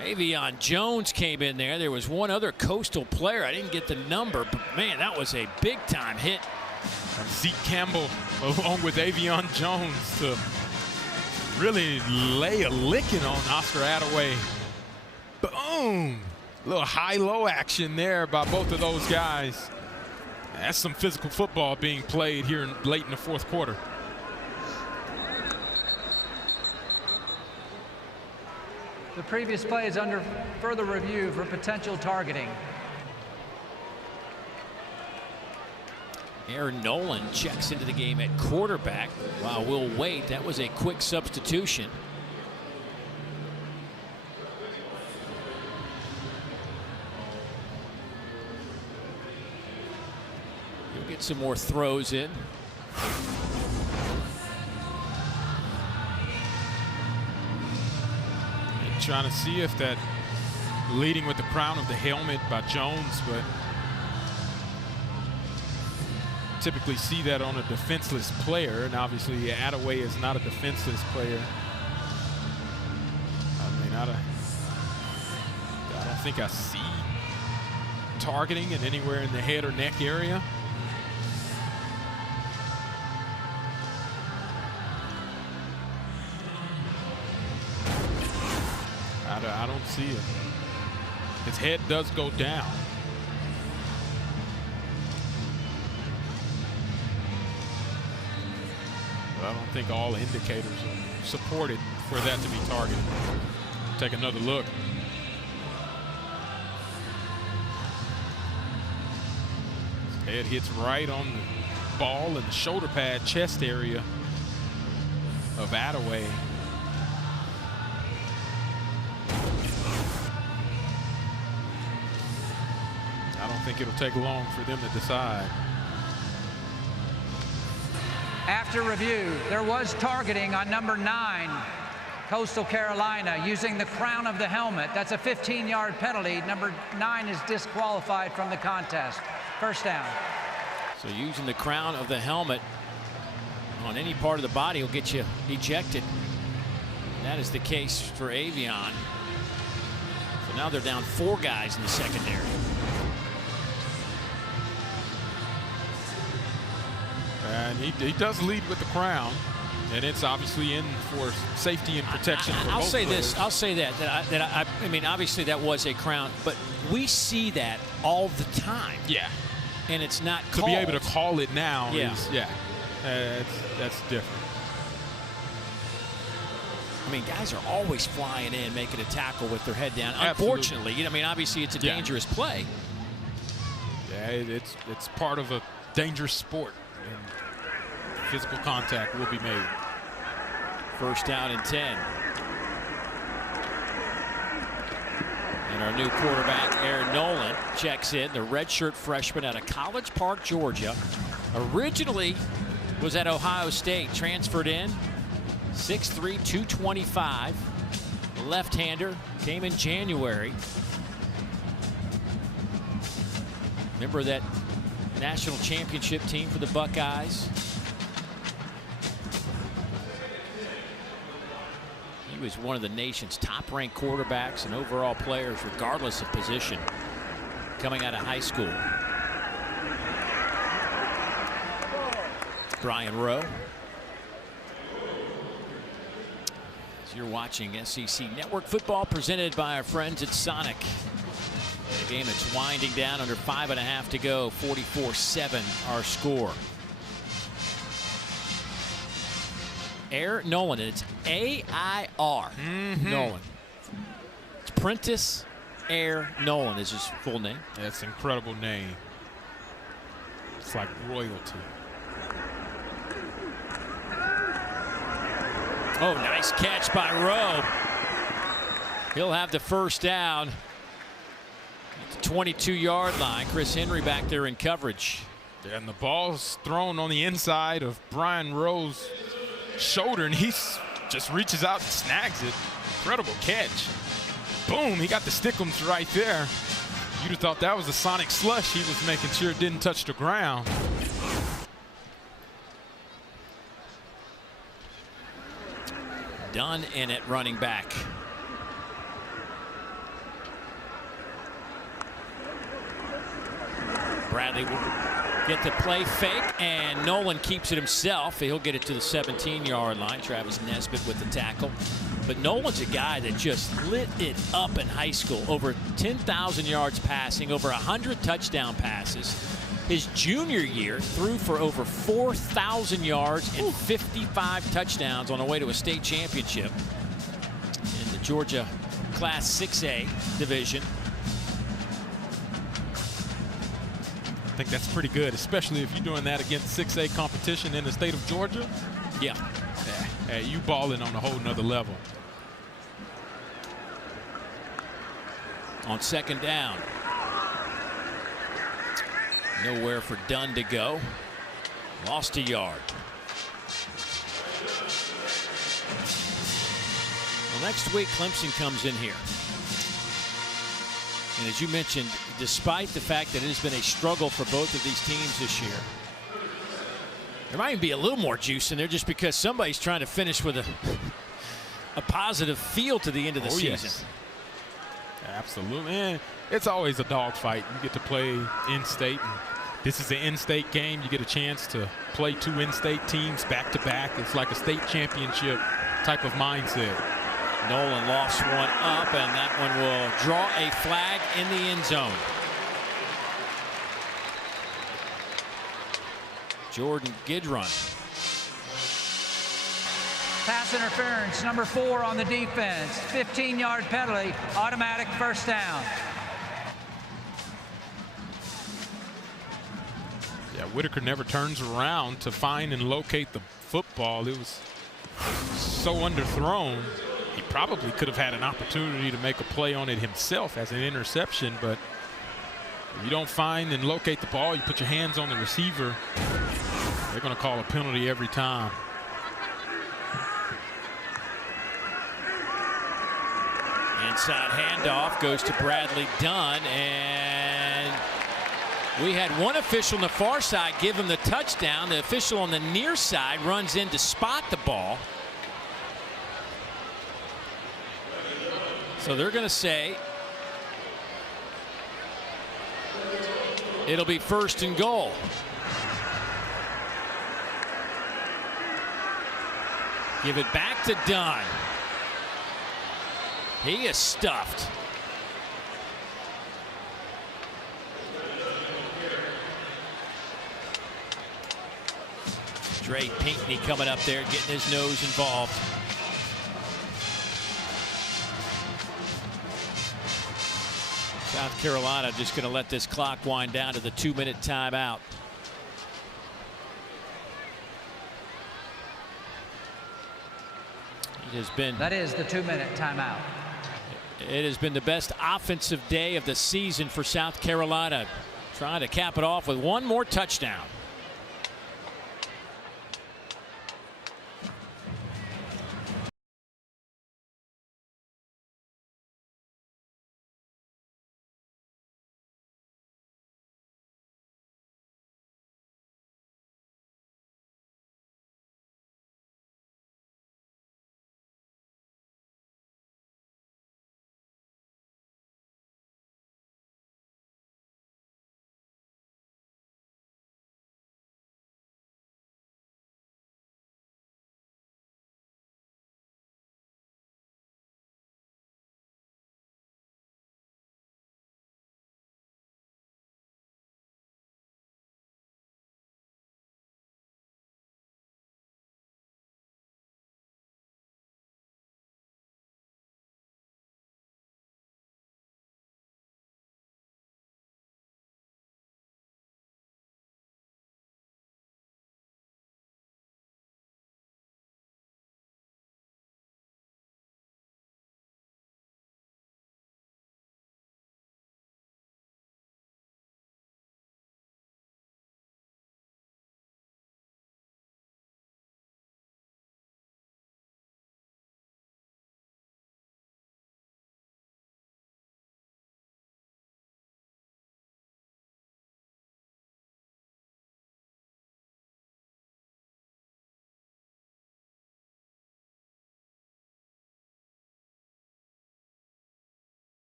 Avion Jones came in there. There was one other Coastal player. I didn't get the number, but man, that was a big time hit. And Zeke Campbell along with Avion Jones to really lay a licking on Oscar Attaway. Boom! A little high-low action there by both of those guys. That's some physical football being played here late in the 4th quarter. The previous play is under further review for potential targeting. Aaron Nolan checks into the game at quarterback while Will Wait. That was a quick substitution. He'll get some more throws in. And trying to see if that leading with the crown of the helmet by Jones, but typically see that on a defenseless player, and obviously Attaway is not a defenseless player. I mean, I don't think I see targeting and anywhere in the head or neck area. I don't see it. His head does go down. But I don't think all indicators are supported for that to be targeted. Take another look. His head hits right on the ball and the shoulder pad chest area of Attaway. I don't think it'll take long for them to decide. After review, there was targeting on number 9, Coastal Carolina, using the crown of the helmet. That's a 15-yard penalty. Number 9 is disqualified from the contest. 1st down. So using the crown of the helmet on any part of the body will get you ejected. That is the case for Avion. So now they're down 4 guys in the secondary. And he does lead with the crown, and it's obviously in for safety and protection for I'll both say players. this. I'll say that I mean, obviously that was a crown, but we see that all the time. Yeah. and it's not to called. be able to call it now Yeah. that's different. I mean, guys are always flying in, making a tackle with their head down. Absolutely. Unfortunately, I mean, obviously it's a dangerous play. Yeah, it's part of a dangerous sport, and physical contact will be made. First down and 10. And our new quarterback, Aaron Nolan, checks in, the redshirt freshman out of College Park, Georgia. Originally was at Ohio State, transferred in, 6'3", 225. Left-hander, came in January. Member of that national championship team for the Buckeyes. He was one of the nation's top-ranked quarterbacks and overall players, regardless of position, coming out of high school. Brian Rowe. As you're watching SEC Network football presented by our friends at Sonic. A game that's winding down, under 5.5 to go, 44-7 our score. Air Nolan, it's A-I-R. Nolan. It's Prentice Air Nolan is his full name. That's an incredible name. It's like royalty. Oh, nice catch by Rowe. He'll have the first down at the 22-yard line. Chris Henry back there in coverage. And the ball's thrown on the inside of Brian Rowe's shoulder, and he just reaches out and snags it. Incredible catch. Boom, he got the stickums right there. You'd have thought that was a sonic slush. He was making sure it didn't touch the ground. Dunn in at running back. Bradley will get the play fake, and Nolan keeps it himself. He'll get it to the 17-yard line. Travis Nesbitt with the tackle. But Nolan's a guy that just lit it up in high school. Over 10,000 yards passing, over 100 touchdown passes. His junior year threw for over 4,000 yards and 55 touchdowns on the way to a state championship in the Georgia Class 6A division. I think that's pretty good, especially if you're doing that against 6A competition in the state of Georgia. Yeah. You balling on a whole nother level. On second down. Nowhere for Dunn to go. Lost a yard. Well, next week, Clemson comes in here. And as you mentioned, despite the fact that it has been a struggle for both of these teams this year, there might even be a little more juice in there just because somebody's trying to finish with a positive feel to the end of the season. Yes. Absolutely. And it's always a dogfight. You get to play in-state. This is an in-state game. You get a chance to play two in-state teams back-to-back. It's like a state championship type of mindset. Nolan lofts one up, and that one will draw a flag in the end zone. Jordan Gidron. Pass interference, number 4 on the defense. 15-yard penalty, automatic first down. Yeah, Whitaker never turns around to find and locate the football. It was so underthrown. He probably could have had an opportunity to make a play on it himself as an interception, but if you don't find and locate the ball, you put your hands on the receiver, they're going to call a penalty every time. Inside handoff goes to Bradley Dunn, and we had one official on the far side give him the touchdown. The official on the near side runs in to spot the ball. So they're going to say it'll be first and goal. Give it back to Dunn. He is stuffed. Dre Pinckney coming up there, getting his nose involved. South Carolina just going to let this clock wind down to the 2-minute timeout. That is the 2-minute timeout. It has been the best offensive day of the season for South Carolina, trying to cap it off with one more touchdown.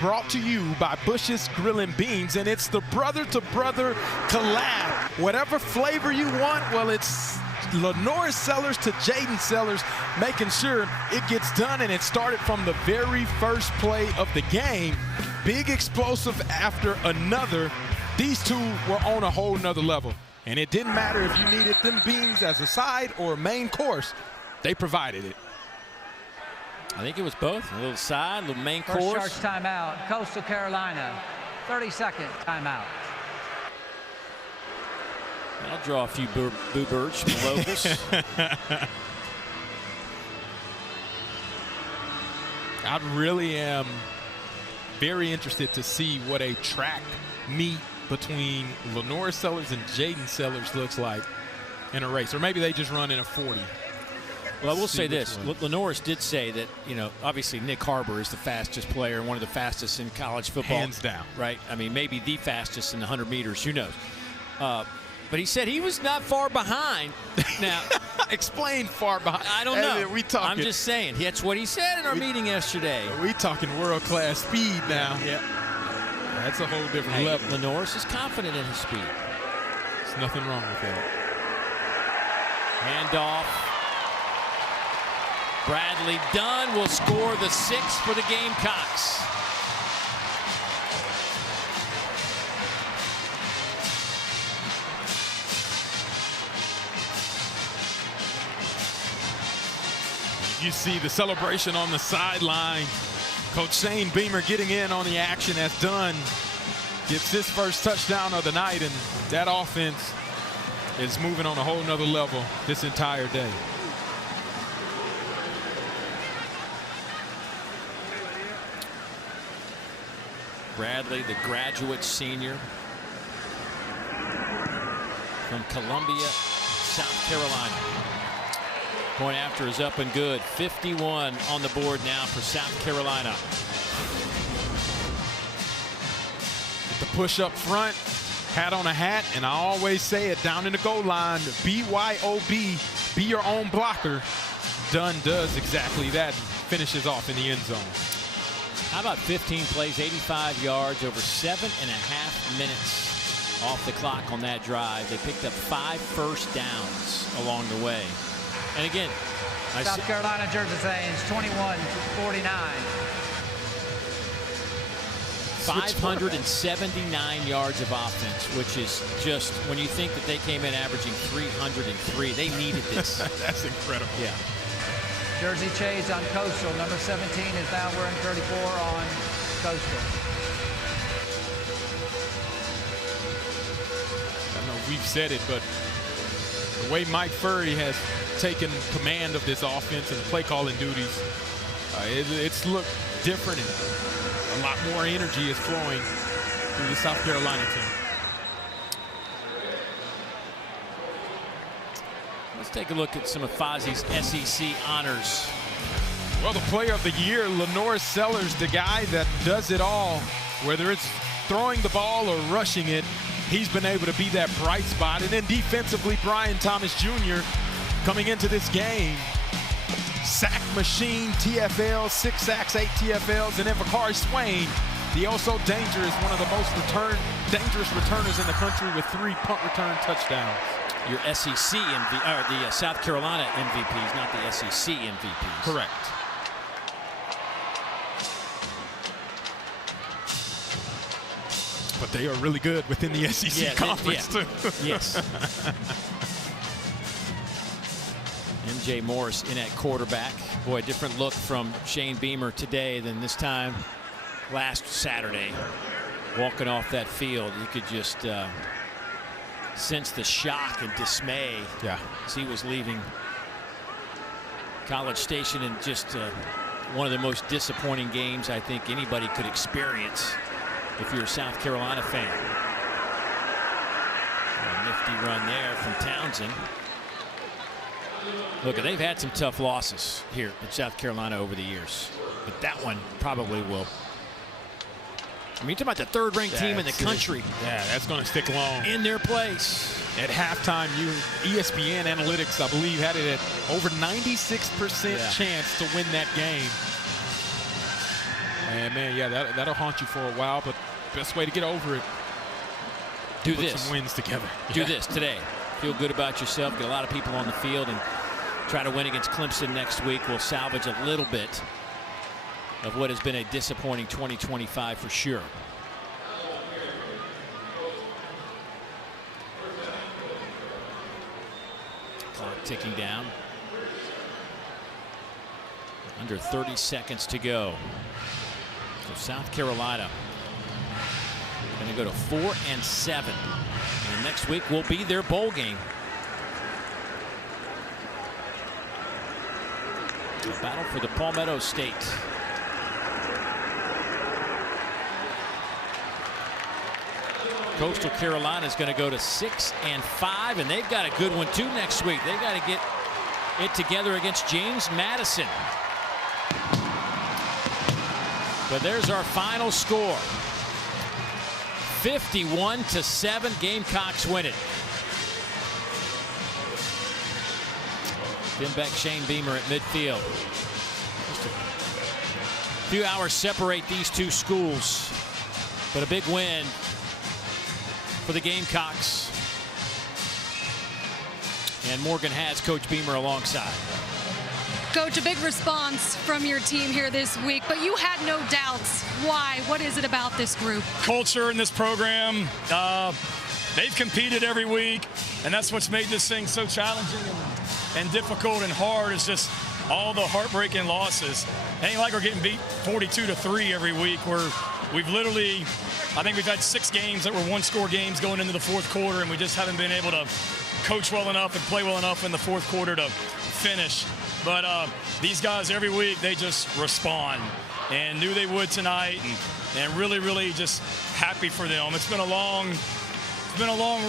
Brought to you by Bush's Grill and Beans, and it's the brother-to-brother collab. Whatever flavor you want, well, it's Lenore Sellers to Jaden Sellers, making sure it gets done, and it started from the very first play of the game. Big explosive after another. These two were on a whole nother level, and it didn't matter if you needed them beans as a side or a main course. They provided it. I think it was both. A little side, a little main First course. charge timeout, Coastal Carolina. 30-second timeout. I'll draw a few boo birds from the locals. I really am very interested to see what a track meet between Lenore Sellers and Jaden Sellers looks like in a race. Or maybe they just run in a 40. Well, I will say this. Lenore's did say that, you know, obviously Nick Harbor is the fastest player and one of the fastest in college football. Hands down. Right? I mean, maybe the fastest in the 100 meters. Who knows? But he said he was not far behind. Now, explain far behind. I don't know. Hey, we talking, I'm just saying. That's what he said in our meeting yesterday. We talking world-class speed now. Yeah. That's a whole different level. Lenore's is confident in his speed. There's nothing wrong with that. Handoff. Bradley Dunn will score the 6th for the Gamecocks. You see the celebration on the sideline. Coach Shane Beamer getting in on the action as Dunn gets his first touchdown of the night, and that offense is moving on a whole nother level this entire day. Bradley, the graduate senior from Columbia, South Carolina. Point after is up and good. 51 on the board now for South Carolina. The push up front, hat on a hat, and I always say it down in the goal line, BYOB, be your own blocker. Dunn does exactly that and finishes off in the end zone. How about 15 plays, 85 yards, over 7.5 minutes off the clock on that drive. They picked up 5 first downs along the way. And again, South Carolina jersey saying 21-49. 579 yards of offense, which is just, when you think that they came in averaging 303, they needed this. That's incredible. Yeah. Jersey shades on Coastal. Number 17 is now wearing 34 on Coastal. I know we've said it, but the way Mike Furry has taken command of this offense and the play calling duties, it's looked different, and a lot more energy is flowing through the South Carolina team. Let's take a look at some of Fozzie's SEC honors. Well, the player of the year, Lenore Sellers, the guy that does it all, whether it's throwing the ball or rushing it, he's been able to be that bright spot. And then defensively, Brian Thomas Jr. coming into this game, sack machine, TFL, 6 sacks, 8 TFLs, and then Vakari Swain, the also dangerous, one of the most dangerous returners in the country with 3 punt return touchdowns. Your SEC or the South Carolina MVPs, not the SEC MVPs. Correct. But they are really good within the SEC conference too. Yes. MJ Morris in at quarterback. Boy, a different look from Shane Beamer today than this time last Saturday. Walking off that field, you could just sense the shock and dismay as he was leaving College Station, in just one of the most disappointing games I think anybody could experience if you're a South Carolina fan. A nifty run there from Townsend. Look, they've had some tough losses here in South Carolina over the years, but that one probably will. I mean, you're talking about the 3rd-ranked team in the country. Yeah, that's going to stick long. In their place. At halftime, ESPN Analytics, I believe, had it at over 96% chance to win that game. And, man, yeah, that'll haunt you for a while, but best way to get over it, put some wins together. Do this today. Feel good about yourself. Get a lot of people on the field and try to win against Clemson next week. We'll salvage a little bit of what has been a disappointing 2025 for sure. Clock ticking down. Under 30 seconds to go. So South Carolina going to go to 4-7. And next week will be their bowl game. A battle for the Palmetto State. Coastal Carolina is going to go to 6-5, and they've got a good one too next week. They've got to get it together against James Madison. But there's our final score. 51-7, Gamecocks win it. Jim Beck, Shane Beamer at midfield. Just a few hours separate these two schools, but a big win for the Gamecocks. And Morgan has Coach Beamer alongside. Coach, a big response from your team here this week, but you had no doubts. Why? What is it about this group? Culture in this program. They've competed every week, and that's what's made this thing so challenging and difficult and hard. Is just all the heartbreaking losses. It ain't like we're getting beat 42-3 every week. We've literally, I think we've had 6 games that were 1-score games going into the 4th quarter, and we just haven't been able to coach well enough and play well enough in the 4th quarter to finish. But these guys every week, they just respond. and knew they would tonight, and really, really just happy for them. It's been a long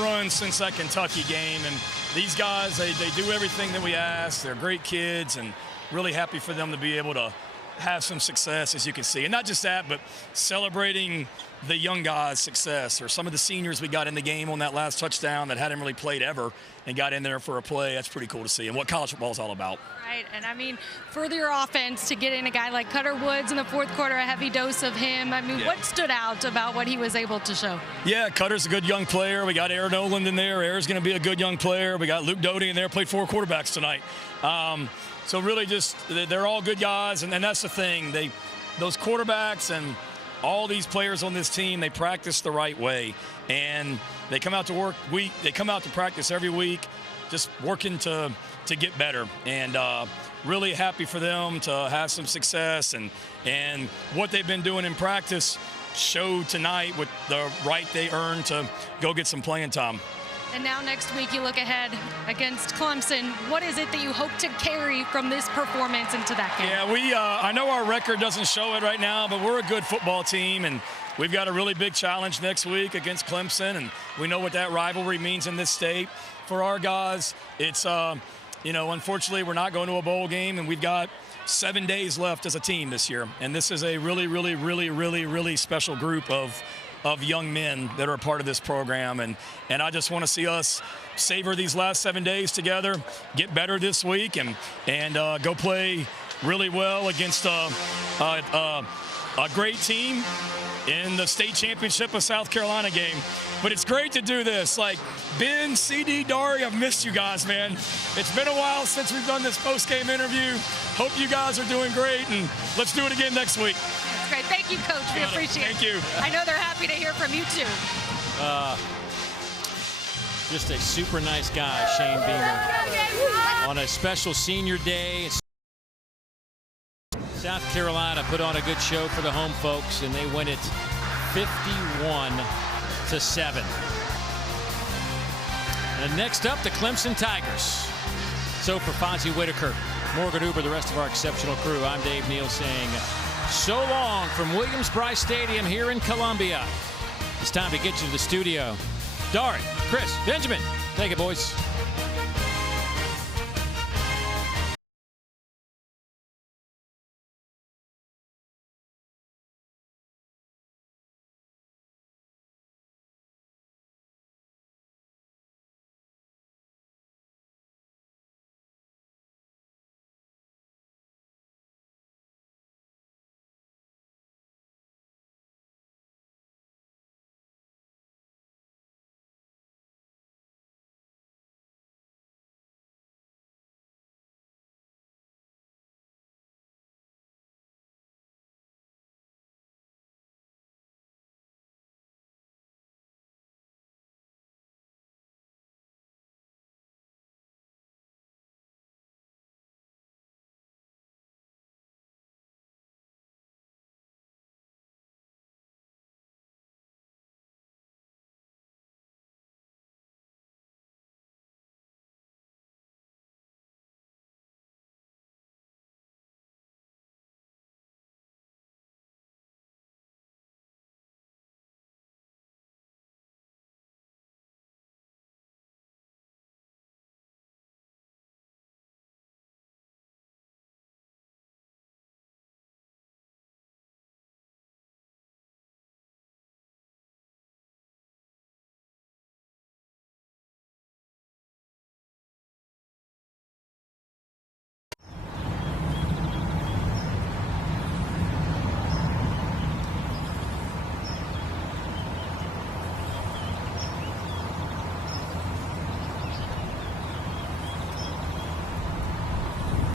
run since that Kentucky game, and these guys, they do everything that we ask. They're great kids, and really happy for them to be able to have some success, as you can see. And not just that, but celebrating the young guys' success, or some of the seniors we got in the game on that last touchdown that hadn't really played ever and got in there for a play. That's pretty cool to see, and what college football is all about. Right, and I mean, for your offense to get in a guy like Cutter Woods in the fourth quarter, a heavy dose of him. I mean, what stood out about what he was able to show? Yeah, Cutter's a good young player. We got Aaron Noland in there. Aaron's going to be a good young player. We got Luke Doty in there, played 4 quarterbacks tonight. So really just, they're all good guys, and that's the thing. Those quarterbacks and all these players on this team, they practice the right way. And they come out to they come out to practice every week, just working to get better. And really happy for them to have some success. And what they've been doing in practice showed tonight with the right they earned to go get some playing time. And now next week you look ahead against Clemson. What is it that you hope to carry from this performance into that game? Yeah, I know our record doesn't show it right now, but we're a good football team, and we've got a really big challenge next week against Clemson, and we know what that rivalry means in this state. For our guys, it's, unfortunately we're not going to a bowl game, and we've got 7 days left as a team this year. And this is a really, really, really, really, really special group of young men that are a part of this program, and I just want to see us savor these last 7 days together, get better this week, and go play really well against a great team in the state championship of South Carolina game. But it's great to do this. Like, Ben, CD, Dari, I've missed you guys, man. It's been a while since we've done this post-game interview. Hope you guys are doing great, and let's do it again next week. Great. Thank you, Coach. We appreciate it. Thank you. I know they're happy to hear from you, too. Just a super nice guy, Shane Beamer. On a special senior day, South Carolina put on a good show for the home folks, and they win it 51-7. And next up, the Clemson Tigers. So for Fonzie Whitaker, Morgan Uber, the rest of our exceptional crew, I'm Dave Neal saying so long from Williams-Brice Stadium here in Columbia. It's time to get you to the studio. Dari, Chris, Benjamin, take it, boys.